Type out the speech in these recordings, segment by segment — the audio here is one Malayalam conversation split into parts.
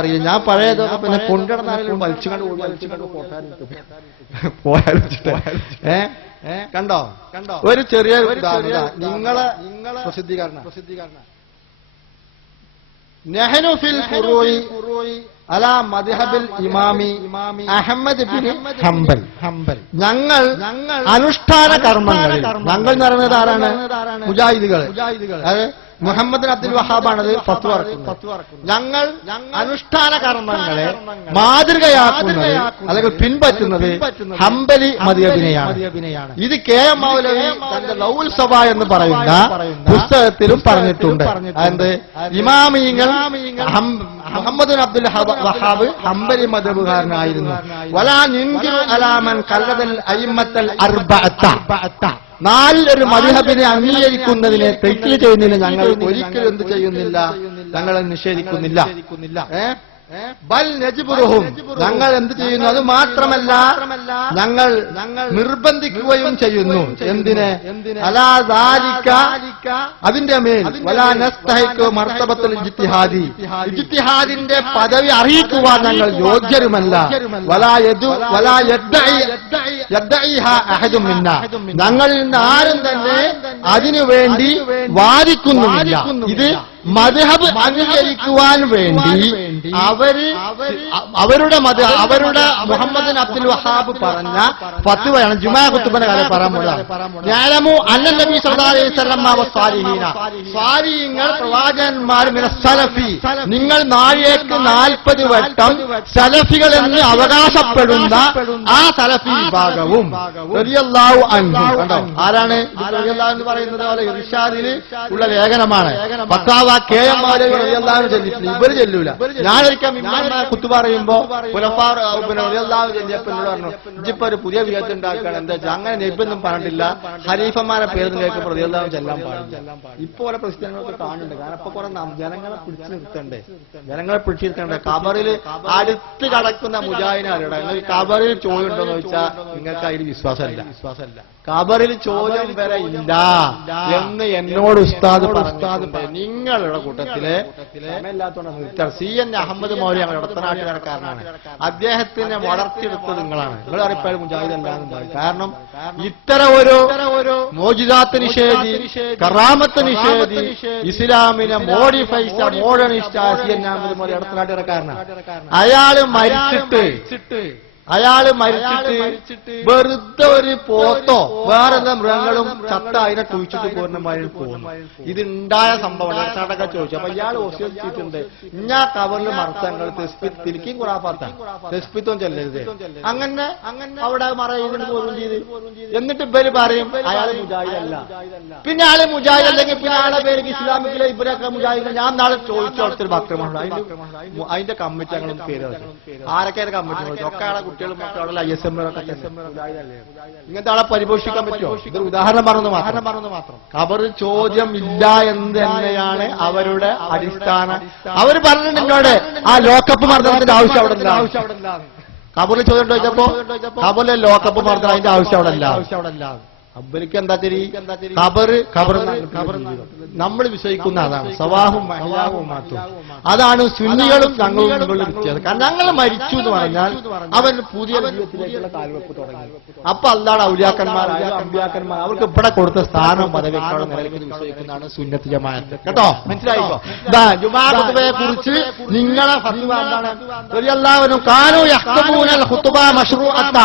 അറിയില്ല. ഞാൻ പഴയതൊക്കെ പിന്നെ കൊണ്ടുനടന്നാലും വലിച്ചുകൊണ്ട് കണ്ടോ ഒരു ചെറിയ നിങ്ങളെ പ്രസിദ്ധീകരണം നഹ്നു ഫിൽ ഫുറൂഇ അലാ മദ്ഹബിൽ ഇമാമി അഹ്മദ് ബിൻ ഹംബൽ. ഞങ്ങൾ അനുഷ്ഠാന കർമ്മങ്ങളിൽ, ഞങ്ങൾ എന്ന് പറയുന്നത് ആരാണ്? മുജാഹിദുകൾ. അത് മുഹമ്മദ് അബ്ദുൽ വഹാബാണത് ഫത്വ ഇറക്കുന്നത്. ഞങ്ങൾ അനുഷ്ഠാന കർമ്മങ്ങളെ മാതൃകയാക്കുന്നത് അല്ലെങ്കിൽ പിൻപറ്റുന്നത് ഹംബലി മദ്ഹബിനെയാണ്. ഇത് കെ എം മൗലവി തന്റെ ലൗൽ സഭ എന്ന് പറയുന്ന പുസ്തകത്തിലും പറഞ്ഞിട്ടുണ്ട്. എന്ത്? ഇമാമിങ്ങൾ മുഹമ്മദ് അബ്ദുൽ വഹാബ് ഹംബലി മദ്ഹബുകാരനായിരുന്നു. വലാ നിൻകിറു അലാ മൻ ഖല്ലദൽ അയിമ്മത്തൽ അർബഅത്ത. നാലൊരു മദ്ഹബിനെ അംഗീകരിക്കുന്നതിനെ തെറ്റ് ചെയ്യുന്നില്ല. ഞങ്ങൾ ഒരിക്കലും എന്ത് ചെയ്യുന്നില്ല? ഞങ്ങൾ നിഷേധിക്കുന്നില്ല. ബൽ നജ്ബുറുഹും, ഞങ്ങൾ എന്ത് ചെയ്യുന്നു? അത് മാത്രമല്ല, ഞങ്ങൾ നിർബന്ധിക്കുകയും ചെയ്യുന്നു. എന്തിനെ? അലാ ദാലിക, അതിന്റെ മേൽ. വലാ നസ്തഹിഖു മർതബത്തുൽ ഇജ്തിഹാദി, ഇജ്തിഹാദിന്റെ പദവി അറിയിക്കുവാൻ ഞങ്ങൾ യോഗ്യരുമല്ല. വലാ യദ്ദഇഹാ അഹദും മിന്നാ, ഞങ്ങളിൽ നിന്ന് ആരും തന്നെ അതിനുവേണ്ടി വാദിക്കുന്നുമില്ല. ഇത് മദ്ഹബ് അംഗീകരിക്കുവാൻ വേണ്ടി അവരുടെ മുഹമ്മദ് അബ്ദുൽ വഹാബ് പറഞ്ഞ ഫത്വയാണ്. ജുമാ ഖുത്ബയുടെ കാര്യം പറയാൻ ഞാനമു അന്ന നബി സല്ലല്ലാഹു അലൈഹി വസല്ലം വസ്സാലിഹീന, സ്വാലിഹീങ്ങൾ പ്രവാചകന്മാർ മിന സലഫി, നിങ്ങൾ നാഴികയ്ക്ക് 40 വട്ടം സലഫികൾ എന്ന് അവകാശപ്പെടുന്ന ആ സലഫി വിഭാഗവും റളിയല്ലാഹു അൻഹു. ആരാണ് റളിയല്ലാഹു എന്ന് പറയുന്നത്? ഇർഷാദിൽ ഉള്ള ലേഖനമാണ്. ഫത്താവ കെ എം മൗലവി റളിയല്ലാഹു ചൊല്ലിയിട്ടില്ല, ഇവര് ചെല്ലൂല. ഞാനൊരിക്കൽ കുത്തു പറയുമ്പോ റളിയല്ലാഹു ചൊല്ലിയപ്പോൾ എന്നോട് പറഞ്ഞു, ഇജിപ്പോ ഒരു പുതിയ വിധത്തിൽ ഉണ്ടാക്കുകയാണ്. എന്താ വെച്ചാൽ അങ്ങനെ നെയ്ബൊന്നും പറഞ്ഞിട്ടില്ല, ഖലീഫമാരെ പേര് കേൾക്കുമ്പോൾ റളിയല്ലാഹു ചെല്ലാൻ പാടില്ല. ഇപ്പൊ ഓരോ പ്രശ്നങ്ങളൊക്കെ കാണുന്നുണ്ട്. കാരണം ഇപ്പൊ കുറെ ജനങ്ങളെ പിടിച്ചു നിർത്തണ്ടേ, ഖബറിൽ അടുത്ത് കടക്കുന്ന മുജാഹിദിനാരുടെ ഖബറിൽ ചോദ്യം ഉണ്ടോന്ന് ചോദിച്ചാൽ നിങ്ങൾക്ക് അതിൽ വിശ്വാസമില്ല. ഖബറിൽ ചോദ്യം വരെ ഇല്ല എന്ന് എന്നോട് ഉസ്താദ് പറഞ്ഞിട്ടുണ്ട്. നിങ്ങളുടെ കൂട്ടത്തില് സി എൻ അഹമ്മദ് മൗലവി ഞങ്ങളുടെ ഇടത്തനാട്ടുകാരനാണ്. അദ്ദേഹത്തിനെ വളർത്തിയെടുത്തത് നിങ്ങളാണ്. നിങ്ങൾ അറിയിപ്പോൾ മുജാഹിദ് അല്ലാന്ന് പറയും. കാരണം ഇത്തരം ഒരു മോജിദാത്ത് നിഷേധി, കറാമത്ത് നിഷേധി, ഇസ്ലാമിനെ modifies modernist C N Ahmed Maulavi ഇടത്തനാട്ടുകാരനാണ്. അയാള് മരിച്ചിട്ട് വെറുതെ ഒരു പോത്തോ വേറെ മൃഗങ്ങളും ചത്ത അതിനെ കുഴിച്ചിട്ട് പൂർണ്ണമായി പോകുന്നു. ഇതുണ്ടായ സംഭവം ഇടത്തനാട്ടൊക്കെ ചോദിച്ചു. അപ്പൊ ഇയാൾ ഓസിച്ചിട്ടുണ്ട്, ഞാൻ കവറിൽ മറത്തങ്ങൾ തിരിക്കും കുറാപ്പാത്ത തെസ്പിത്വം ചെല്ലരുത്, അങ്ങനെ അവിടെ മറയുന്നത് പോലും ചെയ്ത്. എന്നിട്ട് ഇവര് പറയും അയാൾ മുജാഹിദല്ല. പിന്നെ ആള് മുജാഹിദ് അല്ലെങ്കിൽ പിന്നെ ആളെ പേര് ഇസ്ലാമിക്കിലെ ഇവരൊക്കെ മുജാഹിദ്. ഞാൻ നാളെ ചോദിച്ചു അടുത്തൊരു ഭക്തമാണ് അതിന്റെ കമ്മിറ്റി ഞങ്ങളൊന്ന് പേര് ആരൊക്കെ കമ്മിറ്റി ഒക്കെ ആളെ ഇങ്ങനത്തെ ആളെ പരിപോഷിക്കാൻ പറ്റുമോ? ഇതൊരു ഉദാഹരണം പറഞ്ഞു മാത്രം. ഖബർ ചോദ്യം ഇല്ല എന്ന് തന്നെയാണ് അവരുടെ അടിസ്ഥാന. അവർ പറഞ്ഞിട്ടുണ്ട് എന്നോട് ആ ലോക്കപ്പ് മർദ്ദനത്തിന്റെ ആവശ്യം അവിടെ ഇല്ല. ഖബറിൽ ചോദ്യം ചോദിച്ചപ്പോ ഖബറിലെ ലോക്കപ്പ് മർദ്ദനം അതിന്റെ ആവശ്യം അവിടെ ഇല്ല. അബ്ബലിക്ക് എന്താ തിരി ഖബർ നമ്മൾ വിശ്വസിക്കുന്ന അതാണ്. സവാഹും മഹ്യാവും മാറ്റും. അതാണ് സുന്നികളും ഞങ്ങളും തമ്മിലുള്ള വ്യത്യാസം. കാരണം ഞങ്ങൾ മരിച്ചു എന്ന് പറഞ്ഞാൽ അവൻ പുതിയ ജീവിതത്തിലേക്കുള്ള കാൽവെപ്പ് തുടങ്ങി. അപ്പൊ അല്ലാതെ ഔലിയാക്കന്മാരായ അമ്പിയാക്കന്മാർ അവർക്ക് ഇവിടെ കൊടുത്ത സ്ഥാനം പദവിക്കാണ് നിലയ്ക്ക് വിശ്വസിക്കുന്നതാണ് സുന്നത്ത് ജമാഅത്ത്. കേട്ടോ, മനസ്സിലായിക്കോ? ജുമാ ഖുതുബയെ കുറിച്ച് നിങ്ങളെ ഫത്വ എന്താണ്? എല്ലാവരും കാനൂ യഹ്തബൂനൽ ഖുതുബ മശ്റൂഅത്ത,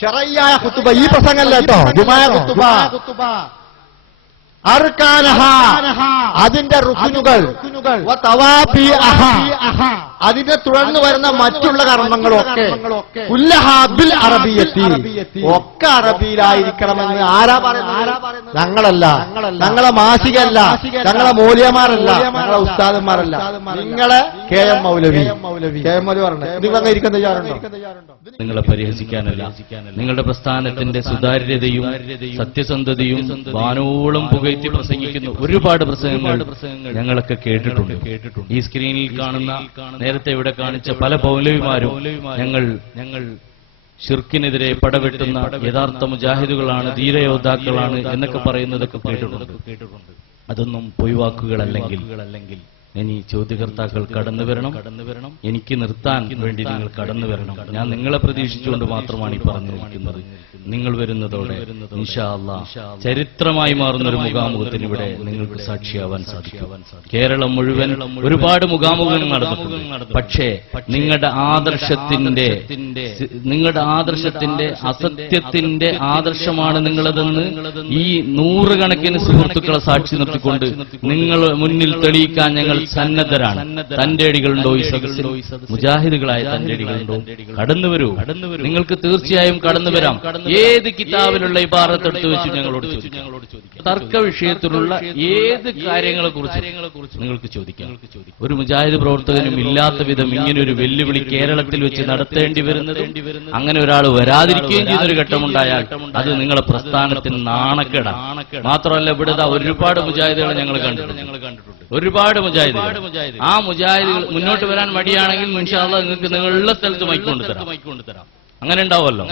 ശറയ്യായ ഖുതുബ. ഈ പ്രസംഗമല്ല കേട്ടോ, ജുമാ ഖുതുബ അർക്കാനഹ, അതിന്റെ റുക്നുകൾ, അതിനെ തുടർന്ന് വരുന്ന മറ്റുള്ള കർമ്മങ്ങളൊക്കെ കുല്ലഹാ ബിൽ അറബിയത്തി, ഒക്കെ അറബിയിലായിരിക്കണമെന്ന് ആരാ പറയുന്നത്? ഞങ്ങളല്ല, ഞങ്ങളെ മാസികല്ല, ഞങ്ങളെ മൗലവിമാരല്ല, ഞങ്ങളെ ഉസ്താദന്മാരല്ല, നിങ്ങളെ കെ എം മൗലവി പറഞ്ഞു. നിങ്ങൾ ഇരിക്കാൻ തയ്യാറുണ്ടോ? നിങ്ങളെ പരിഹസിക്കാനല്ല, നിങ്ങളുടെ പ്രസ്ഥാനത്തിന്റെ സുതാര്യതയും സത്യസന്ധതയും വാനോളം പുകഴ്ത്തി പ്രസംഗിക്കുന്നു ഒരുപാട് പ്രസംഗങ്ങൾ ഞങ്ങളൊക്കെ കേട്ടിട്ടുണ്ട്. ഈ സ്ക്രീനിൽ കാണുന്ന, നേരത്തെ ഇവിടെ കാണിച്ച പല മൗലവിമാരും ഞങ്ങൾ ഷിർക്കിനെതിരെ പടവെട്ടുന്ന യഥാർത്ഥ മുജാഹിദുകളാണ്, ധീരയോദ്ധാക്കളാണ് എന്നൊക്കെ പറയുന്നതൊക്കെ കേട്ടിട്ടുണ്ട്. അതൊന്നും പൊയ്വാക്കുകളല്ലെങ്കിൽ ഇനി ചോദ്യകർത്താക്കൾ കടന്നു വരണം. എനിക്ക് നിർത്താൻ വേണ്ടി നിങ്ങൾ കടന്നു വരണം. ഞാൻ നിങ്ങളെ പ്രതീക്ഷിച്ചുകൊണ്ട് മാത്രമാണ് ഈ പറഞ്ഞിരിക്കുന്നത്. നിങ്ങൾ വരുന്നതോടെ ഇൻഷാ അല്ലാഹ് ചരിത്രമായി മാറുന്ന ഒരു മുഖാമുഖത്തിന് ഇവിടെ നിങ്ങൾക്ക് സാക്ഷിയാവാൻ സാധിക്കും. കേരളം മുഴുവൻ ഒരുപാട് മുഖാമുഖങ്ങൾ നടന്നിട്ടുണ്ട്. പക്ഷേ നിങ്ങളുടെ ആദർശത്തിന്റെ അസത്യത്തിന്റെ ആദർശമാണ് നിങ്ങളതെന്ന് ഈ നൂറുകണക്കിന് സുഹൃത്തുക്കളെ സാക്ഷി നിർത്തിക്കൊണ്ട് നിങ്ങൾ മുന്നിൽ തെളിയിക്കാൻ ഞങ്ങൾ സന്നദ്ധരാണ്. തന്റേടികളുണ്ടോ ഈ സദസ്സിൽ? മുജാഹിദുകളായ തന്റേടികളുണ്ടോ? കടന്നു വരൂ. നിങ്ങൾക്ക് തീർച്ചയായും കടന്നു വരാം. ഏത് കിതാബിലുള്ള ഇബാറത്തെടുത്ത് വെച്ച് ഞങ്ങളോട് ചോദിക്കാം. തർക്ക വിഷയത്തിലുള്ള ഏത് കാര്യങ്ങളെക്കുറിച്ച് നിങ്ങൾക്ക് ചോദിക്കാം. ഒരു മുജാഹിദ് പ്രവർത്തകനും ഇല്ലാത്ത വിധം ഇങ്ങനൊരു വെല്ലുവിളി കേരളത്തിൽ വെച്ച് നടത്തേണ്ടി വരുന്നതും അങ്ങനെ ഒരാൾ വരാതിരിക്കുകയും ചെയ്യുന്നൊരു ഘട്ടമുണ്ടായാൽ അത് നിങ്ങളെ പ്രസ്ഥാനത്തിന് നാണക്കേടാണ്. മാത്രമല്ല ഇവിടെ ഒരുപാട് മുജാഹിദുകളെ ഞങ്ങൾ കണ്ടിട്ടുണ്ട്. ഒരുപാട് മുജാഹിദുകൾ. ആ മുജാഹിദുകൾ മുന്നോട്ട് വരാൻ മടിയാണെങ്കിൽ ഇൻഷാ അല്ലാഹ് നിങ്ങൾക്ക് നിങ്ങളുടെ സ്ഥലത്ത് മൈക്ക് കൊണ്ടുതരാം. അങ്ങനെ ഉണ്ടാവുമല്ലോ.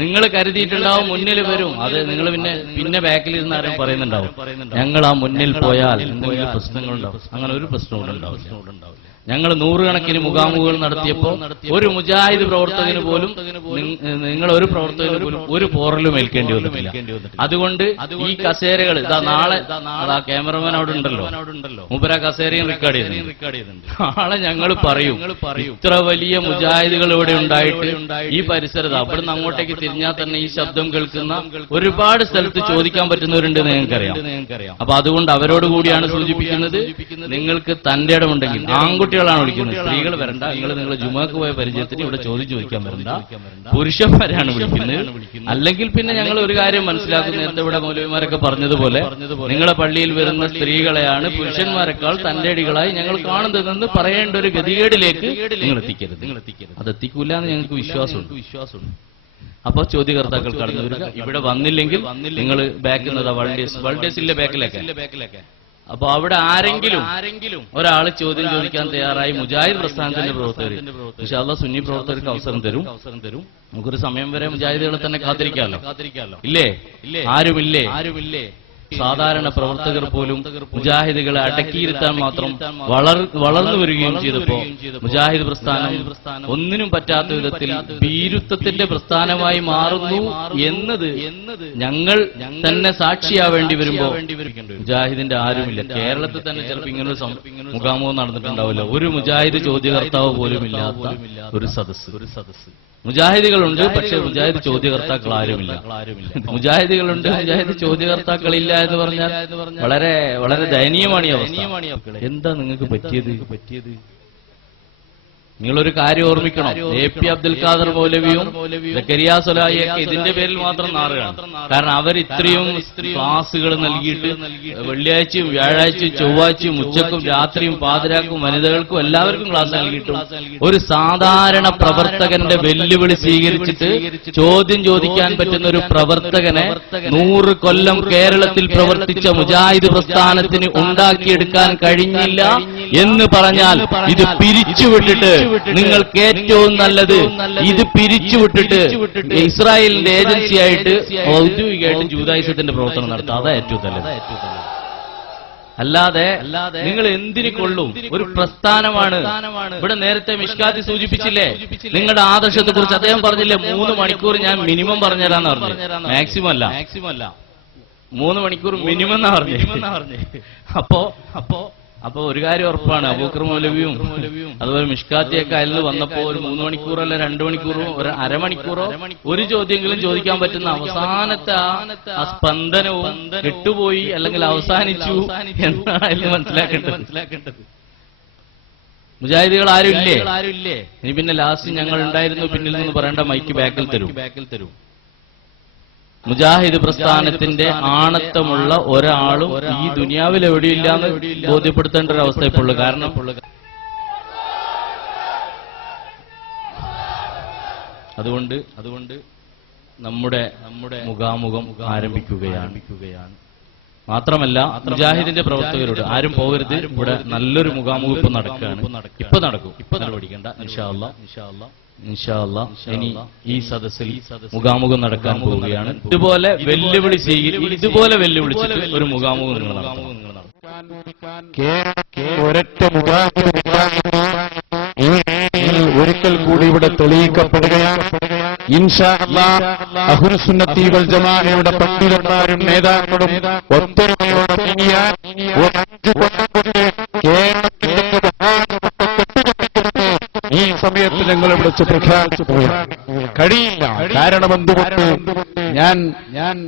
നിങ്ങൾ കരുതിയിട്ടുണ്ടാവും മുന്നിൽ വരും. അത് നിങ്ങൾ പിന്നെ ബാക്കിൽ ഇരുന്ന് ആരും പറയുന്നുണ്ടാവും ഞങ്ങൾ ആ മുന്നിൽ പോയാൽ എന്തെങ്കിലും പ്രശ്നങ്ങളുണ്ടാവും. അങ്ങനെ ഒരു പ്രശ്നവും ഉണ്ടാവില്ല. ഞങ്ങൾ നൂറുകണക്കിന് മുഖാമുഖങ്ങൾ നടത്തിയപ്പോൾ ഒരു മുജാഹിദ് പ്രവർത്തകന് പോലും നിങ്ങൾ ഒരു പ്രവർത്തകന് പോലും ഒരു പോറലും ഏൽക്കേണ്ടി വന്നിട്ടില്ല. അതുകൊണ്ട് ഈ കസേരകൾ നാളെ ക്യാമറമാൻ അവിടെ ഉണ്ടല്ലോ, മൂപ്പര കസേരയും റെക്കോർഡ് ചെയ്യുന്നുണ്ട്. നാളെ ഞങ്ങൾ പറയും ഇത്ര വലിയ മുജാഹിദുകൾ ഇവിടെ ഉണ്ടായിട്ട് ഈ പരിസരത്ത് അവിടുന്ന് അങ്ങോട്ടേക്ക് തിരിഞ്ഞാൽ തന്നെ ഈ ശബ്ദം കേൾക്കുന്ന ഒരുപാട് സ്ഥലത്ത് ചോദിക്കാൻ പറ്റുന്നവരുണ്ട് നിങ്ങൾക്കറിയാം. അപ്പൊ അതുകൊണ്ട് അവരോട് കൂടിയാണ് സൂചിപ്പിക്കുന്നത്, നിങ്ങൾക്ക് തന്റെ ഇടമുണ്ടെങ്കിൽ ആൺകുട്ടികളാണ് വിളിക്കുന്നത്, സ്ത്രീകൾ വരണ്ട. നിങ്ങൾ ജുമാക്ക് പോയ പരിചയത്തിന് ഇവിടെ ചോദിക്കാൻ വരണ്ട, പുരുഷന്മാരാണ് വിളിക്കുന്നത്. അല്ലെങ്കിൽ പിന്നെ ഞങ്ങൾ ഒരു കാര്യം മനസ്സിലാക്കുന്നത്, നേരത്തെ ഇവിടെ മൗലവിമാരൊക്കെ പറഞ്ഞതുപോലെ നിങ്ങളെ പള്ളിയിൽ വരുന്ന സ്ത്രീകളെയാണ് പുരുഷന്മാരെക്കാൾ തന്റേടികളായി ഞങ്ങൾ കാണുന്നതെന്ന് പറയേണ്ട ഒരു ഗതികേടിലേക്ക് നിങ്ങൾ എത്തിക്കരുത്. അതെത്തിക്കൂല എന്ന് ഞങ്ങൾക്ക് വിശ്വാസമുണ്ട്. അപ്പൊ ചോദ്യകർത്താക്കൾ കടന്നു വരിക. ഇവിടെ വന്നില്ലെങ്കിൽ നിങ്ങൾ ബാക്കിൽ നിന്നതാ വൾഡേഴ്സിലെ ബാക്കിലേക്ക്. അപ്പൊ അവിടെ ആരെങ്കിലും ഒരാൾ ചോദ്യം ചോദിക്കാൻ തയ്യാറായി മുജാഹിദ് പ്രസ്ഥാനത്തിന്റെ പ്രവർത്തകർ ഇൻഷാ അല്ലാഹ് സുന്നി പ്രവർത്തകർക്ക് അവസരം തരും. നമുക്കൊരു സമയം വരെ മുജാഹിദുകളെ തന്നെ കാത്തിരിക്കാമല്ലോ. ഇല്ലേ? ആരുമില്ലേ? സാധാരണ പ്രവർത്തകർ പോലും മുജാഹിദുകളെ അടക്കിയിരുത്താൻ മാത്രം വളർന്നു വരികയും ചെയ്തപ്പോ മുജാഹിദ് പ്രസ്ഥാനം ഒന്നിനും പറ്റാത്ത വിധത്തിൽ ഭീരുത്വത്തിന്റെ പ്രസ്ഥാനമായി മാറുന്നു എന്നത് ഞങ്ങൾ തന്നെ സാക്ഷിയാവേണ്ടി വരുമ്പോ മുജാഹിദിന്റെ ആരുമില്ല. കേരളത്തിൽ തന്നെ ചിലപ്പോൾ ഇങ്ങനൊരു മുഖാമുഖം നടന്നിട്ടുണ്ടാവില്ല. ഒരു മുജാഹിദ് ചോദ്യകർത്താവ് പോലും ഇല്ലാത്ത ഒരു സദസ്സ്. മുജാഹിദുകളുണ്ട്, പക്ഷെ മുജാഹിദ് ചോദ്യകർത്താക്കൾ ആരുമില്ല. മുജാഹിദുകളുണ്ട്, മുജാഹിദ് ചോദ്യകർത്താക്കളില്ല എന്ന് പറഞ്ഞാൽ വളരെ വളരെ ദയനീയമാണ് ഈ അവസ്ഥ. എന്താ നിങ്ങൾക്ക് പറ്റിയത്? നിങ്ങളൊരു കാര്യം ഓർമ്മിക്കണം, എ.പി. അബ്ദുൽ ഖാദർ മൗലവിയും സക്കരിയ സ്വലാഹിയൊക്കെ ഇതിന്റെ പേരിൽ മാത്രം നാറുകയാണ്. കാരണം അവർ ഇത്രയും ക്ലാസുകൾ നൽകിയിട്ട് വെള്ളിയാഴ്ചയും വ്യാഴാഴ്ചയും ചൊവ്വാഴ്ചയും ഉച്ചക്കും രാത്രിയും പാതിരാക്കും വനിതകൾക്കും എല്ലാവർക്കും ക്ലാസ് നൽകിയിട്ടും ഒരു സാധാരണ പ്രവർത്തകന്റെ വെല്ലുവിളി സ്വീകരിച്ചിട്ട് ചോദ്യം ചോദിക്കാൻ പറ്റുന്ന ഒരു പ്രവർത്തകനെ 100 കൊല്ലം കേരളത്തിൽ പ്രവർത്തിച്ച മുജാഹിദ് പ്രസ്ഥാനത്തിന് ഉണ്ടാക്കിയെടുക്കാൻ കഴിഞ്ഞില്ല എന്ന് പറഞ്ഞാൽ ഇത് പിരിച്ചുവിട്ടിട്ട് നിങ്ങൾക്ക് ഏറ്റവും നല്ലത് ഇത് പിരിച്ചുവിട്ടിട്ട് ഇസ്രായേലിന്റെ ഏജൻസിയായിട്ട് ഔദ്യോഗികമായിട്ട് ജൂദായിസത്തിന്റെ പ്രവർത്തനം നടത്തുക. അതാ ഏറ്റവും നല്ലത്. അല്ലാതെ നിങ്ങൾ എന്തിനു കൊള്ളും? ഒരു പ്രസ്ഥാനമാണ്. ഇവിടെ നേരത്തെ മിഷ്കാത്തി സൂചിപ്പിച്ചില്ലേ നിങ്ങളുടെ ആദർശത്തെ കുറിച്ച്? അദ്ദേഹം പറഞ്ഞില്ലേ 3 മണിക്കൂർ ഞാൻ മിനിമം പറഞ്ഞുതരാന്ന് പറഞ്ഞു. മാക്സിമം അല്ല, 3 മണിക്കൂർ മിനിമം എന്നാ പറഞ്ഞു. അപ്പൊ ഒരു കാര്യം ഉറപ്പാണ്, അബൂബക്കർ മൗലവിയും അതുപോലെ മിഷ്കാത്തിയൊക്കെ അതിൽ വന്നപ്പോ ഒരു 3 മണിക്കൂറോ അല്ല 2 മണിക്കൂറോ ഒരു അരമണിക്കൂറോ ഒരു ചോദ്യങ്ങളും ചോദിക്കാൻ പറ്റുന്ന അവസാനത്തെ ആ സ്പന്ദനവും വിട്ടുപോയി അല്ലെങ്കിൽ അവസാനിച്ചു എന്നാണ് അതിൽ മനസ്സിലാക്കേണ്ടത്. മുജാഹിദുകൾ ആരും ഇല്ലേ? ഇനി പിന്നെ ലാസ്റ്റ് ഞങ്ങൾ ഉണ്ടായിരുന്നു പിന്നിൽ നിന്ന് പറയേണ്ട മൈക്ക് ബാക്കിൽ തരും. മുജാഹിദ് പ്രസ്ഥാനത്തിന്റെ ആണത്തമുള്ള ഒരാളും ഈ ദുനിയാവിൽ എവിടെയില്ലാന്ന് ബോധ്യപ്പെടുത്തേണ്ട ഒരു അവസ്ഥ ഇപ്പോൾ. കാരണം അതുകൊണ്ട് നമ്മുടെ മുഖാമുഖം ആരംഭിക്കുകയാണ്. മാത്രമല്ല മുജാഹിദിന്റെ പ്രവർത്തകരോട് ആരും പോകരുത്, ഇവിടെ നല്ലൊരു മുഖാമുഖം ഇപ്പൊ നടക്കുകയാണ്. ഇപ്പൊ നടക്കും, പഠിക്കേണ്ട ഇൻഷാ അല്ലാഹ്. ഇനി ഈ സദസ്സിൽ മുഖാമുഖം നടക്കാൻ പോവുകയാണ്. ഇതുപോലെ വെല്ലുവിളിച്ചിട്ട് ഒരു മുഖാമുഖം നിങ്ങൾ നടത്തും. ഒരൊറ്റ ഇൻഷാ അല്ലാഹ് അഹ്ലുസുന്നത്തി വൽ ജമാഅയുടെ പണ്ഡിതന്മാരും നേതാക്കളും ഒത്തൊരുമയോടെ നീങ്ങിയാൽ ഒരു 5 കൊല്ലം കൊണ്ട് കേരളത്തിന്റെ ഈ സമയത്ത് ഞങ്ങൾ വിളിച്ച് പ്രഖ്യാപിച്ചു പോയാൽ കഴിയില്ല. കാരണം എന്തുകൊണ്ട് ഞാൻ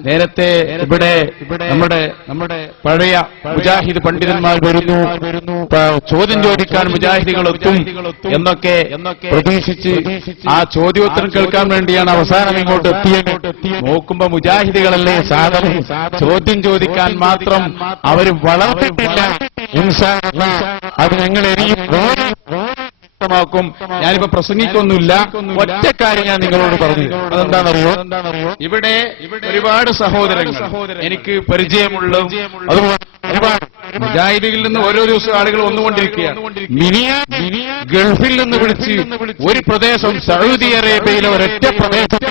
നേരത്തെ ഇവിടെ നമ്മുടെ പഴയ മുജാഹിദ് പണ്ഡിതന്മാർ വരുന്നു, ചോദ്യം ചോദിക്കാൻ മുജാഹിദുകൾ എത്തും എന്നൊക്കെ പ്രതീക്ഷിച്ച് ആ ചോദ്യോത്തരം കേൾക്കാൻ വേണ്ടിയാണ് അവസാനം ഇങ്ങോട്ട് എത്തിയത്. നോക്കുമ്പോ മുജാഹിദുകളല്ലേ സാധനം, ചോദ്യം ചോദിക്കാൻ മാത്രം അവർ വളർന്നിട്ടില്ല. ഇൻഷാ അല്ലാഹ് അത് ഞങ്ങൾ എരിയും ും ഞാനിപ്പോ പ്രസംഗിക്കൊന്നുമില്ല. ഒറ്റ കാര്യം ഞാൻ നിങ്ങളോട് പറഞ്ഞു. അതെന്താണെന്നറിയോ? ഇവിടെ ഒരുപാട് സഹോദരങ്ങൾ എനിക്ക് പരിചയമുള്ളതും അതുപോലെ ഒരുപാട് മുജാഹിദിൽ നിന്ന് ഓരോ ദിവസവും ആളുകൾ വന്നുകൊണ്ടിരിക്കുകയാണ്. ഗൾഫിൽ നിന്ന് വിളിച്ച് ഒരു പ്രദേശം സൗദി അറേബ്യയിലെ ഒരൊറ്റ പ്രദേശം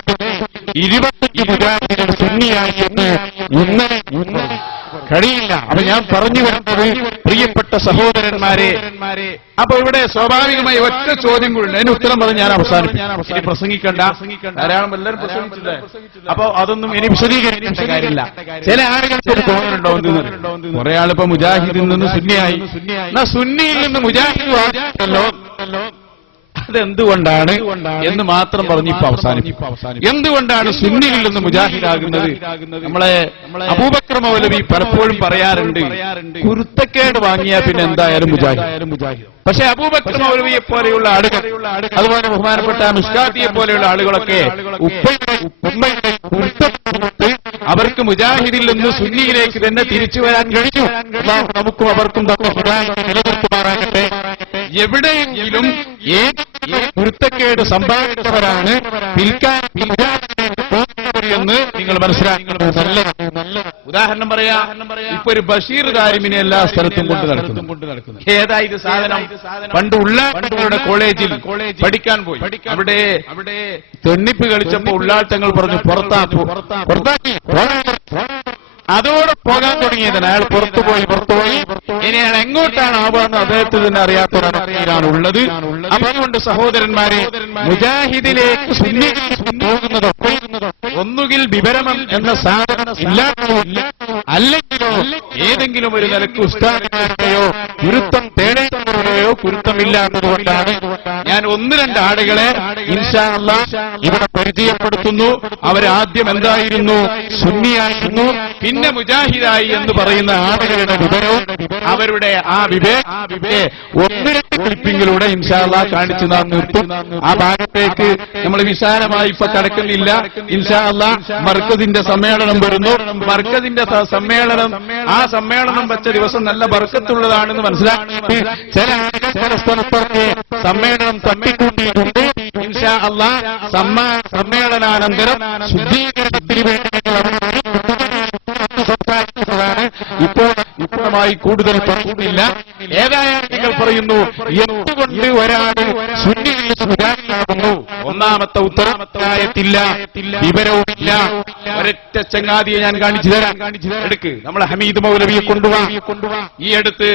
25 മുജാഹിദുകൾ സുന്നിയായി എന്ന് ഇന്നലെ കഴിയില്ല. അപ്പൊ ഞാൻ പറഞ്ഞു വരുന്നത് പ്രിയപ്പെട്ട സഹോദരന്മാരെ, അപ്പൊ ഇവിടെ സ്വാഭാവികമായി ഒറ്റ ചോദ്യം കൂടി അതിന് ഉത്തരം പറഞ്ഞ് ഞാൻ അവസാനിപ്പിക്കും. ഇനി പ്രസംഗിക്കണ്ട, ധാരാളം എല്ലാവരും പ്രസംഗിച്ചില്ലേ. അപ്പൊ അതൊന്നും ഇനി വിശദീകരിക്കേണ്ട കാര്യമില്ല. ചില ആളുകൾക്ക് ഒരു തോന്നലുണ്ടോ എന്ന്. കുറെ ആളിപ്പോ മുജാഹിദിൽ നിന്ന് സുന്നിയായി, എന്നാ സുന്നിയിൽ നിന്ന് മുജാഹിദ് ആണല്ലോ. അതെന്തുകൊണ്ടാണ് എന്ന് മാത്രം പറഞ്ഞ് ഇപ്പൊ അവസാനിപ്പിക്കും. എന്തുകൊണ്ടാണ് സുന്നിയിൽ നിന്ന് മുജാഹിദാകുന്നത്? നമ്മളെ അബൂബക്കർ മൗലവി പലപ്പോഴും പറയാറുണ്ട്, കുരുത്തക്കേട് വാങ്ങിയാൽ പിന്നെ എന്തായാലും മുജാഹിദ്. പക്ഷെ അബൂബക്കർ മൗലവിയെ പോലെയുള്ള ആളുകൾ, അതുപോലെ ബഹുമാനപ്പെട്ട മിഷ്കാത്തിയെ പോലെയുള്ള ആളുകളൊക്കെ ഉമ്മയുടെ കുരുത്തപ്പെട്ട് അവർക്ക് മുജാഹിദിൽ നിന്ന് സുന്നിയിലേക്ക് തന്നെ തിരിച്ചു വരാൻ കഴിഞ്ഞു. നമുക്കും അവർക്കും നിലനിർത്തുമാറാകട്ടെ. എവിടെയെങ്കിലും കുരുത്തക്കേട് സംഭവിച്ചവരാണ് എന്ന് നിങ്ങൾ മനസ്സിലാക്കുന്നത് നല്ലത്. ഉദാഹരണം പറയാ, ഇപ്പൊ ഒരു ബഷീർ ദാരിമിനെ എല്ലാ സ്ഥലത്തും കൊണ്ട് നടക്കുന്നു. ഏതായത് സാധനം? പണ്ട് ഉള്ളാട്ടങ്ങളുടെ കോളേജിൽ പഠിക്കാൻ പോയി. അവിടെ തെണ്ണിപ്പ് കളിച്ചപ്പോ ഉള്ളാട്ടങ്ങൾ പറഞ്ഞു പുറത്താക്കി. അതോടെ പോകാൻ തുടങ്ങിയതിന് അയാൾ പുറത്തുപോയി. ഇനി അയാൾ എങ്ങോട്ടാണ് ആവാന്ന് അദ്ദേഹത്തിന് തന്നെ അറിയാത്തൊരവസ്ഥയിലാണ് ഉള്ളത്. അപ്പൊ അതുകൊണ്ട് സഹോദരന്മാരെ, മുജാഹിദിലേക്ക് പോകുന്നതൊക്കെ ഒന്നുകിൽ വിവരണം എന്ന സാധനം ഇല്ലാത്തതോ അല്ലെങ്കിലോ ഏതെങ്കിലും ഒരു നിലക്ക് ഉസ്താദിനെയോ ഗുരുത്വം തേടേണ്ടവരുടെയോ ഗുരുത്വമില്ലാത്തതുകൊണ്ടാണ് ഞാൻ 1-2 ആളുകളെ ഇൻഷാ അല്ലാഹ് ഇവിടെ പരിചയപ്പെടുത്തുന്നു. അവരാദ്യം എന്തായിരുന്നു? സുന്നിയായിരുന്നു, പിന്നെ മുജാഹിദായി എന്ന് പറയുന്ന ആളുകളുടെ വിവരവും അവരുടെ ആ വിവേകത്തെ 1-2 ക്ലിപ്പിങ്ങിലൂടെ ഇൻഷാ അല്ലാഹ് കാണിച്ചു നാം നിർത്തും. ആ ഭാഗത്തേക്ക് നമ്മൾ വിശാലമായി ഇപ്പൊ കടക്കുന്നില്ല. ഇൻഷാ അല്ലാഹ് മർക്കസിന്റെ സമ്മേളനം വരുന്നു. മർക്കസിന്റെ സമ്മേളനം, ആ സമ്മേളനം വെച്ച ദിവസം നല്ല ബർക്കത്തുള്ളതാണെന്ന് മനസ്സിലാക്കി ചില ആളുകൾ പല സ്ഥലത്തൊക്കെ സമ്മേളനം തട്ടിക്കൂട്ടിയിട്ടുണ്ട്. ഇൻഷാ അല്ലാഹ് സമ്മേളനാനന്തരം ശുദ്ധീകരണത്തിന് വേണ്ടി സംസാരിക്കുന്നതാണ്. ഇപ്പോഴമായി കൂടുതൽ പറയുന്നില്ല. ഏതായാലും നിങ്ങൾ പറയുന്നു, എന്തുകൊണ്ട് ഒരാൾ സുന്നിയിൽ സുധാരണമാകുന്നു? ഒന്നാമത്തെ ഉത്തരവാദിത്തമില്ല, വിവരവുമില്ല. ഒരൊറ്റ ചങ്ങാതിയെ ഞാൻ കാണിച്ചു തരാം. എടുക്ക്, നമ്മളെ ഹമീദ് മൗലവിയെ കൊണ്ടുപോവാ. ഈ അടുത്ത്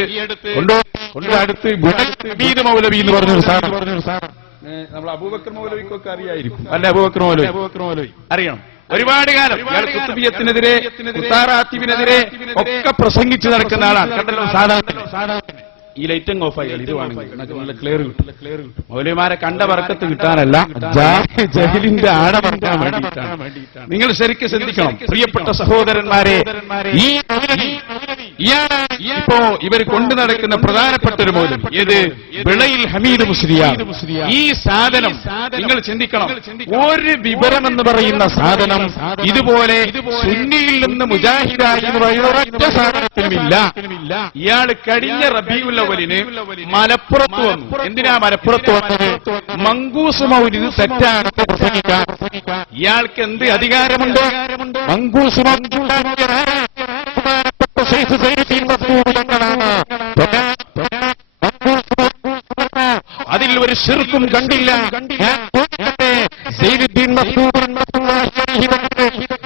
ഹമീദ് മൗലവി എന്ന് പറഞ്ഞൊരു സാധനം നമ്മൾ അബൂബക്കർ മൗലവിക്കൊക്കെ അറിയായിരിക്കും. അല്ലെ, അബൂബക്കർ മൗലവി അറിയണം. ഒരുപാട് കാലം ഇയാൾ കുത്തുബിയത്തിനെതിരെ, കുത്താറാത്തിനെതിരെ ഒക്കെ പ്രസംഗിച്ചു നടക്കുന്ന ആളാണ്. കണ്ടല്ലോ, സാധാരണ ഈ ലൈറ്റിംഗ് ഓഫ് ആയി ഇത് വേണമെങ്കിൽ നല്ല ക്ലിയർ കിട്ടും. മൗലവിമാരെ കണ്ട വർക്കത്ത് കിട്ടാനല്ല, ജഹലിന്റെ ആഴമറിയാൻ വേണ്ടിയിട്ടാണ്. നിങ്ങൾ ശരിക്കും ശ്രദ്ധിക്കണം പ്രിയപ്പെട്ട സഹോദരന്മാരെ. ഇപ്പോ ഇവർ കൊണ്ടു നടക്കുന്ന പ്രധാനപ്പെട്ട ഒരു മൗലവി ഏത്? വിളയിൽ ഹമീദ് മുസ്ലിയാർ. ഈ സാധനം നിങ്ങൾ ചിന്തിക്കണം. ഒരു വിവരം എന്ന് പറയുന്ന സാധനം ഇതുപോലെ സുന്നിയിൽ നിന്ന് മുജാഹിദായി എന്ന് പറയുന്ന ഒരൊറ്റ സാധനത്തിനുമില്ല. ഇയാൾ കഴിഞ്ഞ റബീഉൽ അവ്വലിന് മലപ്പുറത്ത് വന്നു. എന്തിനാ മലപ്പുറത്ത് വന്നത്? മങ്കൂസ് മൗലിദ് തെറ്റാണെന്ന് പ്രസംഗിക്കാൻ. ഇയാൾക്ക് എന്ത് അധികാരമുണ്ട്? മങ്കൂസ് അതിൽ ഒരു ശിർക്കും കണ്ടില്ല.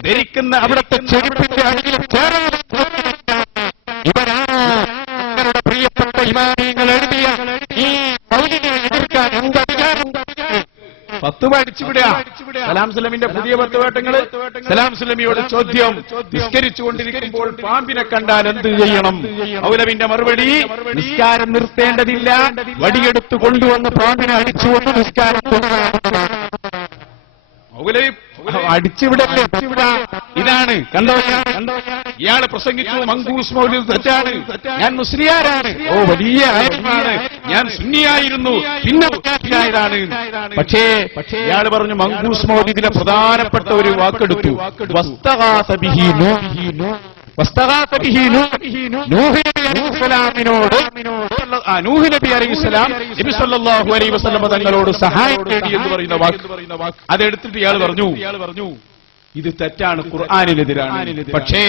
ധരിക്കുന്ന അവിടുത്തെ ചെരുപ്പിന്റെ അടിയിൽ ഇവരാണ് നിങ്ങളുടെ പ്രിയപ്പെട്ട ഇമാമിയങ്ങൾ എഴുതിയ ഈ മൗലിനെ എതിർക്കാൻ എന്ത് അധികാരം? ഫത്വ അടിച്ചുവിടുക. സലാം സുലമിന്റെ പുതിയ ഫത്വവേട്ടങ്ങള്. സലാം സുലമിയോട് ചോദ്യം, നിസ്കരിച്ചുകൊണ്ടിരിക്കുമ്പോൾ പാമ്പിനെ കണ്ടാൽ എന്ത് ചെയ്യണം? മൗലവിന്റെ മറുപടി, നിസ്കാരം നിർത്തേണ്ടതില്ല, വടിയെടുത്ത് കൊണ്ടുവന്ന് പാമ്പിനെ അടിച്ചുകൊണ്ട് നിസ്കാരം തുടരാവുന്നതാണ്. മൗലവി അടിച്ചുവിടല്ലേ? ഇതാണ് കണ്ടോ, ഇയാള് പ്രസംഗിച്ചു മങ്കൂസ് മൗലിദ് തെറ്റാണ്, ഞാൻ മുസ്ലിയാരാണ്, ഓ വലിയ ആയമാണ്, ഞാൻ സുന്നിയായിരുന്നു, പിന്നെ മുസ്ലിയായതാണ്. പക്ഷേ ഇയാള് പറഞ്ഞു മങ്കൂസ് മൗലിദിലെ പ്രധാനപ്പെട്ട ഒരു വാക്കെടുത്തു, വസ്തഗാസ ബിഹി നൂഹ് നബി അലൈഹിസ്സലാം നബി സല്ലല്ലാഹു അലൈഹി വസല്ലം തങ്ങളോട് സഹായം തേടി എന്ന് പറയുന്ന വാക്ക് അതെടുത്തിട്ട് ഇയാൾ പറഞ്ഞു ഇത് തെറ്റാണ്, ഖുർആനിനെതിരാണ്. പക്ഷേ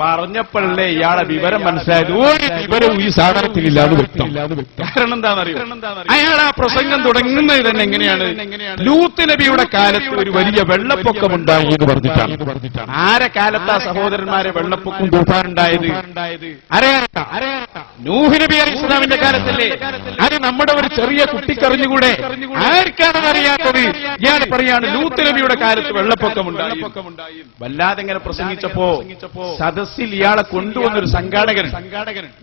പറഞ്ഞപ്പോഴല്ലേ ഇയാളെ വിവരം മനസ്സിലായത്. ഒരു വിവരവും ഈ സാധനത്തിലില്ലാതെ വ്യക്തം. കാരണം എന്താണെന്നറിയോ, അയാൾ ആ പ്രസംഗം തുടങ്ങുന്നത് തന്നെ എങ്ങനെയാണ്, ലൂത്ത് നബിയുടെ കാലത്ത് ഒരു വലിയ വെള്ളപ്പൊക്കം ഉണ്ടായി എന്ന് പറഞ്ഞിട്ടാണ്. ആരെ കാലത്താ സഹോദരന്മാരെ വെള്ളപ്പൊക്കം തൂഫാനുണ്ടായത്? നൂഹ് നബി അലൈഹി ഇസ്ലാമിന്റെ കാലത്തല്ലേ? അത് നമ്മുടെ ഒരു ചെറിയ കുട്ടിക്കറിഞ്ഞുകൂടെ? ആർക്കാണ് അറിയാത്തത്? ഇയാൾ പറയാണ് ലൂത്ത് നബിയുടെ കാലത്ത് വെള്ളപ്പൊക്കമുണ്ടായി. വല്ലാതെ ഇങ്ങനെ പ്രസംഗിച്ചപ്പോ സദസ്സിൽ ഇയാളെ കൊണ്ടുവന്നൊരു സംഘാടകൻ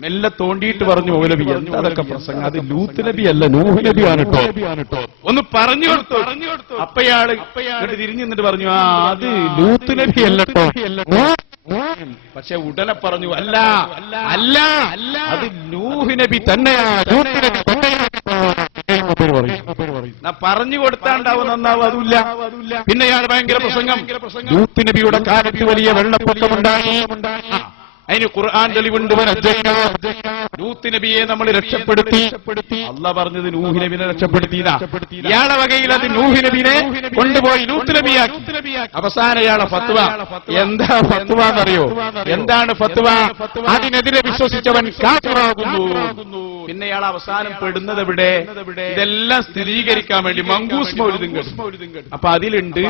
മെല്ലെ തോണ്ടിയിട്ട് പറഞ്ഞു, മൗലവി എന്താ അതൊക്കെ പ്രസംഗം, അത് ലൂത്ത് നബി അല്ല നൂഹ് നബിയാണ് കേട്ടോ, ഒന്ന് പറഞ്ഞു കൊടുത്തു. അപ്പയാള് തിരിഞ്ഞു നിന്നിട്ട് പറഞ്ഞു, ആ അത് ലൂത്ത് നബി അല്ല കേട്ടോ. പക്ഷെ ഉടനെ പറഞ്ഞു, അല്ല അല്ല അത് നൂഹ് നബി തന്നെയാണ്, ലൂത്ത് നബി തന്നെയാണ്. പറഞ്ഞു കൊടുത്താണ്ടാവും നന്നാവും, അതുമില്ല. പിന്നെ ഇയാൾ ഭയങ്കര പ്രസംഗം, ലൂത്ത് നബിയുടെ കാലത്ത് വലിയ വെള്ളപ്പൊക്കമുണ്ടായി, അതിന് ഖുർആൻ തെളിവുണ്ട്. ലൂത്ത് നബിയെ നമ്മൾ രക്ഷപ്പെടുത്തി. അല്ലാഹ് പറഞ്ഞത് നൂഹ് നബിനെ രക്ഷപ്പെടുത്തിയതാ. ഇയാളെ വകയിൽ അത് നൂഹ് നബിനെ കൊണ്ടുപോയി ലൂത്ത് നബിയാക്കി. അവസാന ഇയാളെ ഫത്വ എന്താ? ഫത്വ എന്നറിയോ? എന്താണ് ഫത്വ? അതിനെതിരെ വിശ്വസിച്ചവൻ കാഫിറാകുന്നു. പിന്നെ ഇയാൾ അവസാനം പെടുന്നത് എവിടെ? ഇതെല്ലാം സ്ഥിരീകരിക്കാൻ വേണ്ടി മങ്കൂസ് മൗലിദും കേട്ടു. അപ്പൊ അതിലുണ്ട്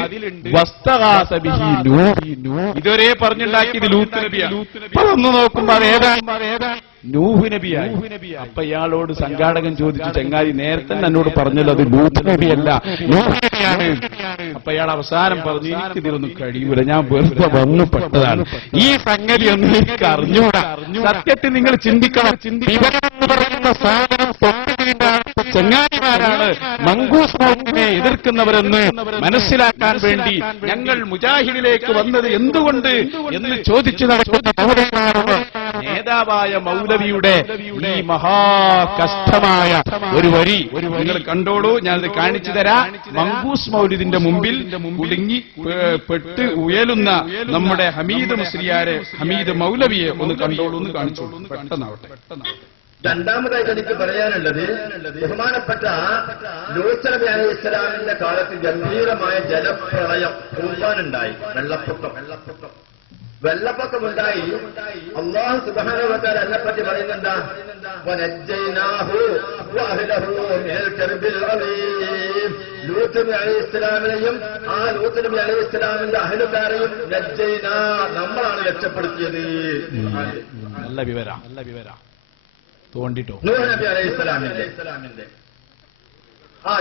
വസ്തഗാസ ബിഹി നൂഹ്. ഇതുവരെ പറഞ്ഞുണ്ടാക്കിയത് ലൂത്ത് നബിയാണ്. ഒന്ന് നോക്കുമ്പോ ഏതാ? നൂഹ് നബിയായി. അപ്പൊ ഇയാളോട് സംഘാടകൻ ചോദിച്ചു, ചങ്ങാതി നേരത്തെ എന്നോട് പറഞ്ഞല്ലോ അത് ലൂത്ത് നബിയല്ല നൂഹ് നബിയാണ്. അപ്പൊ ഇയാൾ അവസാനം പറഞ്ഞു, എനിക്ക് ഇതിലൊന്നും കഴിയൂല, ഞാൻ വെറുതെ വന്നു പെട്ടതാണ്, ഈ സംഗതി ഒന്നും എനിക്ക് അറിഞ്ഞൂടാ. സത്യത്തിൽ നിങ്ങൾ ചിന്തിക്കണം, വിവരം എന്ന് പറയുന്ന സാധനം ചങ്ങാതിമാരാണ് മങ്കൂസ് മൗലിദിനെ എതിർക്കുന്നവരെന്ന് മനസ്സിലാക്കാൻ വേണ്ടി ഞങ്ങൾ മുജാഹിദിലേക്ക് വന്നത് എന്തുകൊണ്ട് എന്ന് ചോദിച്ചു നടക്കുന്ന നേതാവായ മൗലവിയുടെ ഈ മഹാകഷ്ടമായ ഒരു വരി നിങ്ങൾ കണ്ടോളൂ. ഞാനത് കാണിച്ചു തരാം. മങ്കൂസ് മൗലിദിന്റെ മുമ്പിൽ കുടുങ്ങി പെട്ട് ഉയലുന്ന നമ്മുടെ ഹമീദ് മുസ്ലിയാരെ, ഹമീദ് മൗലവിയെ ഒന്ന് കണ്ടോളൂ, ഒന്ന് കാണിച്ചോളൂ, പെട്ടെന്നാവട്ടെ. രണ്ടാമതായിട്ട് എനിക്ക് പറയാനുള്ളത്, ബഹുമാനപ്പെട്ട ലൂത്ത് നബി അലൈഹി ഇസ്ലാമിന്റെ കാലത്ത് ഗംഭീരമായ ജലപ്രളയം, തൂഫാനുണ്ടായി, വെള്ളപ്പൊക്കമുണ്ടായി. അല്ലാഹു സുബ്ഹാനഹു വ തആല അതിനെപ്പറ്റി പറയുന്നുണ്ടാ, വനജ്ജൈനാഹു വഅഹ്ലഹു മിനൽ കർബിൽ അലീം. ലൂത്ത് നബി അലൈഹി ഇസ്ലാമിനെയും ആ ലൂത്ത് നബി അലൈഹി ഇസ്ലാമിന്റെ അഹ്ലുകാരെയും നജ്ജൈനാ, നമ്മളാണ് രക്ഷപ്പെടുത്തിയത്. നല്ല വിവരം തോണ്ടിട്ടോ. നൂഹ് നബി അലൈഹി ഇസ്ലാമിന്റെ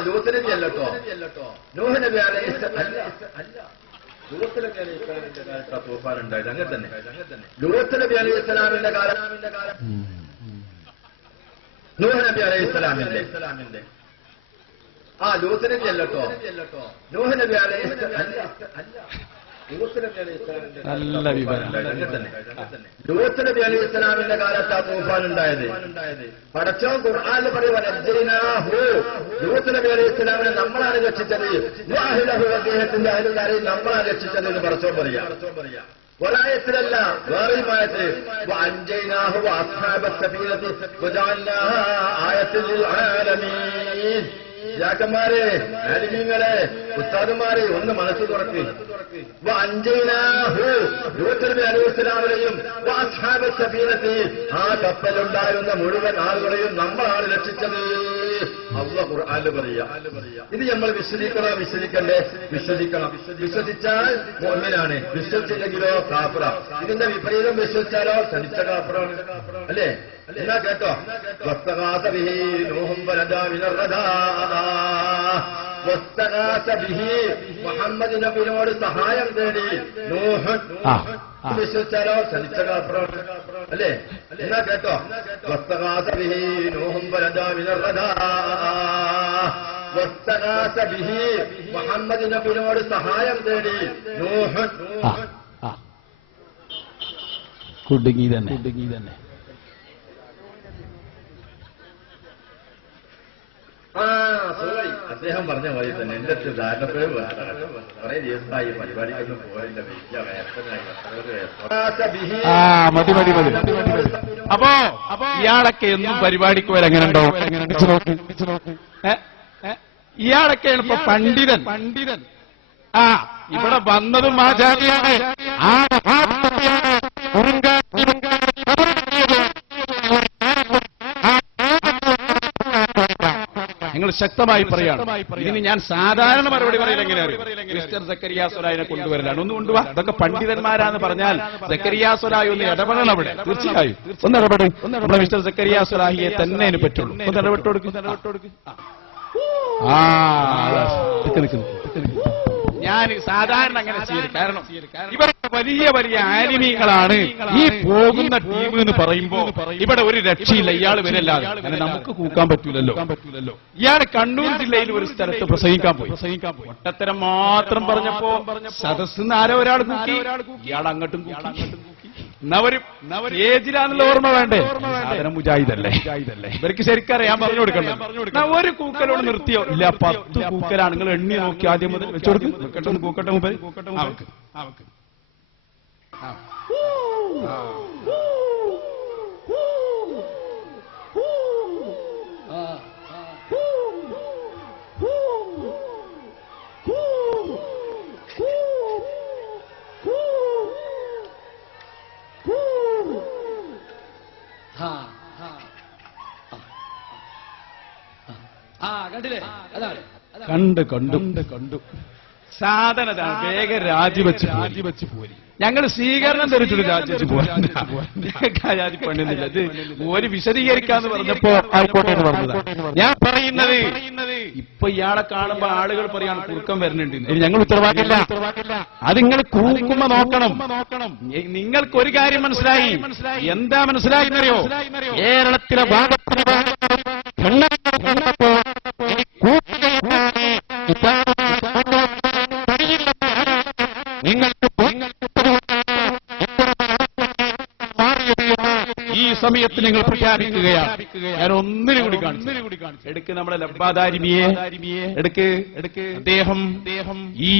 ലൂത്ത് നബി അല്ലട്ടോ, നൂഹ് നബി അലൈഹി ലൂത്ത് നബി അലൈഹി ഇസ്ലാമിന്റെ കാലത്ത് തൂഫാനുണ്ടായത്. അങ്ങനെ തന്നെ ലൂത്ത് നബി അലൈഹി ഇസ്ലാമിന്റെ കാലം, നൂഹ് നബി അലൈഹി ഇസ്ലാമിന്റെ ലൂത്ത് നബി അല്ലട്ടോ, നൂഹ് നബി അലൈഹി നല്ല വിവരം. ലൂത്ത് നബി അലൈഹി ഇസ്ലാമിന്റെ കാലത്ത് തൂഫാനുണ്ടായത്. പടച്ചോൻ ഖുർആനിൽ പറയുവാ, ലൂത്ത് നബി അലൈഹി ഇസ്ലാമിനെ നമ്മളാണ് രക്ഷിച്ചത്, അദ്ദേഹത്തിന്റെ അഹലുകാരെ നമ്മളാണ് രക്ഷിച്ചത് എന്ന് പടച്ചോൻ പറയാ. ഒരായത്തിലല്ല, വേറെയും ആയത്ത്, ാക്കന്മാരെ, ആലിമീങ്ങളെ, ഉസ്താദുമാരെ ഒന്ന് മനസ്സ് തുറക്ക്. ലൂത്ത് നബി അലൈഹി ഇസ്ലാമിനെയും ആ കപ്പലുണ്ടായിരുന്ന മുഴുവൻ ആളുകളെയും നമ്മളാണ് രക്ഷിച്ചത്. അല്ലാഹു ഖുർആനിൽ പറയാ. ഇത് നമ്മൾ വിശ്വസിക്കണ്ടേ? വിശ്വസിക്കണം. വിശ്വസിച്ചാൽ മുഅ്മിനാണ്, വിശ്വസിച്ചില്ലെങ്കിലോ കാഫിറ. ഇതിന്റെ വിപരീതം വിശ്വസിച്ചാലോ തനിച്ച കാഫിറാണ്. അല്ലേ? എന്നാ കേട്ടോ, വസ്തഗാസ ബിഹി മുഹമ്മദ് നബിയോട് സഹായം തേടി നൂഹ് വിശ്വസിച്ചാലോ ചലിച്ചകാപ്പുറം അല്ലേ? എന്നാ കേട്ടോ, വസ്തഗാസ ബിഹി നൂഹും വലദാ മിനർ റദാ വസ്തഗാസ ബിഹി മുഹമ്മദ് നബിയോട് സഹായം തേടി നൂഹ് കുടുങ്ങി തന്നെ. സോറി, അദ്ദേഹം പറഞ്ഞ പോലെ തന്നെ എന്റെ ധാരണപ്പേര് കുറെ ദിവസമായി പരിപാടിക്കൊന്നും പോയില്ല. മതി. അപ്പോ ഇയാളൊക്കെ എന്നും പരിപാടിക്ക് വരെ എങ്ങനെ ഉണ്ടോ? ഇയാളൊക്കെയാണ് ഇപ്പൊ പണ്ഡിതൻ. ഇവിടെ വന്നതും ആചാര്യാണ്. നിങ്ങൾ ശക്തമായി പറയാണ്. ഇതിന് ഞാൻ സാധാരണ മറുപടി പറയൽ എങ്ങനെയാണ്? മിസ്റ്റർ സക്കരിയ സ്വലാഹിനെ കൊണ്ടുവരലാണ്. ഒന്ന് കൊണ്ടുപോവാ. അതൊക്കെ പണ്ഡിതന്മാരാന്ന് പറഞ്ഞാൽ സക്കരിയ സ്വലാഹി ഒന്ന് ഇടപെടണം അവിടെ. തീർച്ചയായും ഒന്ന് ഇടപെടും. നമ്മുടെ മിസ്റ്റർ സക്കരിയ സ്വലാഹിയെ തന്നെ അതിന് പറ്റുള്ളൂ. ഒന്ന് ഇടപെട്ട് കൊടുക്കും. ഞാൻ സാധാരണ അങ്ങനെ ചെയ്യരുത്. കാരണം ഇവരൊക്കെ വലിയ വലിയ ആലിമീങ്ങളാണ്. ഈ പോകുന്ന ടീം എന്ന് പറയുമ്പോ ഇവിടെ ഒരു രക്ഷയില്ല. ഇയാൾ വരല്ലാതെ അങ്ങനെ നമുക്ക് കൂക്കാൻ പറ്റൂലല്ലോ. ഇയാൾ കണ്ണൂർ ജില്ലയിൽ ഒരു സ്ഥലത്ത് പ്രസംഗിക്കാൻ പോയി. ഒട്ടത്തരം മാത്രം പറഞ്ഞപ്പോ സദസ്സിന്ന് ആരോ ഒരാൾ കൂക്കി. ഇയാൾ അങ്ങോട്ടും ഏജിലാന്നുള്ള ഓർമ്മ വേണ്ടേ? സാധനം മുജാഹിദല്ലേ? ഇവർക്ക് ശരിക്കറിയാൻ പറഞ്ഞു കൊടുക്കണം. ഒരു കൂക്കലോട് നിർത്തിയോ? ഇല്ല, 10 കൂക്കലാണ്. നിങ്ങൾ എണ്ണി നോക്കി ആദ്യം മുതൽ വെച്ചു കൊടുക്കും. കൂക്കട്ടെ മുമ്പ് കണ്ടു സാധനതാണ്. വേഗം രാജിവെച്ച് പോരി. ഞങ്ങൾ സ്വീകരണം ധരിച്ചിട്ട് രാജിവെച്ച് പോരാജി പണിയുന്നില്ല. ഇത് ഒരു വിശദീകരിക്കാന്ന് പറഞ്ഞപ്പോ ആയിക്കോട്ടെ എന്ന് പറഞ്ഞത്. ഞാൻ പറയുന്നത് ഇപ്പൊ ഇയാളെ കാണുമ്പോ ആളുകൾ പറയാണ് കുറുക്കം വരുന്നുണ്ട്. ഞങ്ങൾ ഉത്തരവാദില്ല. അത് നിങ്ങൾ കൂക്കുമ്പോ നോക്കണം. നിങ്ങൾക്ക് ഒരു കാര്യം മനസ്സിലായി. എന്താ മനസ്സിലായിന്നറിയോ? കേരളത്തിലെ ഈ സമയത്ത് നിങ്ങൾ പ്രഖ്യാപിക്കുകയാണ്. ഞാൻ ഒന്നിനും കൂടി കാണിച്ചു. എടുക്ക് നമ്മുടെ ലബ്ബാദാരിമിയെ എടുക്ക്. അദ്ദേഹം ഈ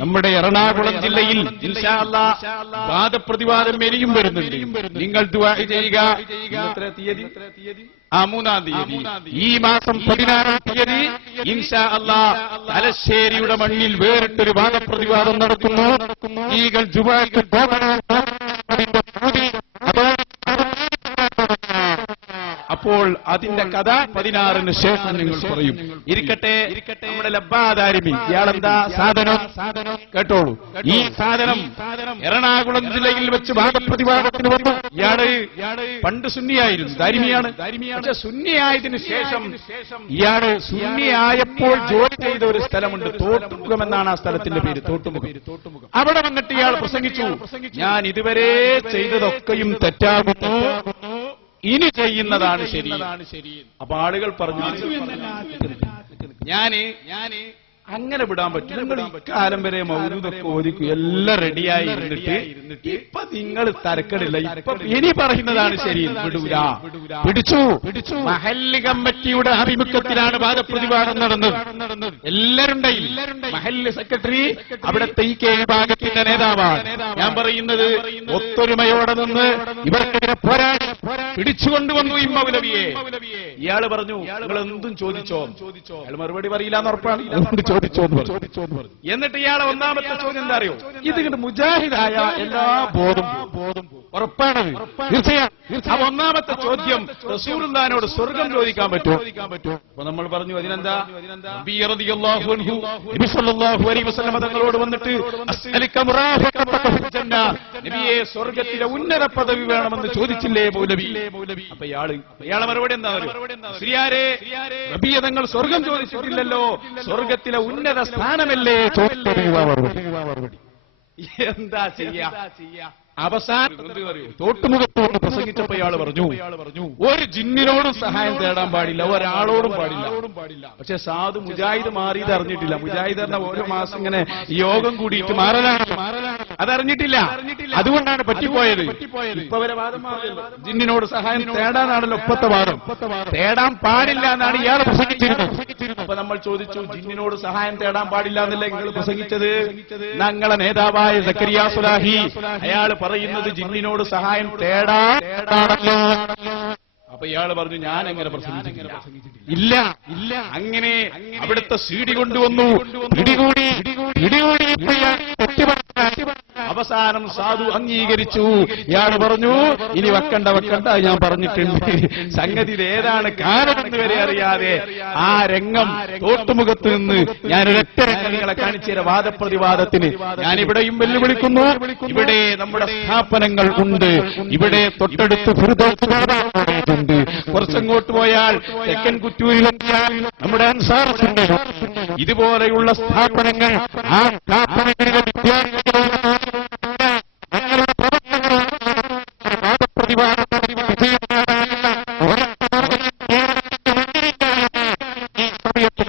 നമ്മുടെ എറണാകുളം ജില്ലയിൽ ഇൻഷാ അല്ലാഹ് വാദപ്രതിവാദം ഇനിയും വരുന്നുണ്ട്. നിങ്ങൾ ദുആ ചെയ്യുക. എത്ര തീയതി? 3-ാം തീയതി. ഈ മാസം 16-ാം തീയതി ഇൻഷാ അല്ലാഹ് തലശ്ശേരിയുടെ മണ്ണിൽ വേറിട്ടൊരു വാദപ്രതിവാദം നടക്കുന്നു. ഈകൾ ജുമാക്ക് അപ്പോൾ അതിന്റെ കഥ 16-ന് ശേഷം നിങ്ങൾ പറയും. ഇരിക്കട്ടെ, നമ്മുടെ ലബ്ബാദാരിമി ഇയാളെന്താ സാധനം കേട്ടോളൂ. ഈ സാധനം എറണാകുളം ജില്ലയിൽ വെച്ച് വാദപ്രതിവാദത്തിന് വന്നു. ഇയാള് പണ്ട് സുന്നിയായിരുന്നു, ദാരിമിയാണ്. പക്ഷെ സുന്നിയായതിനു ശേഷം ഇയാള് സുന്നിയായപ്പോൾ ജോലി ചെയ്ത ഒരു സ്ഥലമുണ്ട്, തോട്ടുമുഖം എന്നാണ് ആ സ്ഥലത്തിന്റെ പേര്, തോട്ടുമുഖം. അവിടെ വന്നിട്ട് ഇയാൾ പ്രസംഗിച്ചു, ഞാൻ ഇതുവരെ ചെയ്തതൊക്കെയും തെറ്റാകുന്നു, ഇനി ചെയ്യുന്നതാണ് ശരി. അപ്പൊ ആളുകൾ പറഞ്ഞു, ഞാന് അങ്ങനെ വിടാൻ പറ്റും. നിങ്ങൾ ഇക്കാലം വരെ മൗലൂദൊക്കെ ഓദിക്കും, എല്ലാം റെഡിയായി ഇരുന്നിട്ട് ഇപ്പൊ നിങ്ങൾ തരക്കടില്ല, ഇപ്പൊ ഇനി പറയുന്നതാണ് ശരി, വിടൂല. പിടിച്ചു. മഹല്ല് കമ്മിറ്റിയുടെ ആഭിമുഖ്യത്തിലാണ് വാദപ്രതിവാദം നടന്നത്. എല്ലാവരും മഹല്ല് സെക്രട്ടറി അവിടുത്തെ ഈ കെ വിഭാഗത്തിന്റെ നേതാവാണ്. ഞാൻ പറയുന്നത് ഒത്തൊരുമയോടെ നിന്ന് ഇവർക്കെതിരെ പോരാടി പിടിച്ചുകൊണ്ടുവന്നു ഈ മൗലവിയെ. ഇയാള് പറഞ്ഞു, നിങ്ങൾ എന്തും ചോദിച്ചോ. അയാൾ മറുപടി പറയില്ല എന്ന് ഉറപ്പാണ്. എന്നിട്ട് ഇയാളെ ഒന്നാമത്തെ ചോദ്യം എന്താ അറിയോ? ഇതിങ്ങനെ മുജാഹിദായ എല്ലാ ബോധം ഉറപ്പാണ്, തീർച്ചയായും. അപ്പൊ ഒന്നാമത്തെ ചോദ്യം, റസൂലുള്ളാഹിനോട് സ്വർഗം ചോദിക്കാൻ പറ്റുമോ? അപ്പൊ നമ്മൾ പറഞ്ഞു, അതിനെന്താ? നബി റളിയല്ലാഹു അൻഹു നബി സല്ലല്ലാഹു അലൈഹി വസല്ലം തങ്ങളോട് വന്നിട്ട് അസ്അലിക മുറാഫഖതക ഫിൽ ജന്ന, നബിയെ സ്വർഗ്ഗത്തിലെ ഉന്നത പദവി വേണമെന്ന് ചോദിച്ചില്ലേ മൗലവി? അപ്പൊ ഇയാളെ മറുപടി എന്താ അറിയോ? ശ്രീയാരെ നബിയെ തങ്ങൾ സ്വർഗം ചോദിച്ചിട്ടില്ലല്ലോ, സ്വർഗത്തിലെ ഉന്നത സ്ഥാനമല്ലേ ചോദിച്ചത്. എന്താ ചെയ്യാ? അവസാനം തോട്ടുമുഖത്തോട് പ്രസംഗിച്ചപ്പോ ഇയാൾ പറഞ്ഞു, ഒരു ജിന്നിനോടും സഹായം തേടാൻ പാടില്ല, ഒരാളോടും പാടില്ല. പക്ഷെ സാധു മുജാഹിദ് മാറിയത് അറിഞ്ഞിട്ടില്ല. മുജാഹിദ് പറഞ്ഞ ഓരോ മാസം ഇങ്ങനെ യോഗം കൂടിയിട്ട് മാറലാണ്, അതറിഞ്ഞിട്ടില്ല. അതുകൊണ്ടാണ് പറ്റിപ്പോയത്. ഇപ്പൊ വരെ വാദം മാറിയല്ലോ, ജിന്നിനോട് സഹായം തേടാനാണല്ലോ ഇപ്പത്തെ വാദം. തേടാൻ പാടില്ല എന്നാണ് ഇയാൾ പ്രസംഗിച്ചിരുന്നത്. അപ്പൊ നമ്മൾ ചോദിച്ചു, ജിന്നിനോട് സഹായം തേടാൻ പാടില്ല എന്നല്ലേ നിങ്ങൾ പ്രസംഗിച്ചത്? ഞങ്ങളെ നേതാവായ സക്കരിയ സുലാഹി അയാൾ പറയുന്നത് ജിന്നിനോട് സഹായം തേടാണല്ലോ. അപ്പൊ ഇയാള് പറഞ്ഞു, ഞാൻ എങ്ങനെ പ്രസംഗിച്ചിട്ടില്ല. ഇല്ല, അങ്ങനെ അവിടുത്തെ സീഡി കൊണ്ടുവന്നു, പിടികൂടി. അവസാനം സാധു അംഗീകരിച്ചു. ഇയാൾ പറഞ്ഞു, ഇനി വെക്കണ്ട ഞാൻ പറഞ്ഞിട്ടുണ്ട്. സംഗതി ഏതാണ് കാരണമെന്ന് വരെ അറിയാതെ ആ രംഗം തോട്ടുമുഖത്ത് നിന്ന് ഞാനൊരൊറ്റ രംഗങ്ങളെ കാണിച്ചേര വാദപ്രതിവാദത്തിന് ഞാനിവിടെയും വെല്ലുവിളിക്കുന്നു. ഇവിടെ നമ്മുടെ സ്ഥാപനങ്ങൾ ഉണ്ട്. ഇവിടെ തൊട്ടടുത്ത് ഫിർദൗസുണ്ട്. കുറച്ചങ്ങോട്ട് പോയാൽ തെക്കൻ കുറ്റൂരിലെത്തിയാൽ നമ്മുടെ അൻസാറുണ്ട്. ഇതുപോലെയുള്ള സ്ഥാപനങ്ങൾ, ആ സ്ഥാപനങ്ങളിലെ വിദ്യാർത്ഥികളുടെ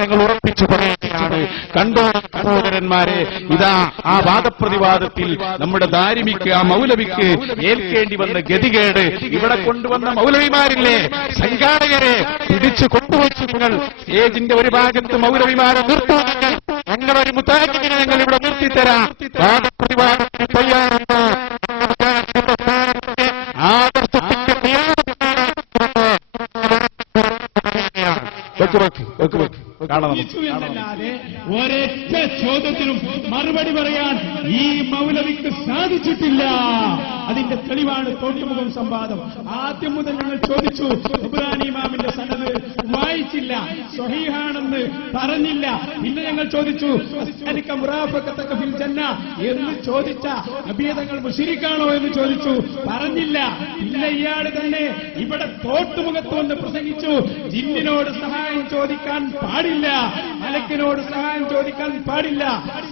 ഞങ്ങൾ ഉറപ്പിച്ചു പറയുകയാണ്. കണ്ടോ സഹോദരന്മാരെ, ഇതാ ആ വാദപ്രതിവാദത്തിൽ നമ്മുടെ ദാരിമിക്ക്, ആ മൗലവിക്ക് ഏൽക്കേണ്ടി വന്ന ഗതികേട്. ഇവിടെ കൊണ്ടുവന്ന മൗലവിമാരില്ലേ, സംഘാടകരെ പിടിച്ചു കൊണ്ടുവച്ചു. നിങ്ങൾ സ്റ്റേജിന്റെ ഒരു ഭാഗത്ത് മൗലവിമാരെ നിർത്തുക, ഞങ്ങളൊരു മുത്താജിനെ ഞങ്ങൾ ഇവിടെ നിർത്തിത്തരാം. വാദപ്രതിവാദത്തിന് തയ്യാറുണ്ടോ? എന്നല്ലാതെ ഒരൊറ്റ ചോദ്യത്തിനും മറുപടി പറയാൻ ഈ മൗലവിക്ക് സാധിച്ചിട്ടില്ല. അതിന്റെ തെളിവാണ് തോട്ടുമുഖം സംവാദം. ആദ്യം മുതൽ ഞങ്ങൾ ചോദിച്ചു, ഇബ്രാഹിം ഇമാമിന്റെ സനദ് വായിച്ചില്ല, സ്വഹീഹാണെന്ന് പറഞ്ഞില്ല. പിന്നെ ഞങ്ങൾ ചോദിച്ചു, മുറാഫഖത്തക ഫിൽ ജന്ന എന്ന് ചോദിച്ച നബിയതങ്ങൾ മുശ്രിക്കാണോ എന്ന് ചോദിച്ചു, പറഞ്ഞില്ല. പിന്നെ ഇയാൾ തന്നെ ഇവിടെ തോട്ടുമുഖത്ത് വന്ന് പ്രസംഗിച്ചു, ജിന്നിനോട് സഹായം ചോദിക്കാൻ പാടില്ല, മലക്കിനോട് സഹായം ചോദിക്കാൻ പാടില്ല.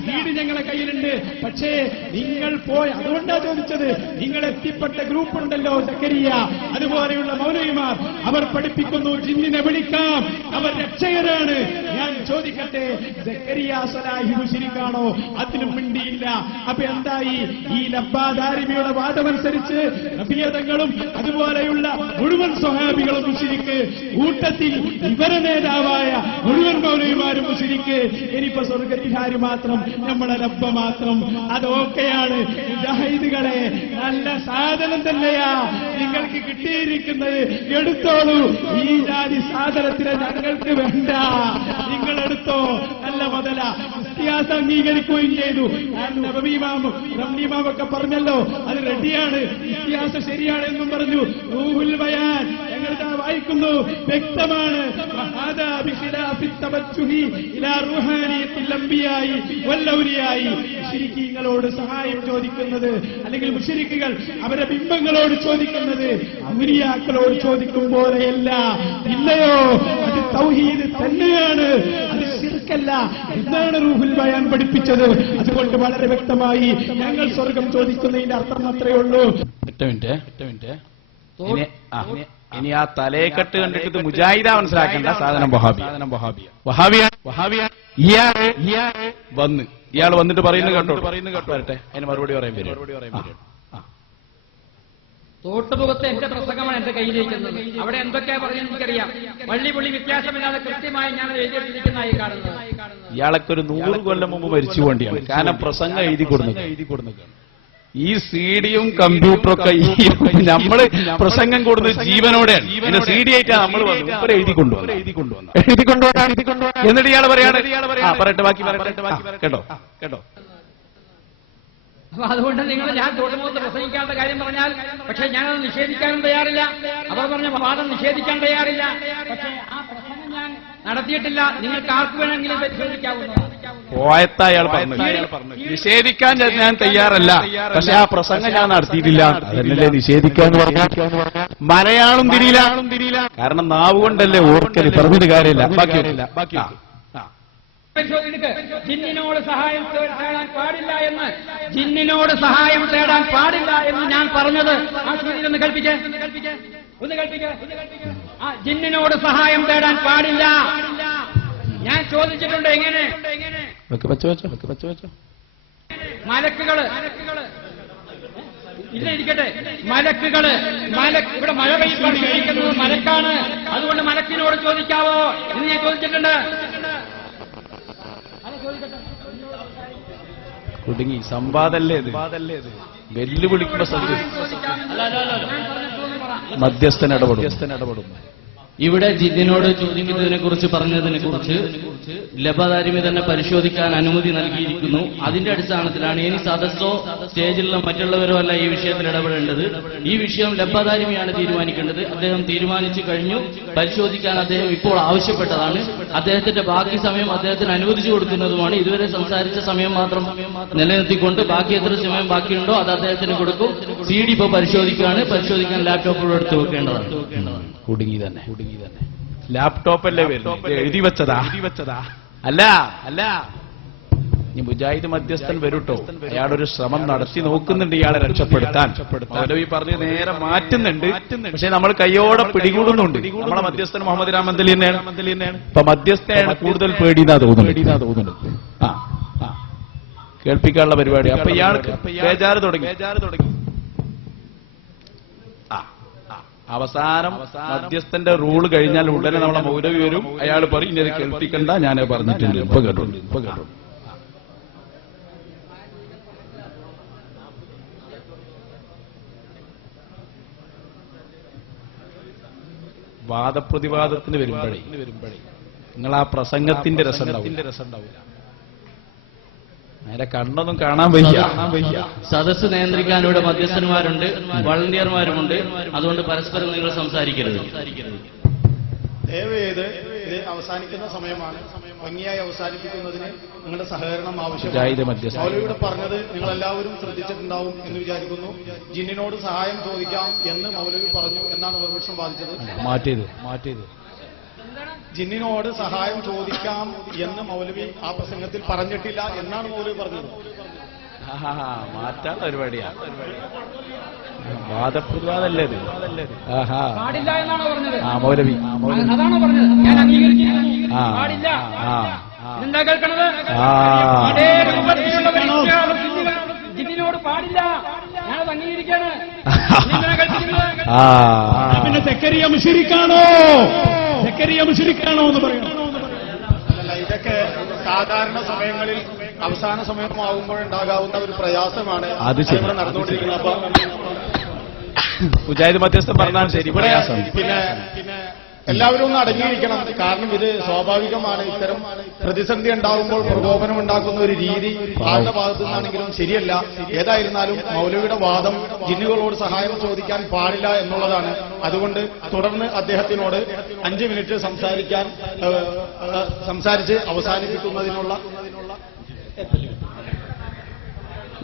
സീഡ് ഞങ്ങളെ കയ്യിലുണ്ട്, പക്ഷേ നിങ്ങൾ പോയി, അതുകൊണ്ടാ ചോദിച്ചത്. നിങ്ങൾ എത്തിപ്പെട്ട ഗ്രൂപ്പ് ഉണ്ടല്ലോ സക്കരിയ, അതുപോലെയുള്ള മൗലവിമാർ, അവർ പഠിപ്പിക്കുന്നു ജിന്നിനെ വിളിക്കാം, അവർ രക്ഷകരാണ്. ഞാൻ ചോദിക്കട്ടെ, സക്കരിയ സലാഹി മുശ്രിക്കാണോ? അതിനും മിണ്ടിയില്ല. അപ്പൊ എന്തായി? ഈ ലബ്ബാദാരിമിയുടെ വാദമനുസരിച്ച് നബിയതങ്ങളും അതുപോലെയുള്ള മുഴുവൻ സ്വഹാബികളും മുശ്രിക്ക്, കൂട്ടത്തിൽ ഇവരെ നേതാവായ മുഴുവൻ മൗലവിമാരും മുശ്രിക്ക്. ഇനിയിപ്പോ സ്വർഗത്തിഹാരി മാത്രം, നമ്മളെ ലബ്ബ മാത്രം. അതൊക്കെയാണ് മുജാഹിദുകളെ, നല്ല സാധനം തന്നെയാ നിങ്ങൾക്ക് കിട്ടിയിരിക്കുന്നത്. എടുത്തോളൂ, ഈ ജാതി സാധനത്തിന് ഞങ്ങൾക്ക് വേണ്ട, നിങ്ങൾ എടുത്തോ. നല്ല മുതല ഇസ്തിഹാസ അംഗീകരിക്കുകയും ചെയ്തു. റംലിമാമൊക്കെ പറഞ്ഞല്ലോ, അത് റെഡിയാണ്, ഇസ്തിഹാസ ശരിയാണ് എന്നും പറഞ്ഞു. റൂഹുൽ ബയാൻ ഞങ്ങളിതാ വായിക്കുന്നു, വ്യക്തമാണ്. മുശ്രിക്കീങ്ങളോട് സഹായം ചോദിക്കുന്നത്, അല്ലെങ്കിൽ മുശ്രിക്കുകൾ അവരെ ബിംബങ്ങളോട് ചോദിക്കുന്നത് ഔലിയാക്കളോട് ചോദിക്കും പോലെയല്ല. ഇല്ലയോ, അത് തൗഹീദ് തന്നെയാണ്, അത് ശിർക്കല്ല. ഇതാണ് റൂഹുൽ ബയാൻ പഠിപ്പിച്ചത്. അതുകൊണ്ട് വളരെ വ്യക്തമായി ഞങ്ങൾ സ്വർഗം ചോദിക്കുന്നതിന്റെ അർത്ഥം അത്രയേ ഉള്ളൂ. ഇനി ആ തലേക്കെട്ട് കണ്ടിട്ട് മുജാഹിദ മനസ്സിലാക്കേണ്ട സാധനം വഹാബിയ. ഇയാൾ വന്നിട്ട് പറയുന്നത് കേട്ടോ, വരട്ടെ, അതിന് മറുപടി പറയാൻ വരും. തോട്ടുമുഖത്ത് എന്റെ പ്രസംഗമാണ് എന്റെ കയ്യിലിരിക്കുന്നത്. അവിടെ എന്തൊക്കെയാ പറഞ്ഞത് എനിക്കറിയാം. വള്ളിപുള്ളി വ്യത്യാസമില്ലാതെ കൃത്യമായി ഞാൻ എഴുതിയെടുത്തിരിക്കുന്നതായി കാണുന്നത്. ഇയാളൊക്കെ ഒരു 100 കൊല്ലം മുമ്പ് മരിച്ചു വേണ്ടിയാണ്. കാരണം പ്രസംഗം എഴുതി കൊടുക്കുന്നത് ഈ സീഡിയും കമ്പ്യൂട്ടറൊക്കെ നമ്മള് പ്രസംഗം കൂടുന്നത് ജീവനോടെയാണ്. പിന്നെ സീഡി ആയിട്ടാണ് നമ്മൾ എഴുതി കൊണ്ടുവന്നു. എന്നിട്ട് ഇയാൾ പറയാണ്, പറയട്ടെ ബാക്കി കേട്ടോ. അപ്പൊ അതുകൊണ്ട് നിങ്ങൾ ഞാൻ തോട്ടുമുഖത്ത് പ്രസംഗിക്കാത്ത കാര്യം പറഞ്ഞാൽ, പക്ഷെ ഞാനത് നിഷേധിക്കാനും തയ്യാറില്ല. അവർ പറഞ്ഞ വാദം നിഷേധിക്കാൻ തയ്യാറില്ല. പക്ഷെ ആ പ്രസംഗം ഞാൻ നടത്തിയിട്ടില്ല. നിങ്ങൾക്ക് ആർക്ക് വേണമെങ്കിലും പരിശോധിക്കാവുന്നതാണ്. പോയത്ത അയാൾ പറഞ്ഞു നിഷേധിക്കാൻ ഞാൻ തയ്യാറല്ല, പക്ഷെ ആ പ്രസംഗം ഞാൻ നടത്തിയിട്ടില്ല. അതല്ലേ നിഷേധിക്കാന്ന് പറഞ്ഞാൽ മലയാളം തിരിയില്ല. കാരണം നാവ് കൊണ്ടല്ലേ ഓർക്കല്, പറഞ്ഞിട്ട് കാര്യമില്ല. ബാക്കി ജിന്നിനോട് സഹായം തേടാൻ പാടില്ല എന്ന്, ജിന്നിനോട് സഹായം തേടാൻ പാടില്ല എന്ന് ഞാൻ പറഞ്ഞത് ആ ഒന്ന് കൽപ്പിക്കേ, ഒന്ന് കൽപ്പിക്കേ. ആ ജിന്നിനോട് സഹായം തേടാൻ പാടില്ല ഞാൻ ചോദിച്ചിട്ടുണ്ട്. എങ്ങനെ? മലക്കുകള് ഇല്ല ഇരിക്കട്ടെ, മലക്കുകള് ഇവിടെ മഴ പെയ്യിക്കുന്നത് മലക്കാണ്, അതുകൊണ്ട് മലക്കിനോട് ചോദിക്കാവോ എന്ന് ഞാൻ ചോദിച്ചിട്ടുണ്ട്. കുടുങ്ങി. സംവാദല്ലേ ഇത്, വെല്ലുവിളിക്കുന്ന മധ്യസ്ഥൻ ഇടപെടും. ഇവിടെ ജിന്നിനോട് ചോദിക്കുന്നതിനെ കുറിച്ച് പറഞ്ഞതിനെ കുറിച്ച് ലബദാരിമി തന്നെ പരിശോധിക്കാൻ അനുമതി നൽകിയിരിക്കുന്നു. അതിന്റെ അടിസ്ഥാനത്തിലാണ് ഇനി സദസ്സോ സ്റ്റേജിലുള്ള മറ്റുള്ളവരോ അല്ല ഈ വിഷയത്തിൽ ഇടപെടേണ്ടത്. ഈ വിഷയം ലബദാരിമിയാണ് തീരുമാനിക്കേണ്ടത്. അദ്ദേഹം തീരുമാനിച്ചു കഴിഞ്ഞു. പരിശോധിക്കാൻ അദ്ദേഹം ഇപ്പോൾ ആവശ്യപ്പെട്ടതാണ്. അദ്ദേഹത്തിന്റെ ബാക്കി സമയം അദ്ദേഹത്തിന് അനുവദിച്ചു കൊടുക്കുന്നതുമാണ്. ഇതുവരെ സംസാരിച്ച സമയം മാത്രം നിലനിർത്തിക്കൊണ്ട് ബാക്കി എത്ര സമയം ബാക്കിയുണ്ടോ അത് അദ്ദേഹത്തിന് കൊടുക്കും. CD ഇപ്പോൾ പരിശോധിക്കുകയാണ്. പരിശോധിക്കാൻ ലാപ്ടോപ്പുകൾ എടുത്തു വെക്കേണ്ടതാണ്. കുടുങ്ങി തന്നെ. ലാപ്ടോപ്പല്ലേ എഴുതി വെച്ചതാ അല്ല. ഇനി മുജാഹിദ് മധ്യസ്ഥൻ വരൂട്ടോ, അയാളൊരു ശ്രമം നടത്തി നോക്കുന്നുണ്ട് ഇയാളെ രക്ഷപ്പെടുത്താൻ. മൗലവി പറഞ്ഞ് നേരെ മാറ്റുന്നുണ്ട്, പക്ഷെ നമ്മൾ കയ്യോടെ പിടികൂടുന്നുണ്ട്. നമ്മളെ മധ്യസ്ഥൻ മുഹമ്മദ് രാമന്തലി തന്നെയാണ്. ഇപ്പൊ മധ്യസ്ഥയാണ് കൂടുതൽ പേടിയെന്നാ തോന്നുന്നു. കേൾപ്പിക്കാനുള്ള പരിപാടി. അപ്പൊ ഇയാൾക്ക് ബേജാറ് തുടങ്ങി. അവസാനം മധ്യസ്ഥന്റെ റൂള് കഴിഞ്ഞാൽ ഉടനെ നമ്മളെ മൗലവി വരും. അയാൾ പറയും ഇനി കേൾപ്പിക്കണ്ട, ഞാൻ പറഞ്ഞിട്ടുണ്ട്. ഇപ്പൊ കേട്ടു. വാദപ്രതിവാദത്തിന് വരുമ്പോഴേ നിങ്ങൾ ആ പ്രസംഗത്തിന്റെ രസം ഉണ്ടാവില്ല. നേരെ കണ്ണൊന്നും കാണാൻ വയ്യ. സദസ്സ് നിയന്ത്രിക്കാൻ ഇവിടെ മധ്യസ്ഥന്മാരുണ്ട്, വളണ്ടിയർമാരുമുണ്ട്. അതുകൊണ്ട് പരസ്പരം നിങ്ങൾ സംസാരിക്കരുത്. ദയവേത് ഇത് അവസാനിക്കുന്ന സമയമാണ്. ഭംഗിയായി അവസാനിപ്പിക്കുന്നതിന് നിങ്ങളുടെ സഹകരണം ആവശ്യമാണ്. മൗലവിയുടെ പറഞ്ഞത് നിങ്ങളെല്ലാവരും ശ്രദ്ധിച്ചിട്ടുണ്ടാവും എന്ന് വിചാരിക്കുന്നു. ജിന്നിനോട് സഹായം ചോദിക്കാം എന്ന് മൗലവി പറഞ്ഞു എന്നാണ് പ്രതിപക്ഷം വാദിച്ചത്. മാറ്റിയത് ജിന്നിനോട് സഹായം ചോദിക്കാം എന്ന് മൗലവി ആ പ്രസംഗത്തിൽ പറഞ്ഞിട്ടില്ല എന്നാണ് മൗലവി പറഞ്ഞത്. മാറ്റാൻ പരിപാടിയാ. വാദപ്രതിവാദല്ലേ ഇത്? പാടില്ല എന്നാണോ പറഞ്ഞത്? മൗലവി അതാണോ പറഞ്ഞത്? ഞാൻ അംഗീകരിക്കുന്നു. പാടില്ല. എന്താ കേൾക്കണത്? ജിന്നിനോട് പാടില്ല, ഞാനത് അംഗീകരിക്കാണ്. പിന്നെ സെക്കരിയ മുശ്രിക്കാണോ എന്ന് പറയണം. ഇതൊക്കെ സാധാരണ സമയങ്ങളിൽ അവസാന സമയമാകുമ്പോഴുണ്ടാകാവുന്ന ഒരു പ്രയാസമാണ്. അത് നടന്നുകൊണ്ടിരിക്കുന്നത്. അപ്പൊ മുജാഹിദ് മധ്യസ്ഥൻ പറഞ്ഞാൽ ശരി, പ്രയാസം. പിന്നെ എല്ലാവരും ഒന്ന് അടങ്ങിയിരിക്കണം. കാരണം ഇത് സ്വാഭാവികമാണ്. ഇത്തരം പ്രതിസന്ധി ഉണ്ടാകുമ്പോൾ പ്രകോപനം ഉണ്ടാക്കുന്ന ഒരു രീതി ആരുടെ ഭാഗത്തു നിന്നാണെങ്കിലും ശരിയല്ല. ഏതായിരുന്നാലും മൗലവിയുടെ വാദം ജിന്നുകളോട് സഹായം ചോദിക്കാൻ പാടില്ല എന്നുള്ളതാണ്. അതുകൊണ്ട് തുടർന്ന് അദ്ദേഹത്തിനോട് 5 മിനിറ്റ് സംസാരിച്ച് അവസാനിപ്പിക്കുന്നതിനുള്ള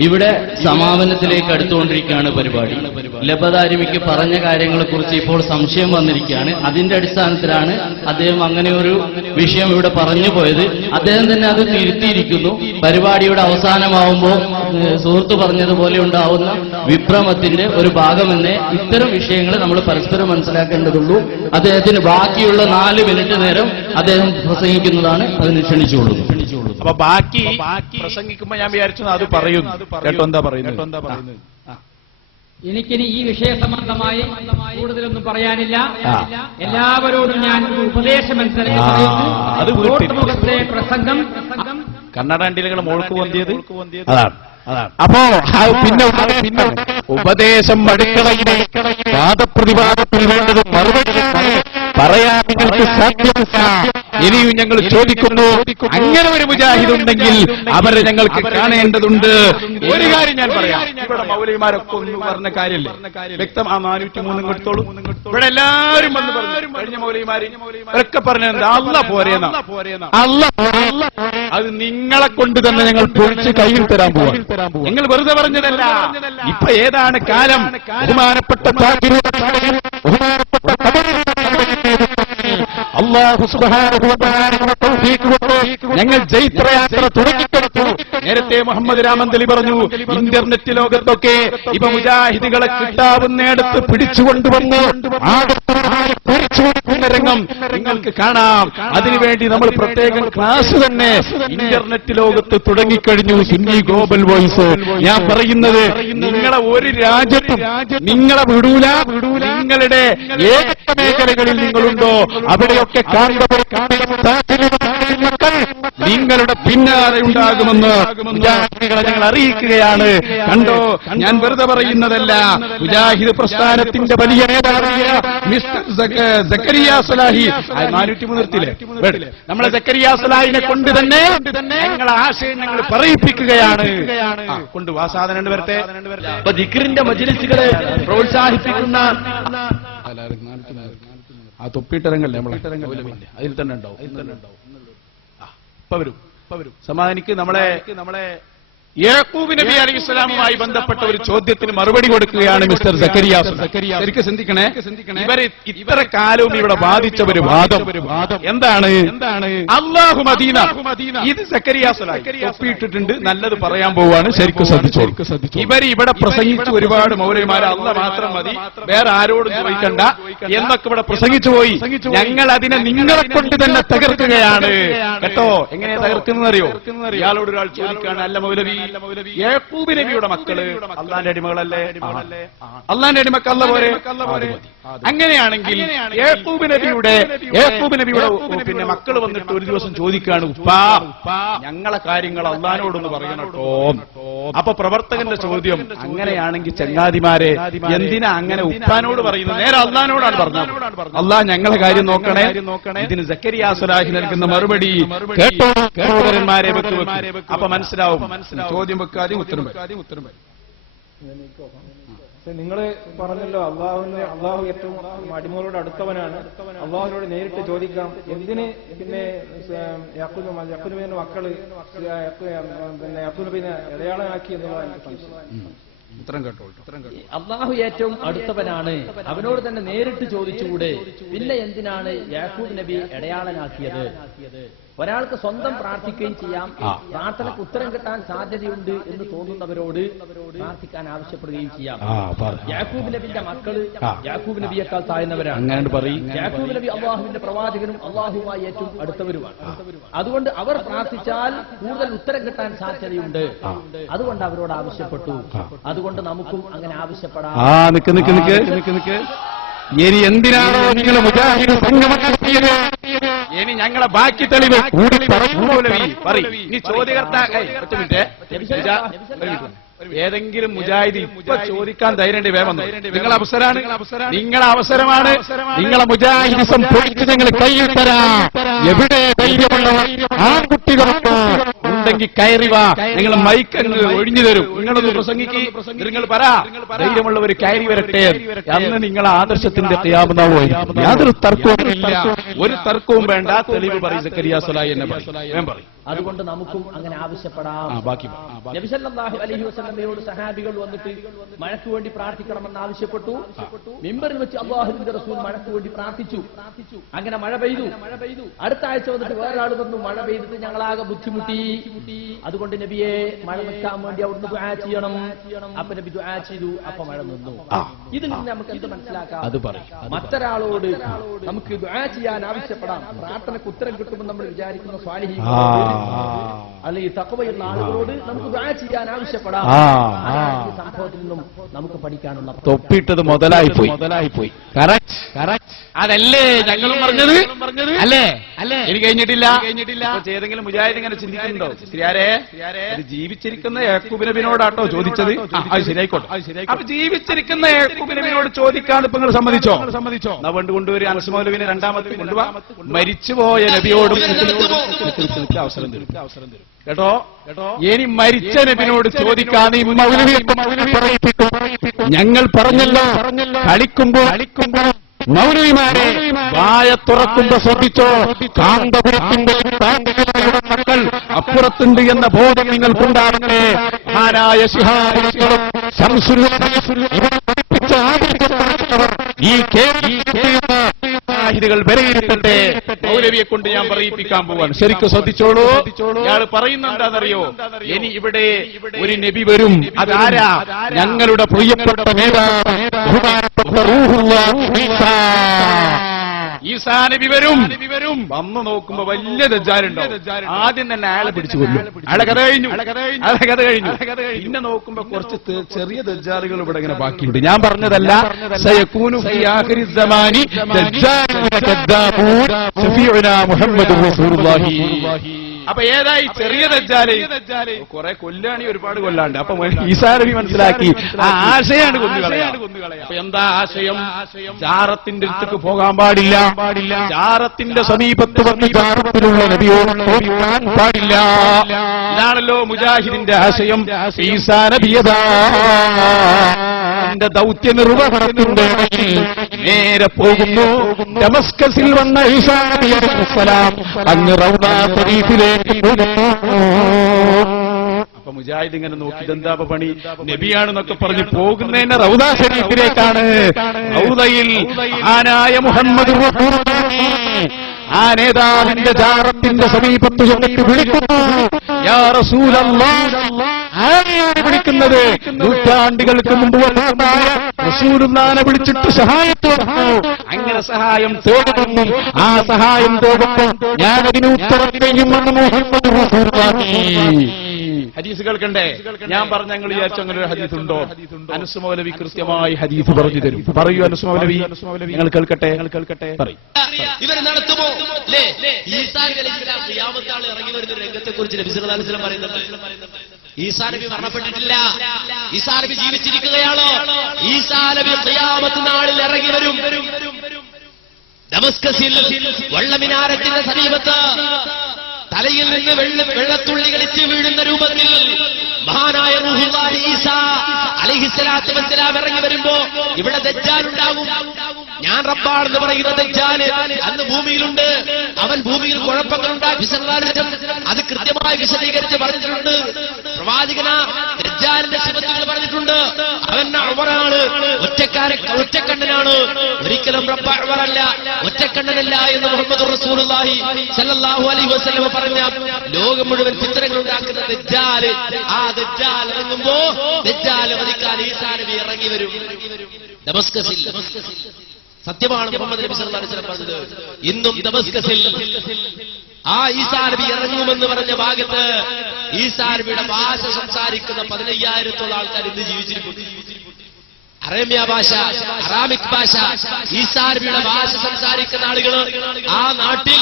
ഇവിടെ സമാപനത്തിലേക്ക് അടുത്തുകൊണ്ടിരിക്കുകയാണ് പരിപാടി. ലബദാരിമിക്ക് പറഞ്ഞ കാര്യങ്ങളെക്കുറിച്ച് ഇപ്പോൾ സംശയം വന്നിരിക്കുകയാണ്. അതിന്റെ അടിസ്ഥാനത്തിലാണ് അദ്ദേഹം അങ്ങനെ ഒരു വിഷയം ഇവിടെ പറഞ്ഞു പോയത്. അദ്ദേഹം തന്നെ അത് തിരുത്തിയിരിക്കുന്നു. പരിപാടിയുടെ അവസാനമാവുമ്പോൾ സുഹൃത്ത് പറഞ്ഞതുപോലെ ഉണ്ടാവുന്ന വിഭ്രമത്തിന്റെ ഒരു ഭാഗമെന്നേ ഇത്തരം വിഷയങ്ങൾ നമ്മൾ പരസ്പരം മനസ്സിലാക്കേണ്ടതുള്ളൂ. അദ്ദേഹത്തിന് ബാക്കിയുള്ള 4 മിനിറ്റ് നേരം അദ്ദേഹം പ്രസംഗിക്കുന്നതാണ്. അതിന് ക്ഷണിച്ചുകൊള്ളുന്നു. അപ്പൊ ബാക്കി പ്രസംഗിക്കുമ്പോ ഞാൻ വിചാരിച്ചു അത് പറയും. കേട്ടോ എന്താ പറയുന്നത്? എനിക്കിനി ഈ വിഷയ സംബന്ധമായി കൂടുതലൊന്നും പറയാനില്ല. എല്ലാവരോടും ഞാൻ ഉപദേശമനുസരിച്ച് പ്രസംഗം കണ്ണടണ്ടിലുകൾ മോൾക്ക് പൊന്തിയത് അതാണ്. അപ്പോ പിന്നെ ഉപദേശം അടുക്കളയിലെ വാദപ്രതിവാദത്തിൽ വേണ്ടത് മറുപടി പറയാൻ നിങ്ങൾക്ക് സാധ്യമല്ല. ഇനിയും ഞങ്ങൾ ചോദിക്കുന്നു, അങ്ങനെ ഒരു മുജാഹിദ് ഉണ്ടെങ്കിൽ അവരെ ഞങ്ങൾക്ക് കാണേണ്ടതുണ്ട്. ഒരു കാര്യം ഞാൻ പറയാം. ഇവിടെ മൗലവിമാരൊക്കെ ഒന്ന് പറഞ്ഞ കാര്യമില്ലേ വ്യക്തം. ആ 403 എടുത്തോളൂ. ഇവിടെ എല്ലാവരും വന്ന് പറഞ്ഞു കഴിഞ്ഞ മൗലവിമാര് ഒക്കെ പറഞ്ഞത് അല്ല പോരേന്ന അല്ല അത് നിങ്ങളെ കൊണ്ട് തന്നെ ഞങ്ങൾ പൊളിച്ച് കയ്യിൽ തരാൻ പോവാം. നിങ്ങൾ വെറുതെ പറഞ്ഞതല്ല. ഇപ്പൊ ഏതാണ് കാലം? ബഹുമാനപ്പെട്ട അല്ലാഹു സുബ്ഹാനഹു വ തആല തൗഫീഖ് കൊടുത്തു. ഞങ്ങൾ ജൈത്രയാത്ര തുടങ്ങിക്കൊടുത്തു. നേരത്തെ മുഹമ്മദ് രാമന്തലി പറഞ്ഞു, ഇന്റർനെറ്റ് ലോകത്തൊക്കെ ഇപ്പൊ മുജാഹിദുകളെ കിട്ടാവുന്നിടത്ത് പിടിച്ചുകൊണ്ടുവന്ന് പിടിച്ചു കൊടുക്കുന്ന രംഗം നിങ്ങൾക്ക് കാണാം. അതിനുവേണ്ടി നമ്മൾ പ്രത്യേകം ക്ലാസ് തന്നെ ഇന്റർനെറ്റ് ലോകത്ത് തുടങ്ങിക്കഴിഞ്ഞു. Sunni global voice. ഞാൻ പറയുന്നത്, നിങ്ങളെ ഒരു രാജ്യത്തും നിങ്ങളെ വിടൂല. നിങ്ങളുടെ ഏക മേഖലകളിൽ നിങ്ങളുണ്ടോ അവിടെയൊക്കെ നിങ്ങളുടെ പിന്നാലെ ഉണ്ടാകുമെന്ന് മുജാഹിദുകളെ ഞങ്ങൾ അറിയിക്കുകയാണ്. കണ്ടോ, ഞാൻ വെറുതെ പറയുന്നതല്ല. മുജാഹിദ് പ്രസ്ഥാനത്തിന്റെ വലിയ നേതാവായ മിസ്റ്റർ സക്കരിയ സലാഹി 403 നമ്മളെ സക്കരിയ സലാഹിനെ കൊണ്ട് തന്നെ ഞങ്ങളെ ആശയം ഞങ്ങൾ പറയിപ്പിക്കുകയാണ്. കൊണ്ടുവാ സാധനം വരട്ടെ. അപ്പൊ ദിക്റിന്റെ മജ്‌ലിസുകളെ പ്രോത്സാഹിപ്പിക്കുന്ന ആ തൊപ്പിയിട്ടരങ്ങല്ലേ നമ്മളെ അതിൽ തന്നെ ഉണ്ടാവും. ഇപ്പൊ വരും സമാധാനിക്ക്. നമ്മളെ യാക്കൂബ് നബി അലൈഹി സ്വലാമുമായി ബന്ധപ്പെട്ട ഒരു ചോദ്യത്തിന് മറുപടി കൊടുക്കുകയാണ് മിസ്റ്റർ സക്കരിയ. ശരിക്കും ചിന്തിക്കണേ. ഇവരെ ഇത്ര കാലവും ഇവിടെ വാദിച്ച ഒരു വാദം എന്താണ്? അല്ലാഹു മദീന. ഇത് സക്കരിയ സ്വലാഹി ഒപ്പിയിട്ടിട്ടുണ്ട്. നല്ലത് പറയാൻ പോവാണ്. ശരിക്കും ശ്രദ്ധിച്ചോളൂ. ഇവര് ഇവിടെ പ്രസംഗിച്ച് ഒരുപാട് മൗലവിമാര് അല്ല മാത്രം മതി, വേറെ ആരോടും ചോദിക്കണ്ട എന്നൊക്കെ ഇവിടെ പ്രസംഗിച്ചു പോയി. ഞങ്ങൾ അതിനെ നിങ്ങളെ കൊണ്ട് തന്നെ തകർക്കുകയാണ് കേട്ടോ. എങ്ങനെയാ തകർക്കുന്നറിയോ? ഇയാളോട് ഒരാൾ ചോദിക്കാണ്, അല്ല മൗലവി, യാക്കൂബ് നബിയുടെ മക്കള് അള്ളാന്റെ അടിമകളല്ലേ? അള്ളാന്റെ അടിമക്ക് അല്ല പോരെ? അങ്ങനെയാണെങ്കിൽ യാക്കൂബ് നബിയുടെ പിന്നെ മക്കൾ വന്നിട്ട് ഒരു ദിവസം ചോദിക്കാണ്, ഉപ്പാ ഞങ്ങളെ കാര്യങ്ങൾ അള്ളാനോടൊന്ന് പറയണം കേട്ടോ. അപ്പൊ പ്രവർത്തകന്റെ ചോദ്യം, അങ്ങനെയാണെങ്കിൽ ചങ്ങാതിമാരെ എന്തിനാ അങ്ങനെ ഉപ്പാനോട് പറയുന്നത്? നേരെ അള്ളാനോടാണ് പറഞ്ഞത്. അള്ളാ ഞങ്ങളെ കാര്യം നോക്കണേ. ഇതിന് സക്കരിയ സ്വലാഹി നൽകുന്ന മറുപടി കേട്ടോ സഹോദരന്മാരെ. അപ്പൊ മനസ്സിലാവും. ചോദ്യം വെക്കാതെയും ഉത്തരം നിങ്ങൾ പറഞ്ഞല്ലോ അള്ളാഹു ഏറ്റവും അടിമകളോട് അടുത്തവനാണ്. അള്ളാഹുവിനോട് നേരിട്ട് ചോദിക്കാം. എന്തിന് പിന്നെ യാക്കൂബിന്റെ മക്കള് പിന്നെ യാക്കൂബിനെ ഇടയാളനാക്കി എന്നുള്ളതാണ് എനിക്ക് സംശയം. ഉത്തരം കേട്ടോ. അള്ളാഹു ഏറ്റവും അടുത്തവനാണ്, അവനോട് തന്നെ നേരിട്ട് ചോദിച്ചുകൂടെ? പിന്നെ എന്തിനാണ് യാക്കൂബ് നബി ഇടയാളനാക്കിയത്? ഒരാൾക്ക് സ്വന്തം പ്രാർത്ഥിക്കുകയും ചെയ്യാം, പ്രാർത്ഥനയ്ക്ക് ഉത്തരം കിട്ടാൻ സാധ്യതയുണ്ട് എന്ന് തോന്നുന്നവരോട് പ്രാർത്ഥിക്കാൻ ആവശ്യപ്പെടുകയും ചെയ്യാം. യാക്കൂബ് നബിന്റെ മക്കള് യാക്കൂബ് നബിയേക്കാൾ താഴ്ന്നവരാണ്. അങ്ങനെ പറയും. യാക്കൂബ് നബി അള്ളാഹുവിന്റെ പ്രവാചകനും അള്ളാഹുമായി ഏറ്റവും അടുത്തവരുമാണ്. അതുകൊണ്ട് അവർ പ്രാർത്ഥിച്ചാൽ കൂടുതൽ ഉത്തരം കിട്ടാൻ സാധ്യതയുണ്ട്. അതുകൊണ്ട് അവരോട് ആവശ്യപ്പെട്ടു. അതുകൊണ്ട് നമുക്കും അങ്ങനെ ആവശ്യപ്പെടാം. ഇനി എന്തിനാണോ നിങ്ങൾ മുജാഹിദ് സംഗമം നടത്തിയത്? ഇനി ഞങ്ങളെ ബാക്കി തെളിവ് കൂടി പറയും. ഇനി ചോദ്യകർത്താക്കൾ ഏതെങ്കിലും മുജാഹിദ് ഇപ്പൊ ചോദിക്കാൻ ധൈര്യം വേണം. നിങ്ങളെ അവസരമാണ്, നിങ്ങളെ അവസരമാണ്. നിങ്ങളെ മുജാഹിദിസം പൊളിച്ച് ഞങ്ങൾ കയ്യിൽ തരാം. എവിടെ ധൈര്യമുള്ളവർ ആൺകുട്ടികളൊക്കെ ഉണ്ടെങ്കിൽ കയറി വാ. നിങ്ങൾ മൈക്കങ്ങ് ഒഴിഞ്ഞു തരും. നിങ്ങളൊന്ന് പ്രസംഗിക്ക്, നിങ്ങൾ പറ. ധൈര്യമുള്ളവർ കയറി വരട്ടെ. അന്ന് നിങ്ങളെ ആദർശത്തിന്റെ ഖിയാമത്താവോ? യാതൊരു തർക്കവുമില്ല. ഒരു തർക്കവും വേണ്ട. തെളിവ് പറയും സക്കരിയ സ്വലാഹി എന്നെ പറയും. അതുകൊണ്ട് നമുക്കും അങ്ങനെ ആവശ്യപ്പെടാം. നബി സല്ലല്ലാഹു അലൈഹി വസല്ലമയോട് സഹാബികൾ വന്നിട്ട് മഴയ്ക്ക് വേണ്ടി പ്രാർത്ഥിക്കണമെന്ന് ആവശ്യപ്പെട്ടു. മിമ്പറിൽ വെച്ച് അല്ലാഹുവിന്റെ റസൂൽ മഴയ്ക്ക് വേണ്ടി പ്രാർത്ഥിച്ചു. അങ്ങനെ മഴ പെയ്തു. അടുത്ത ആഴ്ച വന്നിട്ട് വേറൊരാൾ വന്നു, മഴ പെയ്തിട്ട് ഞങ്ങളാകെ ബുദ്ധിമുട്ടി. അതുകൊണ്ട് നബിയെ മഴ നിൽക്കാൻ വേണ്ടി അവിടുന്ന് ദുആ ചെയ്യണം. അപ്പൊ നബി ദുആ ചെയ്തു. അപ്പൊ മഴ നിന്നു. ഇതിൽ നിന്ന് നമുക്ക് എന്ത് മനസ്സിലാക്കാം? അത് പറയും. മറ്റൊരാളോട് നമുക്ക് ദുആ ചെയ്യാൻ ആവശ്യപ്പെടാം. പ്രാർത്ഥനയ്ക്ക് ഉത്തരം കിട്ടുമെന്ന് നമ്മൾ വിചാരിക്കുന്ന സ്വാലിഹീങ്ങളോട് അല്ലെങ്കിൽ തഖ്വയുള്ള ആളുകളോട് നമുക്ക് ദുആ ചെയ്യാൻ ആവശ്യപ്പെടാം. ഈ സംഭവത്തിൽ നിന്നും നമുക്ക് പഠിക്കാനുള്ള തൊപ്പിട്ടത് മുതലായി പോയി. അതല്ലേ ഞങ്ങളും പറഞ്ഞത്? അല്ലേ? എനിക്ക് കഴിഞ്ഞിട്ടില്ല. ഏതെങ്കിലും മുജാഹിദ് ഇങ്ങനെ ചിന്തിക്കുന്നുണ്ടോ? ശരിയാരേ, ജീവിച്ചിരിക്കുന്ന യാക്കൂബ് നബിയോടാട്ടോ ചോദിച്ചത്. അത് ശരിയായിക്കോട്ടെ. അപ്പൊ ജീവിച്ചിരിക്കുന്ന യാക്കൂബ് നബിയോട് ചോദിക്കാണ് ഇപ്പൊ നിങ്ങൾ സമ്മതിച്ചോ? എന്നാ കൊണ്ടുവരും. അനസ് മൗലവിനെ രണ്ടാമത്തെ കൊണ്ടുപോവാ. മരിച്ചുപോയ നബിയോടും അവസരം തരും കേട്ടോ. ഇനി മരിച്ച നബിനോട് ചോദിക്കാതെ ഞങ്ങൾ പറഞ്ഞല്ലോ, കളിക്കുമ്പോ മൗലവിമാരെ വായ തുറക്കുമ്പോ ശ്രദ്ധിച്ചോ. കാന്തപുരത്തിന്റെ മക്കൾ അപ്പുറത്തുണ്ട് എന്ന ബോധം നിങ്ങൾക്കുണ്ടാവട്ടെ. മഹാനായ ശിഹാബുകളും പഠിപ്പിച്ച ഈ ാഹിദികൾ വിലയിരുത്തട്ടെ. മൗലവിയെ കൊണ്ട് ഞാൻ പറയിപ്പിക്കാൻ പോവാണ്. ശരിക്കും ശ്രദ്ധിച്ചോളൂ. ഇയാൾ പറയുന്ന എന്താണെന്നറിയോ? ഇനി ഇവിടെ ഒരു നബി വരും. അതാരാ? ഞങ്ങളുടെ പ്രിയപ്പെട്ട നേതാവ് ബഹുമാനപ്പെട്ട റൂഹുല്ലാഹ് ഈസാ. ഈസാ നബി വരും. വന്ന് നോക്കുമ്പോ വലിയ ദജ്ജാലുണ്ടാവും. ആദ്യം തന്നെ അയാളെ പിടിച്ചു കൊല്ലും. അയാളെ കഥ കഴിഞ്ഞു. പിന്നെ നോക്കുമ്പോ കുറച്ച് ചെറിയ ദജ്ജാലുകൾ ഇവിടെ ഇങ്ങനെ ബാക്കിയുണ്ട്. ഞാൻ പറഞ്ഞതല്ല. സയകൂനു ഫീ ആഖിരി സമാനി ദജ്ജാലുന കദ്ദാബൂൻ ശഫീഉനാ മുഹമ്മദുർ റസൂലുള്ളാഹി. അപ്പൊ ഏതായി ചെറിയ ദജ്ജാല്? കുറെ കൊല്ലാണി, ഒരുപാട് കൊല്ലാണ്ട്. അപ്പൊ ഈസാ നബി മനസ്സിലാക്കി ആ ആശയാണ് കൊന്നുകളയാ. അപ്പൊ എന്താ ആശയം? ജാറത്തിന്റെ അടുത്തേക്ക് പോകാൻ പാടില്ല. ജാറത്തിന്റെ സമീപത്ത് വന്ന് ജാറത്തിലുള്ള നബിയോട് പോകാൻ പാടില്ല. ഇതാണല്ലോ മുജാഹിദിന്റെ ആശയം. ഈസാ നബിയതാ എന്റെ ദൗത്യ നിർവഹണത്തിന്റെ നേരെ പോകുന്നു. ഡമസ്കസിൽ വന്ന ഈസാ നബി അലൈഹിസ്സലാം അങ്ങ് റൗദ ശരീഫിലേക്ക് പോകുന്നു. അപ്പൊ മുജാഹിദ് ഇങ്ങനെ നോക്കി ഇതെന്താ പണി? നബിയാണെന്നൊക്കെ പറഞ്ഞ് പോകുന്നതിന് റൗദ ശരീഫിലേക്കാണ്. റൗദയിൽ ആനായ മുഹമ്മദ് ആ നേതാവിന്റെ ജാറത്തിന്റെ സമീപത്ത് ചെന്നിട്ട് വിളിക്കുന്നു, യാ റസൂലല്ലാഹ്. ആരെയാണ് വിളിക്കുന്നത്? നൂറ്റാണ്ടുകൾക്ക് മുമ്പ് വന്നതായ റസൂലുള്ളാഹിനെ വിളിച്ചിട്ട് സഹായത്ത് വന്നു. അങ്ങനെ സഹായം തേടുമെന്നും ആ സഹായം തേടുമ്പോൾ ഞാനതിന് ഉത്തരം ചെയ്യുമെന്ന് മുഹമ്മദ് റസൂലുള്ളാഹി. ഹദീസ് കേൾക്കണ്ടേ? ഞാൻ പറഞ്ഞ ഞങ്ങൾ വിചാരിച്ചു അങ്ങനെ ഒരു ഹദീസ് ഉണ്ടോ? അനസ് മൗലവി കൃത്യമായി ഹദീസ് പറഞ്ഞു തരും. പറയൂ അനസ് മൗലവി, നിങ്ങൾ കേൾക്കട്ടെ. പറയും. ഇവർ നടത്തുമോ? ഈസാ നബി അലൈഹിസ്സലാം ഖിയാമത്ത് നാൾ ഇറങ്ങി വരുന്ന രംഗത്തെ കുറിച്ച് നബി സല്ലല്ലാഹു അലൈഹി വസല്ലം പറയുന്നുണ്ട്. ഈസാ നബി മരണപ്പെട്ടിട്ടില്ല. ഈസാ നബി ജീവിച്ചിരിക്കുകയാണോ? ഈസാ നബി ഖിയാമത്ത് നാളിൽ ഇറങ്ങി വരും. ദമസ്കസിൽ വെള്ളമിനാരത്തിന്റെ സമീപത്ത് തലയിൽ നിന്ന് വെള്ളത്തുള്ളികൾ എത്തി വീഴുന്ന രൂപത്തിൽ മഹാനായ റൂഹുല്ലാഹി ഈസാ അലൈഹിസ്സലാത്തു വസ്സലാം ഇറങ്ങി വരുമ്പോ ഇവിടെ ദജ്ജാൽ ഉണ്ടാകും. ഞാൻ റബ്ബാണെന്ന് പറയുന്ന ദജ്ജാല് അന്ന് ഭൂമിയിലുണ്ട്. അവൻ ഭൂമിയിൽ കുഴപ്പങ്ങൾ ഉണ്ടാക്കി അത് കൃത്യമായി വിശദീകരിച്ച് പറഞ്ഞിട്ടുണ്ട്. പ്രവാചകന ദജ്ജാലിന്റെ സിഫത്തുകൾ പറഞ്ഞിട്ടുണ്ട്. അവൻ അവറാണ്, ഒറ്റക്കണ്ണനാണ്. ഒരിക്കലും റബ്ബ് അവറല്ല, ഒറ്റക്കണ്ണനല്ല എന്ന് മുഹമ്മദ് റസൂലുള്ളാഹി സ്വല്ലല്ലാഹു അലൈഹി വസല്ലം പറഞ്ഞ ലോകം മുഴുവൻ ചിത്രങ്ങൾ ഉണ്ടാക്കുന്ന ദജ്ജാല്. ആ ദജ്ജാൽ ഇറങ്ങുമ്പോ ദജ്ജാൽ വധിക്കാൻ ഈസാ നബി ഇറങ്ങി വരും ദമസ്കസിൽ. സത്യമാണ് മുഹമ്മദ് നബി സല്ലല്ലാഹു അലൈഹി വസല്ലം പറഞ്ഞത്. ഇന്നും ദമസ്കസിൽ ആ ഈസാ നബി ഇറങ്ങുമെന്ന് പറഞ്ഞ ഭാഗത്ത് ഈസാ നബിയുടെ ഭാഷ സംസാരിക്കുന്ന 15,000 ആൾക്കാർ ഇന്ന് ജീവിച്ചിരിക്കുന്നു. അറേബ്യ ഭാഷ, അറാമിക് ഭാഷ, ഈസാ നബിയുടെ ഭാഷ സംസാരിക്കുന്ന ആളുകൾ ആ നാട്ടിൽ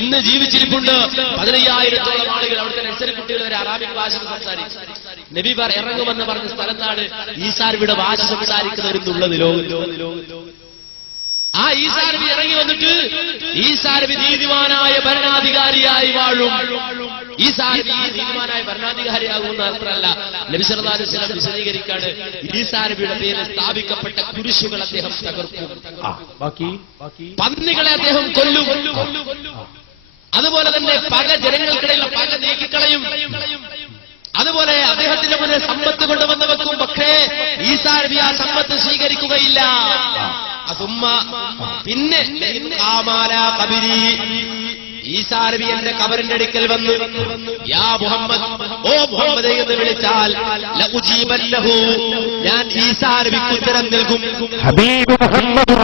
ഇന്ന് ജീവിച്ചിരിപ്പുണ്ട്. 15,000 ആളുകൾ. അവിടുത്തെ നഴ്സറി കുട്ടികൾ വരെ അറാമിക് ഭാഷ സംസാരിക്കും. നബി ഇറങ്ങുമെന്ന് പറഞ്ഞ സ്ഥലത്താണ് ഈസാ നബിയുടെ ഭാഷ സംസാരിക്കുന്നവരെന്നുള്ളത് ലോകം. ആ ഈസാ നബി ഇറങ്ങി വന്നിട്ട് ഈസാ നബി നീതിമാനായ ഭരണാധികാരിയായി വാഴും. ഈസാ നബി നീതിമാനായ ഭരണാധികാരിയാകുമെന്ന് മാത്രമല്ല, നബി സല്ലല്ലാഹു അലൈഹി വസല്ലം വിശദീകരിക്കാണ് ഈസാ നബിയുടെ പേരിൽ സ്ഥാപിക്കപ്പെട്ട കുരിശുകൾ അദ്ദേഹം തകർക്കും. പന്നികളെ അദ്ദേഹം കൊല്ലും. അതുപോലെ തന്നെ പക, ജനങ്ങൾക്കിടയിലുള്ള പക നീക്കിക്കളയും. അതുപോലെ അദ്ദേഹത്തിന്റെ മുന്നിൽ സമ്പത്ത് കൊണ്ടുവന്ന് വെക്കും. പക്ഷേ ഈസാ നബി ആ സമ്പത്ത് സ്വീകരിക്കുകയില്ല. പിന്നെ ഈസാ നബി എന്റെ ഖബറിന്റെ അടുക്കൽ വന്ന് യാ മുഹമ്മദ്, ഓ മുഹമ്മദ് എന്ന് വിളിച്ചാൽ ലഉജീബന്നഹു, ഞാൻ ഈസാ നബിക്ക് ഉത്തരം നൽകും. ഹബീബ് മുഹമ്മദ്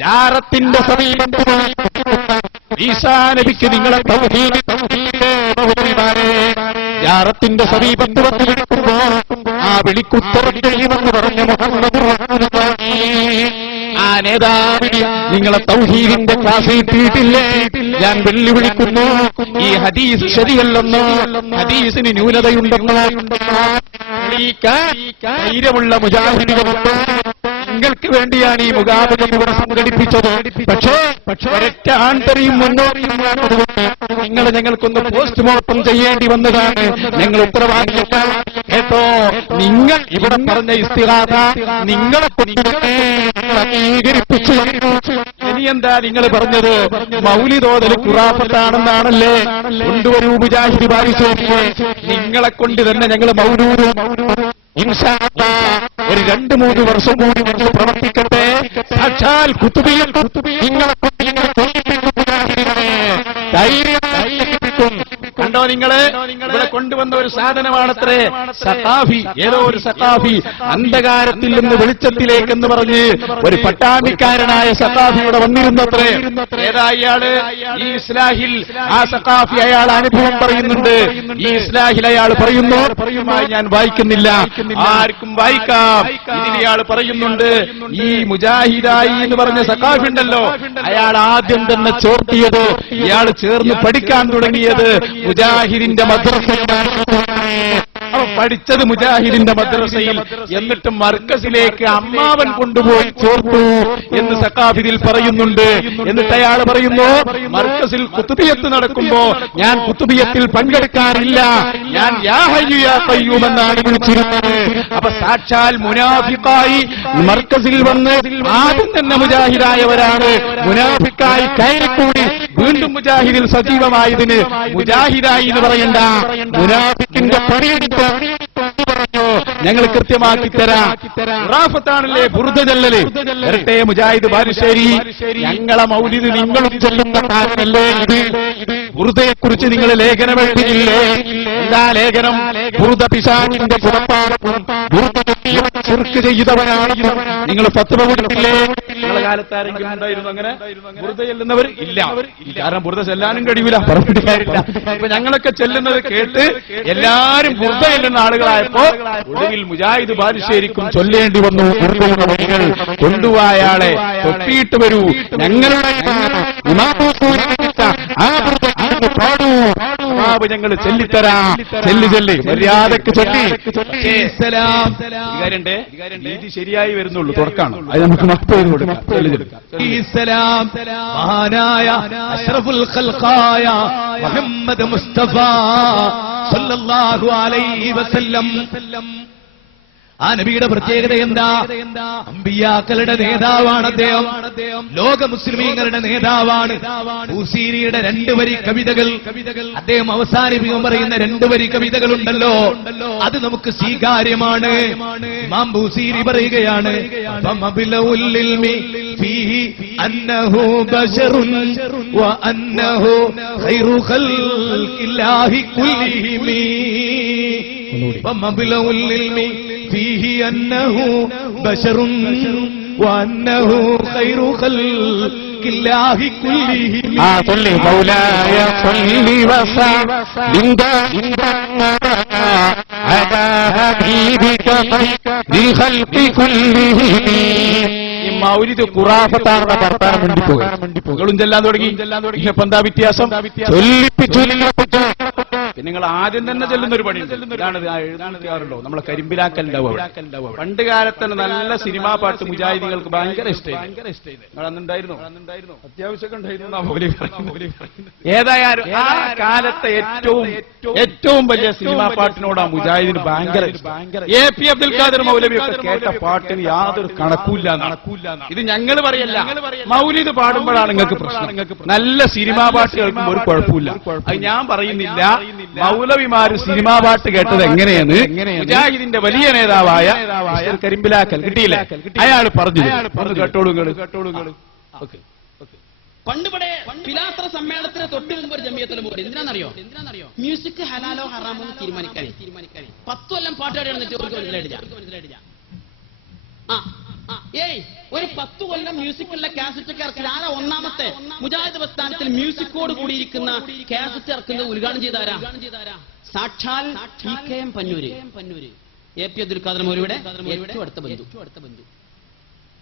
ജാറത്തിന്റെ സമീപത്ത് ഈസാ നബിക്ക് നിങ്ങളെ ജാറത്തിന്റെ സമീപത്ത് വന്ന് വിളിക്കുമ്പോ ആ വിളിക്കുത്തരം ചെയ്യുമെന്ന് പറഞ്ഞ മുഹമ്മദ് ആ നേതാവിന് നിങ്ങളെ തൗഹീദിന്റെ ക്ലാസ് കിട്ടിയിട്ടില്ലേ? ഞാൻ വെല്ലുവിളിക്കുന്നു. ഈ ഹദീസ് ശരിയല്ലെന്നോ, ഹദീസിന് ന്യൂനതയുണ്ടെന്നോ ധൈര്യമുള്ള മുജാഹിദുകളുണ്ടോ? നിങ്ങൾക്ക് വേണ്ടിയാണ് ഈ മുഖാമുഖം ഇവിടെ സംഘടിപ്പിച്ചത്. പക്ഷേ ഒരൊറ്റ ആന്തരിയും മുന്നോറിയുമാണ്. നിങ്ങൾ ഞങ്ങൾക്കൊന്ന് പോസ്റ്റ്മോർട്ടം ചെയ്യേണ്ടി വന്നതാണ്. ഞങ്ങൾ ഉത്തരവാദിത്തം കേട്ടോ. നിങ്ങൾ ഇവിടെ പറഞ്ഞ ഇസ്തിഗാസ നിങ്ങളെ അംഗീകരിപ്പിച്ചു. ഇനി എന്താ നിങ്ങൾ പറഞ്ഞത്? മൗലിദോദൽ ഖുറാഫത്താണെന്നാണല്ലേ? കൊണ്ടുവരൂ മുജാഹിദ് ബാരിശേഖിയെ, നിങ്ങളെ കൊണ്ട് തന്നെ ഞങ്ങൾ മൗലൂദ് ഇൻഷാ അല്ലാഹ് ഒരു 2-3 വർഷം കൂടി ഞങ്ങൾ പ്രവർത്തിക്കട്ടെ. സാക്ഷാൽ കുത്തുബിയിൽ നിങ്ങളെ കൊണ്ട് ഞങ്ങൾ ധൈര്യം കണ്ടോ? നിങ്ങള് ഇവിടെ കൊണ്ടുവന്ന ഒരു സാധനമാണത്രേ സഖാഫി. ഏതോ ഒരു സഖാഫി അന്ധകാരത്തിൽ നിന്ന് വെളിച്ചത്തിലേക്കെന്ന് പറഞ്ഞ് ഒരു പട്ടാമ്പിക്കാരനായ സഖാഫി ഇവിടെ വന്നിരുന്നത്രേ. ഏതാ ഇയാള്? ഈ ഇസ്ലാഹിൽ ആ സഖാഫി അയാൾ അനുഭവം പറയുന്നുണ്ട്. ഈ ഇസ്ലാഹിൽ അയാൾ പറയുന്നു, ഞാൻ വായിക്കുന്നില്ല, ആർക്കും വായിക്കാം. ഇതിൽ ഇയാൾ പറയുന്നുണ്ട്, ഈ മുജാഹിദായി എന്ന് പറഞ്ഞ സഖാഫി ഉണ്ടല്ലോ, അയാൾ ആദ്യം തന്നെ ചോർത്തിയത്, ഇയാൾ ചേർന്ന് പഠിക്കാൻ തുടങ്ങിയത് മുജാഹിദിന്റെ മദ്രസയിലാണ്. പഠിച്ചത് മുജാഹിദിന്റെ മദ്രസയിൽ, എന്നിട്ട് മർക്കസിലേക്ക് അമ്മാവൻ കൊണ്ടുപോയി ചോർത്തു എന്ന് സഖാഫിദിൽ പറയുന്നുണ്ട്. എന്നിട്ട് അയാൾ പറയുന്നു, മർക്കസിൽ കുത്തുബിയത്ത് നടക്കുമ്പോ ഞാൻ കുത്തുബിയത്തിൽ പങ്കെടുക്കാറില്ല, ഞാൻ യാ ഹയ്യു യാ ഖയ്യൂം എന്നാണ് വിളിച്ചിരുന്നത്. അപ്പൊ സാക്ഷാൽ മുനാഫിഖായി മർക്കസിൽ വന്ന് ആദ്യം തന്നെ മുജാഹിദായവരാണ്. മുനാഫിഖായി കയറിക്കൂടി വീണ്ടും മുജാഹിദിൽ സജീവമായതിന് മുജാഹിദായി എന്ന് പറയണ്ട, മുനാഫിക്കിന്റെ പണിയെടുത്ത് പറഞ്ഞു ഞങ്ങൾ കൃത്യമാക്കി തരാം. ഖുറാഫത്താണല്ലേ ബുർദ ചൊല്ലല്? വരട്ടെ മുജാഹിദ് ബാലുശ്ശേരി, ഞങ്ങളെ മൗലിദ് നിങ്ങളും ചൊല്ലുന്ന കാരണല്ലേ ഇത്? ബുർദയെക്കുറിച്ച് നിങ്ങൾ ലേഖനം എഴുതിയില്ലേ? എന്താ ലേഖനം? ബുർദ പിശാചിന്റെ പുറപ്പാട്, ബുർദ ശിർക്ക് ചെയ്തവനാണെന്നും നിങ്ങൾ ഫത്വ കൊടുത്തില്ലേ? നിങ്ങളെ കാലത്ത് ആരെങ്കിലും ഉണ്ടായിരുന്നു അങ്ങനെ ബുർദ ചെല്ലുന്നവർ? ഇല്ല. കാരണം ബുർദ ചെല്ലാനും കഴിയില്ല, പറഞ്ഞിട്ട് കാര്യമില്ല. ഇപ്പൊ ഞങ്ങളൊക്കെ ചെല്ലുന്നത് കേട്ട് എല്ലാരും ബുർദ ചെല്ലുന്ന ആളുകളായപ്പോ ഒടുവിൽ മുജാഹിദ് ബാലുശ്ശേരിക്കും ചൊല്ലേണ്ടി വന്നു ബുർദയുടെ വരികൾ. കൊണ്ടുപോയാളെ തൊപ്പിയിട്ട് വരൂ, ഞങ്ങളുടെ ആ ബുർദ പാടൂ, ഞങ്ങൾ ചൊല്ലിത്തരാം. ചെല്ലി മര്യാദക്ക് ചൊല്ലി. രീതി ശരിയായി വരുന്നുള്ളൂ, തുറക്കാണ്. അത് നമുക്ക് മഹത്വം കൊടുക്കാം. മഹാനായ അഷ്റഫുൽ ഖൽഖായ മുഹമ്മദ് മുസ്തഫ സല്ലല്ലാഹു അലൈഹി വസല്ലം, ആ നബിയുടെ പ്രത്യേകത എന്താ? അമ്പിയാക്കളുടെ നേതാവാണ് അദ്ദേഹം, ലോക മുസ്ലിമീങ്ങളുടെ നേതാവാണ്. ബൂസീരിയുടെ 2 വരി കവിതകൾ അദ്ദേഹം അവസാനിപ്പിക്കാൻ പറയുന്ന 2 വരി കവിതകളുണ്ടല്ലോ, അത് നമുക്ക് സ്വീകാര്യമാണ്. ഇമാം ബൂസീരി പറയുകയാണ്, അന്നഹു ബശറുൻ വ അന്നഹു ഖൈറു ഖൽഖില്ലാഹി കുല്ലിഹിം വമബ്ലഉൽ ഇൽമി ഫീഹി അന്നഹു ബശറുൻ വഅന്നഹു ഖൈറു ഖൽഖില്ലാഹി കുല്ലിഹിം. ആ ചൊല്ലി മൗലായ സല്ലി വസല്ലിം അലാ ഹബീബിക ഖൈറിൽ ഖൽഖി കുല്ലിഹിം. ഈ മൗലിദ് ഖുറാഫത്താണെന്ന വർത്താനം വേണ്ടിപ്പോയി ചെല്ലാൻ തുടങ്ങി. ഇപ്പൊ എന്താ വ്യത്യാസം? ചൊല്ലിപ്പിച്ചു നിങ്ങളെ. പിന്നെ നിങ്ങൾ ആദ്യം തന്നെ ചെല്ലുന്ന ഒരു പണി ഇതാണ്, എഴുതാറുണ്ടോ നമ്മളെ കരിമ്പിലാക്കലുണ്ടാവും. പണ്ട് കാലത്ത് നല്ല സിനിമാ പാട്ട് മുജാഹിദികൾക്ക് ഭയങ്കര ഇഷ്ടമായി. നിങ്ങൾ അന്നുണ്ടായിരുന്നു? അത്യാവശ്യമൊക്കെ ഉണ്ടായിരുന്നു. ഏതായാലും ആ കാലത്തെ ഏറ്റവും വലിയ സിനിമാ പാട്ടിനോട് ആ മുജാഹിദിന് ഭയങ്കര AP അബ്ദുൽ ഖാദർ മൗലവിയൊക്കെ കേട്ട പാട്ടിന് യാതൊരു കണക്കൂല്ല. ഇത് ഞങ്ങൾ പറയല്ല, മൗലിദ് പാടുമ്പോഴാണ് നിങ്ങൾക്ക് പ്രശ്നം. നല്ല സിനിമാ പാട്ട് കേൾക്കുമ്പോൾ ഒരു കുഴപ്പമില്ല. അത് ഞാൻ പറയുന്നില്ല. മൗലവിമാര് സിനിമാ പാട്ട് കേട്ടത് എങ്ങനെയെന്ന് മുജാഹിദിന്റെ വലിയ നേതാവായ കരിമ്പിലാക്കൽ കിട്ടിയില്ലേ, അയാൾ പറഞ്ഞു. കേട്ടോളൂ. പണ്ടിവിടെ പിലാത്ര സമ്മേളനത്തിന് തൊട്ട് മുമ്പ് ഒരു ജമിയത്തുൽ ഉലമ എന്തിനാണെന്നറിയോ? മ്യൂസിക് ഹലാലോ ഹറാമോ എന്ന് തീരുമാനിക്കാൻ 10 കൊല്ലം പാട്ടുകാരി നടന്നിട്ട് മനസ്സിലായിട്ടില്ല. ഒരു 10 കൊല്ലം മ്യൂസിക്കുള്ള കാസറ്റ് ഇറക്കില്ല. ആരാ ഒന്നാമത്തെ മുജാഹിദ് പ്രസ്ഥാനത്തിൽ മ്യൂസിക്കോട് കൂടിയിരിക്കുന്ന കാസറ്റ് ഇറക്കുന്നത് ഉദ്ഘാടനം ചെയ്താരാ? സാക്ഷാൽ TKM പന്നൂര്, AP അബ്ദുൽ ഖാദർ മൗലവിയുടെ ഏറ്റവും അടുത്ത ബന്ധു.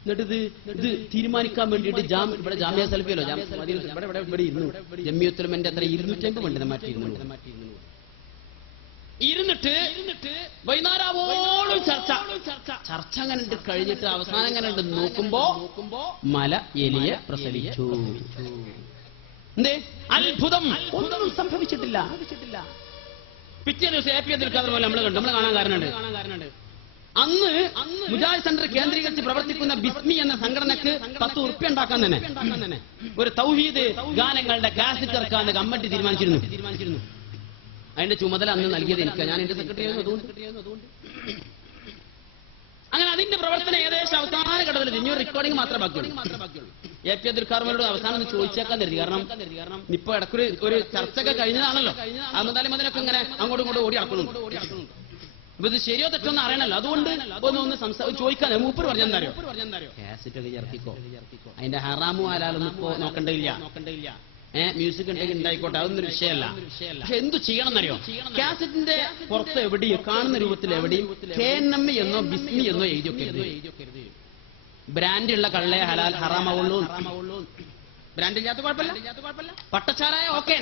എന്നിട്ട് ഇത് തീരുമാനിക്കാൻ വേണ്ടിയിട്ട് ഇവിടെ ജാമിയ സലഫിയല്ലോ, ഇവിടെ ഇരുന്നു ജമിയത്തുൽ ഉലമന്റെ അത്ര 250 മണ്ഡലം മാറ്റിയിരുന്നു. ഇരുന്നിട്ട് വൈകുന്നേരമോളം ചർച്ച അങ്ങനെ കഴിഞ്ഞിട്ട് അവസാനം അങ്ങനെ നോക്കുമ്പോ മല എലിയെ പ്രസവിച്ചു. എന്തേ അത്ഭുതം, ഒന്നും സംഭവിച്ചിട്ടില്ല. പിറ്റേ ദിവസം APJ അബ്ദുൽ ഖാദർ പോലെ നമ്മൾ കാണാൻ കാരണമുണ്ട്. അന്ന് മുജാഹിദ് സെന്റർ കേന്ദ്രീകരിച്ച് പ്രവർത്തിക്കുന്ന ബിസ്മി എന്ന സംഘടനക്ക് 10 ഉറുപ്പ്യ ഉണ്ടാക്കാൻ തന്നെ ഒരു തൗഹീദ് ഗാനങ്ങളുടെ കാസറ്റ് ഇറക്കാൻ കമ്മിറ്റി തീരുമാനിച്ചിരുന്നു. അതിന്റെ ചുമതല അന്ന് നൽകിയത് എനിക്ക്. ഞാൻ എന്റെ സെക്രട്ടറി ആയിരുന്നു. അതുകൊണ്ട് അങ്ങനെ അതിന്റെ പ്രവർത്തനം ഏകദേശം അവസാന ഘട്ടത്തിൽ ഇനിയൊരു റെക്കോർഡിംഗ് മാത്രമേ ബാക്കിയുള്ളൂ. APJ അബ്ദുൽ ഖാദറിനോട് അവസാനം ഒന്ന് ചോദിച്ചേക്കാൻ തരുതി. കാരണം ഇപ്പൊ ഇടയ്ക്കൊരു ചർച്ചയൊക്കെ കഴിഞ്ഞതാണല്ലോ. അന്നതാലും അതിനൊക്കെ ഇങ്ങനെ അങ്ങോട്ടും ഇങ്ങോട്ടും ഓടി ആക്കണുണ്ട്. ഇപ്പൊ ഇത് ശരിയോ തെറ്റോന്ന് അറിയണല്ലോ. അതുകൊണ്ട് ഒന്ന് ചോദിക്കാൻ മൂപ്പർ പറഞ്ഞെന്തറിയോ, കാസറ്റൊക്കെ ചേർത്തിക്കോ, അതിന്റെ ഹറാമു ഹലാലൊന്നും ഇപ്പോ നോക്കണ്ടില്ല. മ്യൂസിക് ഉണ്ടെങ്കിൽ ഉണ്ടായിക്കോട്ടെ, അതൊന്നും വിഷയമല്ല. പക്ഷെ എന്തു ചെയ്യണമെന്നറിയോ, കാസറ്റിന്റെ പുറത്ത് എവിടെയും കാണുന്ന രൂപത്തിൽ എവിടെയും KNM എന്നോ ബിസ്മി എന്നോ എഴുതിയൊക്കെ ബ്രാൻഡുള്ള കള്ളേ ഹലാൽ ഹറാമാവുള്ളൂ. ബ്രാൻഡില്ലാത്ത കുഴപ്പമില്ല, പട്ടച്ചാരായ ഓക്കെ.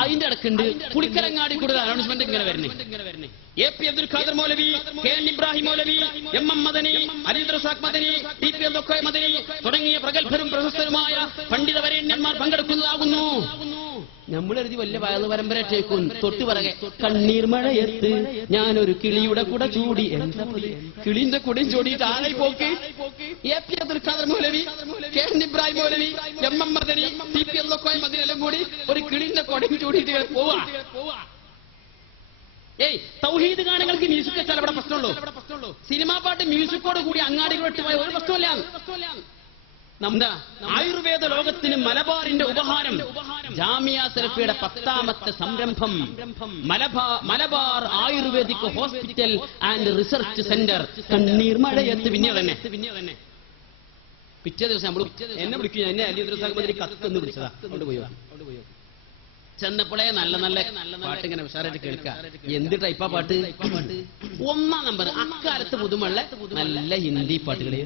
അതിന്റെ ഇടക്കുണ്ട് പുളിക്കലങ്ങാടി കൂടുതൽ അനൗൺസ്മെന്റ് ഇങ്ങനെ വരുന്നേ. APJ അബ്ദുൽ ഖാദർ മൗലവി, KN ഇബ്രാഹിം മൗലവി, MM മദനി, അലീദ് റസാഖ് മദനി, TP അബ്ദുൽ മദനി തുടങ്ങിയ പ്രഗത്ഭരും പ്രശസ്തരുമായ പണ്ഡിത വരേണ്യന്മാർ പങ്കെടുക്കുന്നതാകുന്നു. നമ്മളെഴുതി വലിയ വയറ് പരമ്പരേക്കും തൊട്ടു പറകെ കണ്ണീർ മഴയത്ത് ഞാനൊരു കിളിയുടെ കൂടെ ചൂടി, എന്താ കിളിന്റെ കൂടെയും ചൂടിയിട്ട് ആളെ പോക്ക്. APJ അബ്ദുൽ ഖാദർ മൗലവി, KN ഇബ്രാഹിം മൗലവി, MM മദനി, TP അബ്ദുൽ മദനി എല്ലാം കൂടി ഒരു കിളിന്റെ കൂടെയും ചൂടിയിട്ട് പോവാ. തൗഹീദ് ഗാനങ്ങൾക്ക് മ്യൂസിക് വെച്ചാൽ അവിടെ പ്രശ്നമുള്ളൂ. സിനിമാ പാട്ട് മ്യൂസിക്കോട് കൂടി അങ്ങാടികളോട്ട് പോയ ഒരു പ്രശ്നമില്ല. നമ്മുടെ ആയുർവേദ ലോകത്തിന് മലബാറിന്റെ ഉപഹാരം ജാമിയ സലഫിയുടെ 10ാമത്തെ സംരംഭം Malabar ayurvedic hospital and research centre കണ്ണീർ മഴയത്ത്. പിന്നെ തന്നെ പിറ്റേ ദിവസം നമ്മൾ എന്നെ വിളിക്കുക, എന്നെ അലീദ് റസാഖ് മദനി കത്തൊന്ന് വിളിച്ചതാ. കൊണ്ടുപോയോ ചെന്നപ്പോഴേ നല്ല പാട്ട് ഇങ്ങനെ ഉഷാറായിട്ട് കേൾക്കുക. എന്ത് ടൈപ്പാ പാട്ട്? 1ാം നമ്പർ അക്കാലത്ത് പുതുമള്ള നല്ല ഹിന്ദി പാട്ടുകളെ.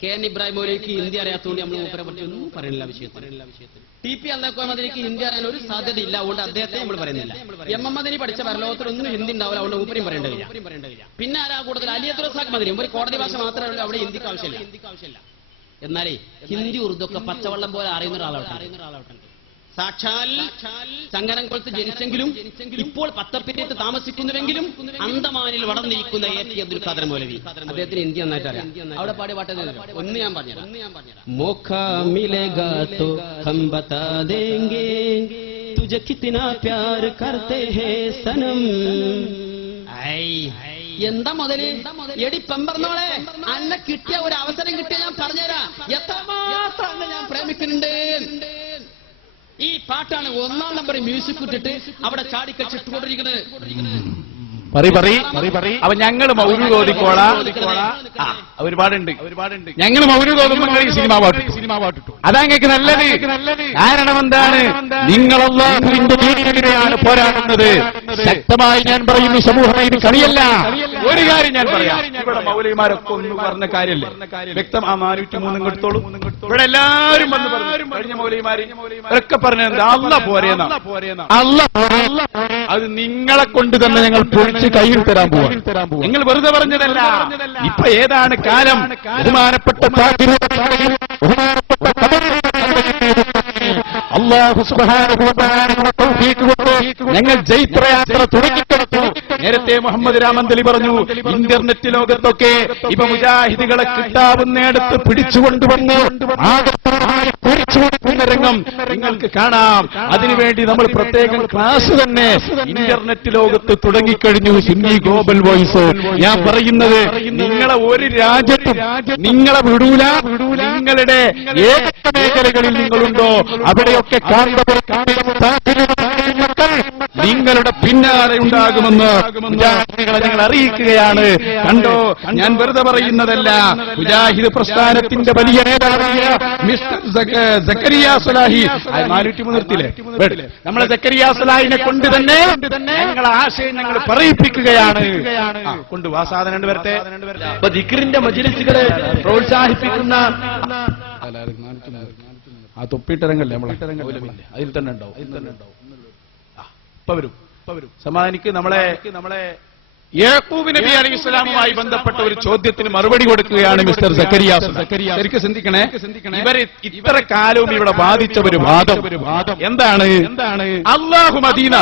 KN ഇബ്രാഹിം മൗലവിക്ക് ഹിന്ദി അറിയാത്തതുകൊണ്ട് നമ്മൾ മൂപ്പരെ പറ്റി ഒന്നും പറയണില്ല വിഷയത്തിൽ. TP അബ്ദുൽ മദനിക്ക് ഹിന്ദി അറിയാൻ ഒരു സാധ്യതയില്ല, അതുകൊണ്ട് അദ്ദേഹത്തെ നമ്മൾ പറയുന്നില്ല. MM മദനി പഠിച്ച പരലോകത്തിലൊന്നും ഹിന്ദി ഉണ്ടാവില്ല, അതുകൊണ്ട് മൂപ്പരും പറയേണ്ടതില്ല. പിന്നെ ആരാ കൂടുതൽ? അലീദ് റസാഖ് മദനി. ഒരു കോടതി ഭാഷ മാത്രമേ ഉള്ളൂ, അവിടെ ഹിന്ദിക്ക് ആവശ്യമില്ല. എന്നാലേ ഹിന്ദി ഉറുദൊക്കെ പച്ചവെള്ളം പോലെ അറിയുന്ന ഒരാളാണ്. സാക്ഷാൽ ചങ്ങരംകുളത്ത് ജനിച്ചെങ്കിലും ഇപ്പോൾ പത്തപ്പിരിയത്ത് താമസിക്കുന്നുവെങ്കിലും അന്തമാനിൽ വളർന്നിരിക്കുന്ന APJ അബ്ദുൽ ഖാദർ മൗലവി. അദ്ദേഹത്തിന് ഹിന്ദി നന്നായിട്ട് അറിയാം. അവിടെ പാടിയ പാട്ട് ഒന്ന് ഞാൻ പറഞ്ഞുതരാം. മോഖാ മിലേഗാ തോ ഹം ബതാ ദേംഗേ തുജെ കിത്നാ പ്യാർ കർത്തേ ഹേ സനം. എന്താ മുതല്? എടി പെമ്പർന്നോളെ, അന്നെ കിട്ടിയ ഒരു അവസരം കിട്ടിയ ഞാൻ പറഞ്ഞുതരാം എത്രമാത്രം ഞാൻ പ്രേമിക്കുന്നുണ്ട്. ഈ പാട്ടാണ് 1ാം നമ്പർ മ്യൂസിക് ഇട്ടിട്ട് അവിടെ ചാടിക്കച്ചിട്ടുകൊണ്ടിരിക്കുന്നത്. അപ്പൊ ഞങ്ങൾ മൗലൂദ് ഓതിക്കോളാം. ഒരുപാടുണ്ട്. ഞങ്ങൾ മൗലൂദ് ഓതുമ്പോൾ ഈ സിനിമ പാട്ടിട്ടു. അതാ നിങ്ങൾക്ക് നല്ലത്. കാരണം എന്താണ്? നിങ്ങൾ അല്ലാഹുവിന്റെ ദീനിനെതിരെയാണ് പോരാടുന്നത്. ശക്തമായി ഞാൻ പറയുന്നു, സമൂഹം ഇത് കളിയല്ല. ഒരു കാര്യം ഞാൻ പറയാം, ഇവിടെ മൗലവിമാരൊക്കെ ഒന്നും പറഞ്ഞ കാര്യമല്ലേ വ്യക്തം. ആ 403 എടുത്തോളൂ. ഇവിടെ എല്ലാവരും വന്ന് പറഞ്ഞു, കഴിഞ്ഞ മൗലവിമാര് ഒക്കെ പറഞ്ഞത് അല്ലാഹ് പോരേന്നാ. അത് നിങ്ങളെ കൊണ്ട് തന്നെ ഞങ്ങൾ പൊളിച്ച് കയ്യിൽ തരാൻ പോവാ. നിങ്ങൾ വെറുതെ പറഞ്ഞതല്ല. ഇപ്പൊ ഏതാണ് കാലം? ബഹുമാനപ്പെട്ട അല്ലാഹു സുബ്ഹാനഹു വ തആല തൗഫീഖ് കൊടുത്തു. ഞങ്ങൾ ജൈത്രയാത്ര തുടങ്ങിക്കൊടുത്തു. നേരത്തെ മുഹമ്മദ് രാമന്തലി പറഞ്ഞു, ഇന്റർനെറ്റ് ലോകത്തൊക്കെ ഇപ്പൊ മുജാഹിദുകളെ കിട്ടാവുന്നിടത്ത് പിടിച്ചുകൊണ്ടുവന്ന് ആകർഷകമായി കുറിച്ചു കൊടുക്കുന്ന രംഗം നിങ്ങൾക്ക് കാണാം. അതിനുവേണ്ടി നമ്മൾ പ്രത്യേകം ക്ലാസ് തന്നെ ഇന്റർനെറ്റ് ലോകത്ത് തുടങ്ങിക്കഴിഞ്ഞു. Sunni global voice. ഞാൻ പറയുന്നത്, നിങ്ങളെ ഒരു രാജ്യത്തും നിങ്ങളെ വിടൂല. നിങ്ങളുടെ ഏതൊക്കെ മേഖലകളിൽ നിങ്ങളുണ്ടോ അവിടെയൊക്കെ മക്കൾ നിങ്ങളുടെ പിന്നാലെ ഉണ്ടാകുമെന്ന് മുജാഹിദുകളെ ഞങ്ങൾ അറിയിക്കുകയാണ്. കണ്ടോ, ഞാൻ വെറുതെ പറയുന്നതല്ല. മുജാഹിദ് പ്രസ്ഥാനത്തിന്റെ വലിയ നേതാവായ മിസ്റ്റർ സക്കരിയ സലാഹി 403 നമ്മളെ സക്കരിയ സലാഹിനെ കൊണ്ട് തന്നെ ഞങ്ങളെ ആശയം ഞങ്ങൾ പറയിപ്പിക്കുകയാണ്. കൊണ്ടുവാ സാധനം വരട്ടെ. അപ്പൊ ദിക്റിന്റെ മജ്‌ലിസുകളെ പ്രോത്സാഹിപ്പിക്കുന്ന ആ തൊപ്പിട്ടരങ്ങല്ലേ നമ്മളെ അതിൽ തന്നെ ഉണ്ടാവും. സമാധാനിക്ക്. നമ്മളെ യാക്കൂബ് നബി അലൈഹി സ്വലാമുമായി ബന്ധപ്പെട്ട ഒരു ചോദ്യത്തിന് മറുപടി കൊടുക്കുകയാണ് മിസ്റ്റർ സക്കരിയാസ്. ശരിക്കും ചിന്തിക്കണേ, ഇവരെ ഇത്ര കാലവും ഇവിടെ ബാധിച്ച ഒരു വാദം എന്താണ്? അല്ലാഹു മദീന.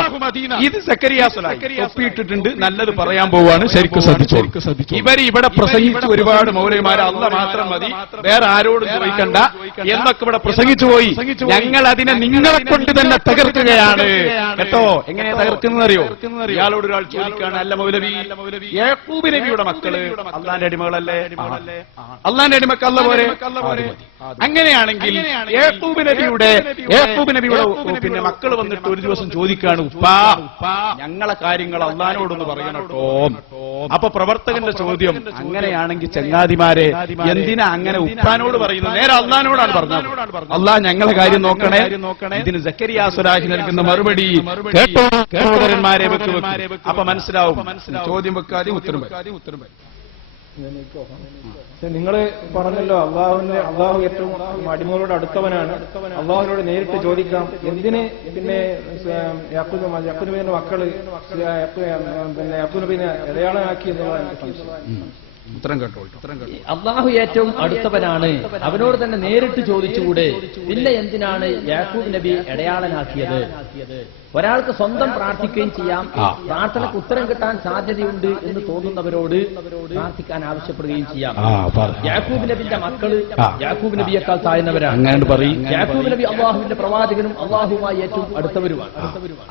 ഇത് സക്കരിയാസ് ഒപ്പിയിട്ടിട്ടുണ്ട്, നല്ലത് പറയാൻ പോവാണ്, ശരിക്കും ശ്രദ്ധിച്ചോ. ഇവർ ഇവിടെ പ്രസംഗിച്ചു ഒരുപാട് മൗലവിമാരെ അല്ലാഹ് മാത്രം മതി, വേറെ ആരോടും ചോദിക്കണ്ട എന്നൊക്കെ ഇവിടെ പ്രസംഗിച്ചു പോയി. ഞങ്ങൾ അതിനെ നിങ്ങളെ കൊണ്ട് തന്നെ തകർക്കുകയാണ് കേട്ടോ. എങ്ങനെയാ തകർക്കുന്നറിയോ? ഇയാളോട് ഒരാൾ ചോദിക്കുകയാണ്, അല്ല മൗലവി, യാക്കൂബ് നബിയുടെ മക്കള് അള്ളാന്റെ അടിമകളല്ലേ? അള്ളാന്റെ അടിമക്ക് അല്ല പോരെ? അങ്ങനെയാണെങ്കിൽ യാക്കൂബ് നബിയുടെ പിന്നെ മക്കൾ വന്നിട്ട് ഒരു ദിവസം ചോദിക്കാണ്, ഉപ്പാ ഞങ്ങളെ കാര്യങ്ങൾ അള്ളാനോടൊന്ന് പറയണട്ടോ. അപ്പൊ പ്രവർത്തകന്റെ ചോദ്യം, അങ്ങനെയാണെങ്കിൽ ചങ്ങാതിമാരെ എന്തിനാ അങ്ങനെ ഉപ്പാനോട് പറയുന്നത്? നേരെ അള്ളാനോടാണ് പറഞ്ഞത്. അള്ളാഹ് ഞങ്ങളെ കാര്യം നോക്കണേ. ഇതിന് സക്കരിയാസ് സ്വലാഹി നൽകുന്ന മറുപടി കേട്ടോ സഹോദരന്മാരെ, അപ്പൊ മനസ്സിലാവും. ചോദ്യം വെക്കാതെ ഉത്തരം നിങ്ങൾ പറഞ്ഞല്ലോ അള്ളാഹു ഏറ്റവും അടിമകളോട് അടുത്തവനാണ്, അള്ളാഹുവിനോട് നേരിട്ട് ചോദിക്കാം. എന്തിന് പിന്നെ യാക്കൂബ് നബിയുടെ മക്കള് പിന്നെ യാക്കൂബ് നബിനെ ഇടയാളനാക്കി എന്നുള്ളതാണ് എനിക്ക് സംശയം. ഉത്തരം കേട്ടോ. അള്ളാഹു ഏറ്റവും അടുത്തവനാണ്, അവനോട് തന്നെ നേരിട്ട് ചോദിച്ചുകൂടെ? പിന്നെ എന്തിനാണ് യാക്കൂബ് നബി ഇടയാളനാക്കിയത്? ഒരാൾക്ക് സ്വന്തം പ്രാർത്ഥിക്കുകയും ചെയ്യാം, പ്രാർത്ഥനയ്ക്ക് ഉത്തരം കിട്ടാൻ സാധ്യതയുണ്ട് എന്ന് തോന്നുന്നവരോട് പ്രാർത്ഥിക്കാൻ ആവശ്യപ്പെടുകയും ചെയ്യാം. യാക്കൂബ് നബിന്റെ മക്കള് യാക്കൂബ് നബിയേക്കാൾ താഴ്ന്നവരാണ്. യാക്കൂബ് നബി അള്ളാഹുവിന്റെ പ്രവാചകനും അള്ളാഹുമായി ഏറ്റവും അടുത്തവരുമാണ്.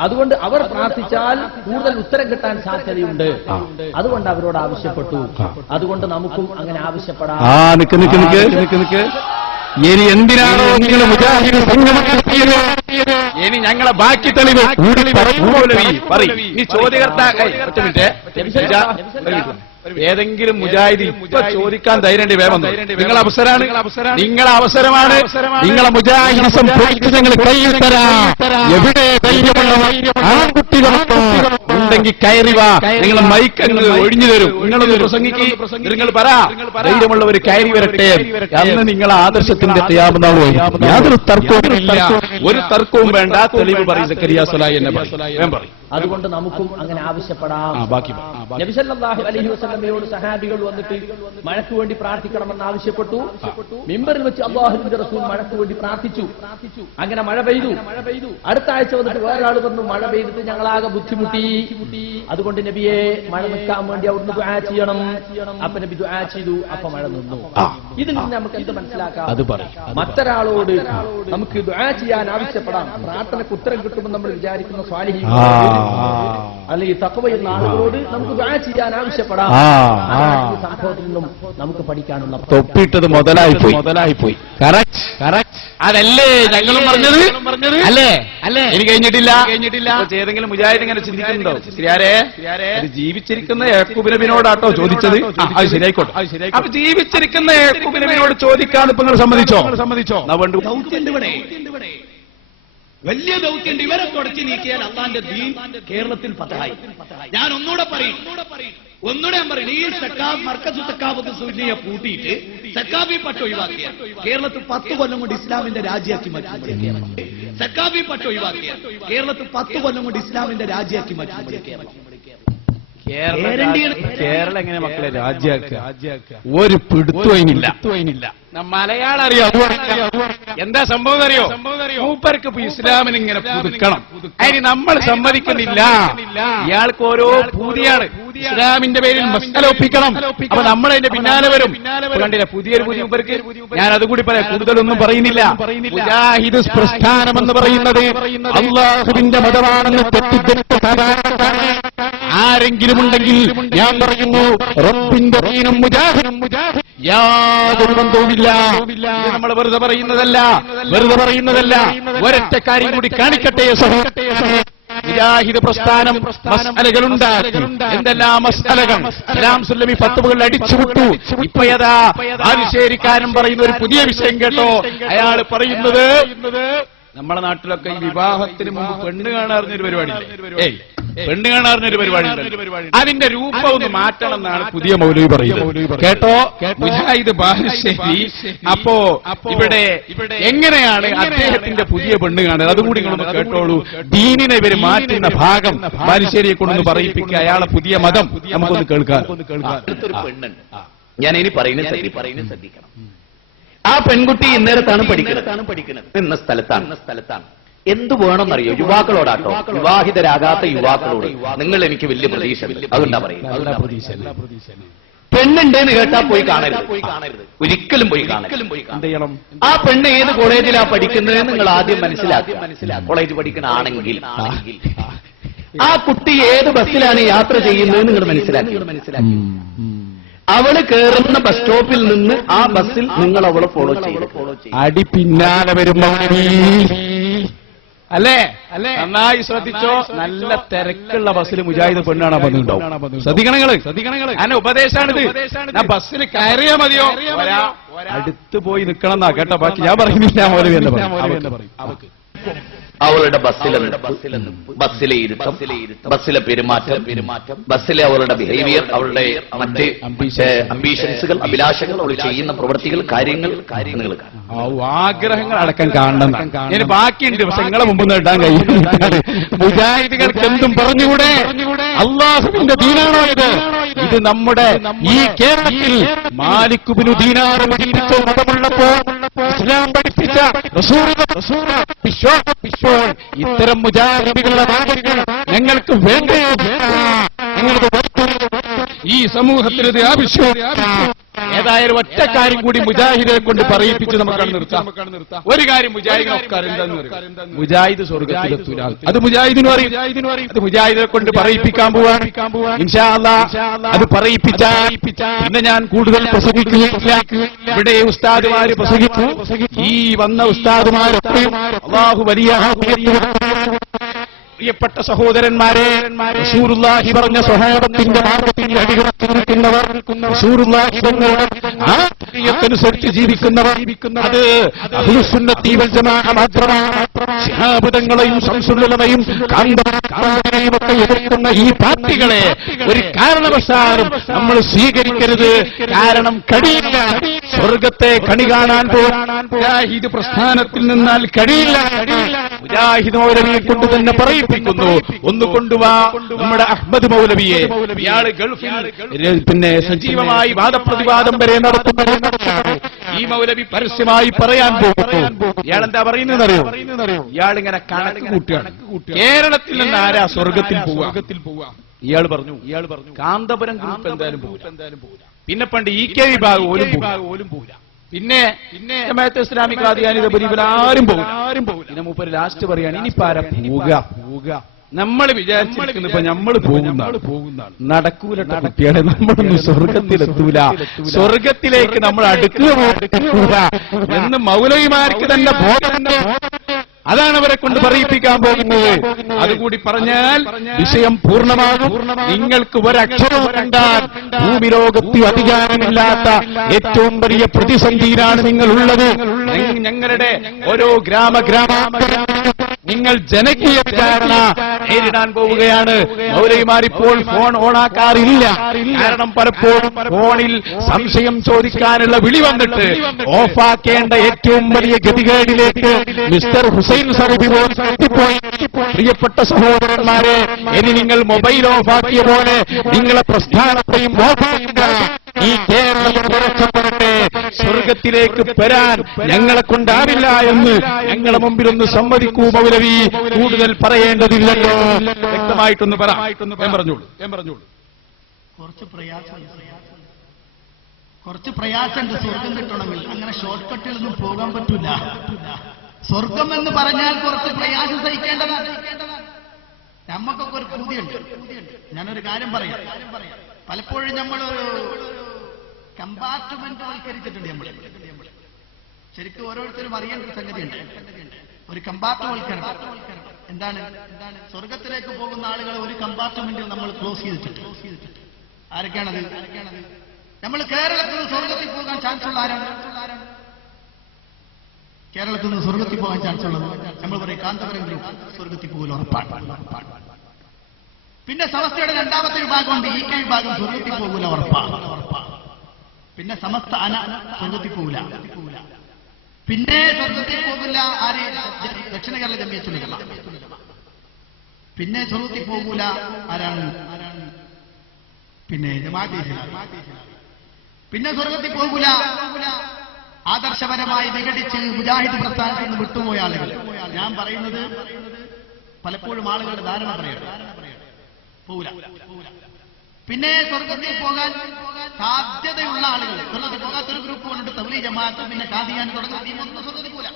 അതുകൊണ്ട് അവർ പ്രാർത്ഥിച്ചാൽ കൂടുതൽ ഉത്തരം കിട്ടാൻ സാധ്യതയുണ്ട്. അതുകൊണ്ട് അവരോട് ആവശ്യപ്പെട്ടു. അതുകൊണ്ട് നമുക്കും അങ്ങനെ ആവശ്യപ്പെടാം. ഇനി എന്തിനാണോ നിങ്ങൾ മുജാഹിദ് സംഗമം നടത്തിയത്? ഇനി ഞങ്ങളെ ബാക്കി തെളിവ് കൂടി പറയും. ഇനി ചോദ്യകർത്താക്കൾ ഏതെങ്കിലും മുജാഹിദ് ഇപ്പൊ ചോദിക്കാൻ ധൈര്യം വേണം. നിങ്ങളെ അവസരമാണ്, നിങ്ങളെ അവസരമാണ്. നിങ്ങളെ മുജാഹിദിസം ഞങ്ങൾ കയ്യിൽ തരാം. എവിടെ ധൈര്യമുള്ള ആൺകുട്ടികളൊക്കെ ഉണ്ടെങ്കിൽ കയറി വാ. നിങ്ങൾ മൈക്കങ്ങൾ ഒഴിഞ്ഞു തരും. നിങ്ങളൊന്ന് പ്രസംഗിക്ക്, നിങ്ങൾ പറ. ധൈര്യമുള്ളവർ കയറി വരട്ടെ. അന്ന് നിങ്ങളെ ആദർശത്തിന്റെ തയ്യാറുന്നാളോ യാതൊരു തർക്കവും ഇല്ല. ഒരു തർക്കവും വേണ്ട. തെളിവ് പറയും സക്കരിയാസ് സ്വലാഹി എന്നെ പറയും. അതുകൊണ്ട് നമുക്കും അങ്ങനെ ആവശ്യപ്പെടാം. നബി സല്ലല്ലാഹു അലൈഹി വസല്ലമയോട് സഹാബികൾ വന്നിട്ട് മഴയ്ക്ക് വേണ്ടി പ്രാർത്ഥിക്കണമെന്ന് ആവശ്യപ്പെട്ടു. മിമ്പറിൽ വെച്ച് അല്ലാഹുവിന്റെ റസൂൽ മഴയ്ക്ക് വേണ്ടി പ്രാർത്ഥിച്ചു. അങ്ങനെ മഴ പെയ്തു. അടുത്ത ആഴ്ച വന്നിട്ട് വേറൊരാൾ പറഞ്ഞു, മഴ പെയ്തിട്ട് ഞങ്ങളാകെ ബുദ്ധിമുട്ടി, അതുകൊണ്ട് നബിയെ മഴ നിൽക്കാൻ വേണ്ടി അവിടുന്ന് ദുആ ചെയ്യണം. അപ്പൊ നബി ദുആ ചെയ്തു. അപ്പൊ മഴ നിന്നു. ഇതിൽ നിന്ന് നമുക്ക് എന്ത് മനസ്സിലാക്കാം? മറ്റൊരാളോട് നമുക്ക് ദുആ ചെയ്യാൻ ആവശ്യപ്പെടാം. പ്രാർത്ഥനയ്ക്ക് ഉത്തരം കിട്ടുമെന്ന് നമ്മൾ വിചാരിക്കുന്ന സ്വാലിഹീൻ അല്ലെങ്കിൽ തഖ്വയുള്ള ആളുകളോട് നമുക്ക് ദുആ ചെയ്യാൻ ആവശ്യപ്പെടാം. സംഭവത്തിൽ നിന്നും നമുക്ക് പഠിക്കാനുള്ള തൊപ്പിട്ടത് മുതലായിപ്പോയി. അതല്ലേ ഞങ്ങളും പറഞ്ഞത്? അല്ലേ? ഇനി കഴിഞ്ഞിട്ടില്ല. ഏതെങ്കിലും മുജാഹിദ് ഇങ്ങനെ ചിന്തിക്കുന്നുണ്ടോ? ശരിയാരെ ജീവിച്ചിരിക്കുന്ന യാക്കൂബ് നബിയോടാട്ടോ ചോദിച്ചത്? അത് ശരിയായിക്കോട്ടെ. അപ്പൊ ജീവിച്ചിരിക്കുന്ന യാക്കൂബ് നബിയോട് ചോദിക്കാൻ ഇപ്പൊ നിങ്ങൾ സമ്മതിച്ചോ? വലിയ ദൗത്യണ്ട്. ഇവരെ തുടച്ചു നീക്കിയാൽ അള്ളാന്റെ ദീൻ കേരളത്തിൽ പത്തായി. ഞാൻ ഒന്നുകൂടെ പറയും. ഈ മർക്കസു സക്കാഫത്ത് സുന്നിയെ പൂട്ടിയിട്ട് സക്കാഫി പട്ട ഒഴിവാക്കിയ കേരളത്തിൽ 10 കൊല്ലം കൊണ്ട് ഇസ്ലാമിന്റെ രാജ്യമാക്കി മാറ്റി. സക്കാഫി പട്ട ഒഴിവാക്കിയ കേരളത്തിൽ 10 കൊല്ലം കൊണ്ട് ഇസ്ലാമിന്റെ രാജ്യമാക്കി മാറ്റി. കേരളം എങ്ങനെ മക്കളെ രാജ്യാക്കുക? ഒരു പിടുത്തുവയിനില്ല. മലയാളം അറിയോ? എന്താ സംഭവം അറിയോ? മൂപ്പർക്ക് ഇപ്പൊ ഇസ്ലാമിന് ഇങ്ങനെ പുതുക്കണം. അതിന് നമ്മൾ സമ്മതിക്കുന്നില്ല. ഇയാൾക്ക് ഓരോ പൂതിയാണ്. ഇസ്ലാമിന്റെ പേരിൽ മസ്അല ഒപ്പിക്കണം. അപ്പൊ നമ്മളതിന്റെ പിന്നാലെ വരും. കണ്ടില്ല പുതിയൊരു മൂപ്പർക്ക്. ഞാൻ അതുകൂടി പറയാം, കൂടുതലൊന്നും പറയുന്നില്ല. മുജാഹിദ് പ്രസ്ഥാനമെന്ന് പറയുന്നത് അല്ലാഹുവിന്റെ മതമാണെന്ന് തെറ്റിദ്ധരിച്ച ആരെങ്കിലും ഉണ്ടെങ്കിൽ ഞാൻ പറയുന്നു, റബ്ബിന്റെ ദീനും മുജാഹിദും യാതൊരു ബന്ധവുമില്ല. നമ്മൾ വെറുതെ പറയുന്നതല്ല. ഒരൊറ്റ കാര്യം കൂടി കാണിക്കട്ടെ സഹോദരൻ. മുജാഹിദ് പ്രസ്ഥാനം മസ്അലകളുണ്ടാക്കി. എന്തെല്ലാം മസ്അലകൾ സലാം സുല്ലമി ഫത്വകൾ അടിച്ചുവിട്ടു. ഇപ്പയതാ ആനുശേരിക്കാരൻ പറയുന്ന ഒരു പുതിയ വിഷയം കേട്ടോ. അയാൾ പറയുന്നത്, നമ്മുടെ നാട്ടിലൊക്കെ ഈ വിവാഹത്തിന് മുമ്പ് പെണ്ണ് കാണാറുന്നൊരു പരിപാടി. പെണ്ണ് കാണാറിനൊരു പരിപാടി അതിന്റെ രൂപം ഒന്ന് മാറ്റണം എന്നാണ് പുതിയ മൗലവി പറയുന്നത്. കേട്ടോ മുജാഹിദ് ബാലുശ്ശേരി. അപ്പോ ഇവിടെ എങ്ങനെയാണ് അദ്ദേഹത്തിന്റെ പുതിയ പെണ്ണ് കാണുന്നത്? അതുകൂടി നിങ്ങളൊന്ന് കേട്ടോളൂ. ദീനിനെ ഇവര് മാറ്റുന്ന ഭാഗം ബാലുശ്ശേരിയെ കൊണ്ടൊന്ന് പറയിപ്പിക്കുക. അയാളെ പുതിയ മതം നമുക്കൊന്ന് കേൾക്കാം. പെണ്ണുണ്ട്, ഞാൻ ഇനി പറയുന്നത് ശ്രദ്ധിക്കണം. ആ പെൺകുട്ടി ഇന്നേരത്താണ് പഠിക്കുന്നത്, ഇന്ന സ്ഥലത്താണ്. എന്തു വേണമെന്നറിയോ? യുവാക്കളോടാട്ടോ, വിവാഹിതരാകാത്ത യുവാക്കളോട് നിങ്ങൾ എനിക്ക് വലിയ പ്രതീക്ഷ അതുകൊണ്ടാ പറയുന്നത്. പെണ്ണുണ്ടെന്ന് കേട്ടാ പോയി കാണരുത്, ഒരിക്കലും പോയി കാണരുത്. ആ പെണ്ണ് ഏത് കോളേജിലാ പഠിക്കുന്നത് നിങ്ങൾ ആദ്യം മനസ്സിലാക്കുക. കോളേജ് പഠിക്കുന്ന ആണെങ്കിൽ ആ കുട്ടി ഏത് ബസ്സിലാണ് യാത്ര ചെയ്യുന്നത് നിങ്ങൾ മനസ്സിലാക്കി. അവള് കയറുന്ന ബസ് സ്റ്റോപ്പിൽ നിന്ന് ആ ബസ്സിൽ നിങ്ങൾ അവളെ ഫോളോ ചെയ്യും. അടി പിന്നാലെ വരുമ്പോ അല്ലേ? നന്നായി ശ്രദ്ധിച്ചോ. നല്ല തിരക്കുള്ള ബസ്സിൽ മുജാഹിദ് പെണ്ണാണ് വന്നിട്ടുണ്ടാവും. ശ്രദ്ധിക്കണങ്ങള് അങ്ങനെ ഉപദേശാണിത്. ഞാൻ ബസ്സിൽ കയറിയാ മതിയോ? അടുത്ത് പോയി നിൽക്കണം എന്നാ കേട്ടോ. ബാക്കി ഞാൻ പറയുന്നില്ല. മൗലവി എന്ന് പറയും. അവളുടെ ബസ്സിലെ ഇരുത്തം, ബസ്സിലെ പെരുമാറ്റം, ബസ്സിലെ അവളുടെ ബിഹേവിയർ, അവളുടെ മറ്റ് അംബീഷൻസുകൾ, അഭിലാഷങ്ങൾ, അവൾ ചെയ്യുന്ന പ്രവൃത്തികൾ, കാര്യങ്ങൾ നിങ്ങൾ ആഗ്രഹങ്ങൾ അടക്കം കാണണം. ഇനി ബാക്കിയുണ്ട്, പക്ഷെ നിങ്ങളെ മുമ്പ് നേടാൻ കഴിയും. മുജാഹിദുകൾക്ക് എന്തും പറഞ്ഞുകൂടെ? അള്ളാഹുവിന്റെ ദീനാണോ ഇത്? ഇത് നമ്മുടെ ഈ കേരളത്തിൽ മാലിക് ഇബ്നു ദീനാർ പഠിപ്പിച്ച മതമുള്ളപ്പോ ഇസ്ലാം പഠിപ്പിച്ച വിശ്വാസം ഇത്തരം മുജാഹിദുകളുടെ വാദങ്ങൾ ഞങ്ങൾക്ക് വേണ്ടേ? ഈ സമൂഹത്തിൽ ഇത് ആവശ്യം. ഏതായാലും ഒറ്റ കാര്യം കൂടി മുജാഹിദെ കൊണ്ട് പറയിപ്പിച്ച് നമുക്ക് നിർത്താം. ഒരു കാര്യം മുജാഹിദിനൊക്കെ എന്താന്ന് മുജാഹിദ് സ്വർഗത്തിലെത്തൂല. അത് മുജാഹിദിനും അറിയും. അത് മുജാഹിദിനെ കൊണ്ട് പറയിപ്പിക്കാൻ പോവാണ്. ഇൻഷാ അല്ലാഹ് അത് പറയിപ്പിച്ചാൽ പിന്നെ ഞാൻ കൂടുതൽ പ്രസംഗിക്കുകയില്ല. ഇവിടെ ഉസ്താദുമാര് പ്രസംഗിച്ചു. ഈ വന്ന ഉസ്താദുമാരൊക്കെ അല്ലാഹു വലിയ പ്രിയപ്പെട്ട സഹോദരന്മാരെ, റസൂലുള്ളാഹി പറഞ്ഞ സ്വഹാബത്തിന്റെ മാർഗ്ഗത്തിൽ അടിയുറച്ചു നിൽക്കുന്നവർ, റസൂലുള്ളാഹി തങ്ങളുടെ ആത്മീയതനുസരിച്ച് ജീവിക്കുന്നവർ, അത് അഹ്ലുസുന്നത്തി വൽ ജമാഅ മാത്രമാണ്. ശിഹാബ് തങ്ങളെയും ശംസുലുലമയും കാന്തനെയും ഒക്കെ എതിർക്കുന്ന ഈ പാർട്ടികളെ ഒരു കാരണവശാലും നമ്മൾ സ്വീകരിക്കരുത്. കാരണം കഴിയില്ല. സ്വർഗത്തെ കണി കാണാൻ പോകാൻ മുജാഹിദ് പ്രസ്ഥാനത്തിൽ നിന്നാൽ കഴിയില്ല. മുജാഹിദ് മൗലവിയെ കൊണ്ട് തന്നെ പറയിപ്പിക്കുന്നു. ഒന്ന് കൊണ്ടുവാ നമ്മുടെ അഹ്മദ് മൗലവിയെ. ഇയാള് ഗൾഫിൽ പിന്നെ സജീവമായി വാദപ്രതിവാദം വരെ നടത്തുന്നതാണ്. ഈ മൗലവി പരസ്യമായി പറയാൻ പോകുന്നു. ഇയാൾ എന്താ പറയുന്നതെന്നറിയോ? ഇയാളിങ്ങനെ കണക്ക് കൂട്ടുകയാണ്. കേരളത്തിൽ നിന്ന് ആരാ സ്വർഗത്തിൽ പോവുക? ഇയാൾ പറഞ്ഞു കാന്തപുരം ഗ്രൂപ്പ് എന്തായാലും പോകില്ല. പിന്നെ പണ്ട് ഇ.കെ. വിഭാഗം പോലും പോകില്ല. പിന്നെ ജമാഅത്തെ ഇസ്ലാമിക് ഖാദിയാനിയുടെ ആരും പോകില്ല. പിന്നെ മൂപ്പര് ലാസ്റ്റ് പറയാണ് ഇനിയിപ്പോ ആരാ പോവുക? നമ്മൾ വിചാരിച്ചിരിക്കുന്നു ഇപ്പൊ നമ്മൾ പോകുന്ന നടക്കൂല കുട്ടികളെ. നമ്മളൊന്നും സ്വർഗത്തിലെത്തൂല. സ്വർഗത്തിലേക്ക് നമ്മൾ അടുക്കുക എന്ന് മൗലവിമാർക്ക് തന്നെ ബോധമുണ്ട്. അതാണ് അവരെ കൊണ്ട് പറയിപ്പിക്കാൻ പോകുന്നത്. അതുകൂടി പറഞ്ഞാൽ വിഷയം പൂർണ്ണമാകും. നിങ്ങൾക്ക് ഒരക്ഷരവും കണ്ടാൽ ഭൂമി ലോകത്ത് അധികാരമില്ലാത്ത ഏറ്റവും വലിയ പ്രതിസന്ധിയിലാണ് നിങ്ങളുള്ളത്. ഞങ്ങളുടെ ഓരോ ഗ്രാമ നിങ്ങൾ ജനകീയ വിചാരണ നേരിടാൻ പോവുകയാണ്. മൗലവിമാരിപ്പോൾ ഫോൺ ഓണാക്കാറില്ല. കാരണം പലപ്പോഴും ഫോണിൽ സംശയം ചോദിക്കാനുള്ള വിളി വന്നിട്ട് ഓഫാക്കേണ്ട ഏറ്റവും വലിയ ഗതികേടിലേക്ക് മിസ്റ്റർ ഹുസൈൻ സറുബി പോയി. പ്രിയപ്പെട്ട സഹോദരന്മാരെ, ഇനി നിങ്ങൾ മൊബൈൽ ഓഫാക്കിയ പോലെ നിങ്ങളെ പ്രസ്ഥാനത്തെയും ഓഫാക്കുക. ഈ കേരളം രക്ഷപ്പെടട്ടെ. സ്വർഗത്തിലേക്ക് വരാൻ ഞങ്ങളെ കൊണ്ടാവില്ല എന്ന് ഞങ്ങളെ മുമ്പിലൊന്ന് സമ്മതിക്കൂ മൗലവി. കൂടുതൽ പറയേണ്ടതില്ലല്ലോ. വ്യക്തമായിട്ടൊന്ന് പറഞ്ഞോളൂ. കുറച്ച് പ്രയാസമുണ്ട് സ്വർഗം കിട്ടണമെങ്കിൽ. അങ്ങനെ ഷോർട്ട് കട്ടിലൊന്നും പോകാൻ പറ്റൂല. സ്വർഗം എന്ന് പറഞ്ഞാൽ കുറച്ച് പ്രയാസം സഹിക്കേണ്ടതാണ്. നമ്മക്കൊക്കെ ഒരു പൂതിയുണ്ട്. ഞാനൊരു കാര്യം പറയാം. പലപ്പോഴും നമ്മളൊരു കമ്പാർട്ട്മെന്റ് വൽക്കരിച്ചിട്ടുണ്ട്. നമ്മൾ ശരിക്കും ഓരോരുത്തരും അറിയേണ്ട ഒരു സംഗതിയുണ്ട്. ഒരു കമ്പാർട്ട്മെന്റ് എന്താണ്? സ്വർഗത്തിലേക്ക് പോകുന്ന ആളുകളെ ഒരു കമ്പാർട്ട്മെന്റിൽ നമ്മൾ ക്ലോസ് ചെയ്തിട്ടുണ്ട്. ആരൊക്കെയാണത്? നമ്മൾ കേരളത്തിൽ നിന്ന് സ്വർഗത്തിൽ പോകാൻ ചാൻസ് ഉള്ള ആരാണ്? കേരളത്തിൽ നിന്ന് സ്വർഗത്തിൽ പോകാൻ ചാൻസ് ഉള്ളത് നമ്മൾ പറയും കാന്തപുരം ഗ്രൂപ്പ് സ്വർഗത്തിൽ പോകൽ ഉറപ്പാണ്. പിന്നെ സമസ്തയുടെ രണ്ടാമത്തെ വിഭാഗമുണ്ട്, ഈ കെ വിഭാഗം സ്വർഗത്തിൽ പോകൂല, ഉറപ്പാണ്. പിന്നെ സമസ്ത അന സ്വർഗത്തിൽ പോകൂല. പിന്നെ സ്വർഗത്തിൽ പോകില്ല ആര്? ദക്ഷിണ കേരള ജമിയത്തുൽ ഉലമ. പിന്നെ സ്വർഗത്തിൽ പോകൂല ആരാണ്? പിന്നെ ജമാഅത്തെ ഇസ്ലാമി. പിന്നെ സ്വർഗത്തിൽ പോകൂല ആദർശപരമായി വിഘടിച്ച് മുജാഹിദ് പ്രസ്ഥാനത്തിൽ നിന്ന് വിട്ടുപോയ ആളുകൾ. ഞാൻ പറയുന്നത് പലപ്പോഴും ആളുകളുടെ ധാരണ പറയണം, പോകൂല. പിന്നെ സ്വർഗത്തിൽ പോകാൻ സാധ്യതയുള്ള ആളുകൾ, സ്വർഗത്തിൽ പോകാത്തൊരു ഗ്രൂപ്പ് കൊണ്ടിട്ട് തബ്ലീഗ് ജമാഅത്ത്, പിന്നെ ഖാദിയാൻ തുടങ്ങുന്ന സ്വർഗത്തിൽ പോകില്ല.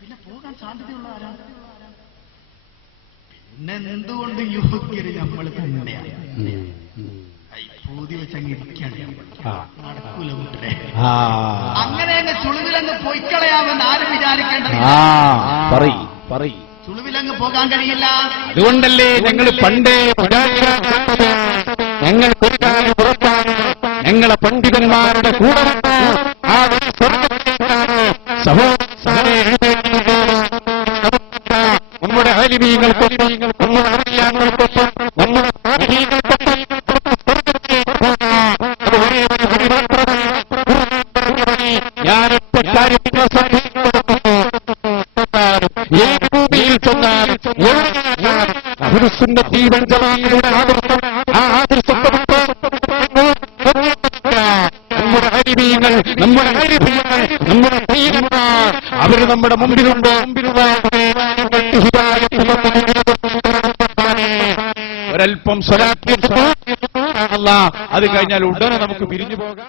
പിന്നെ പോകാൻ സാധ്യതയുള്ള ആരാണ്? പിന്നെ എന്തുകൊണ്ട് യോഗ്യര് നമ്മൾ തന്നെയാണ്. പൂതി വെച്ചങ്ങ് ഇരിക്കുകയാണ്, നടക്കൂല കൂട്ടരെ. അങ്ങനെ അങ്ങ് ചുളുവിലങ്ങ് പൊയ്ക്കളയാമെന്ന് ആരും വിചാരിക്കേണ്ടതില്ല. ചുളുവിലങ്ങ് പോകാൻ കഴിയില്ല. അതുകൊണ്ടല്ലേ ഞങ്ങൾ പണ്ടേ ഞങ്ങൾ ഞങ്ങളെ പണ്ഡിതന്മാരുടെ കൂടെ നമ്മുടെ ആലിമീങ്ങൾക്കൊപ്പം നമ്മുടെ അറിയാങ്ങൾക്കൊപ്പം നമ്മുടെ ഞാനൊറ്റ കാര്യത്തിന് ഏത് ഭൂമിയിൽ ചെന്നാലും അഹ്ലുസുന്നത്തി വൽ ജമാഅയുടെ ആദർശം, ആ ആദർശത്തെ നമ്മുടെ അരിമീങ്ങൾ, നമ്മുടെ അരിഭീങ്ങൾ, നമ്മുടെ പയ്യന്മാർ അവർ നമ്മുടെ മുമ്പിലുണ്ട്. ഒരൽപ്പം സ്വലാത്ത്, അത് കഴിഞ്ഞാൽ ഉടനെ നമുക്ക് പിരിഞ്ഞു പോകാം.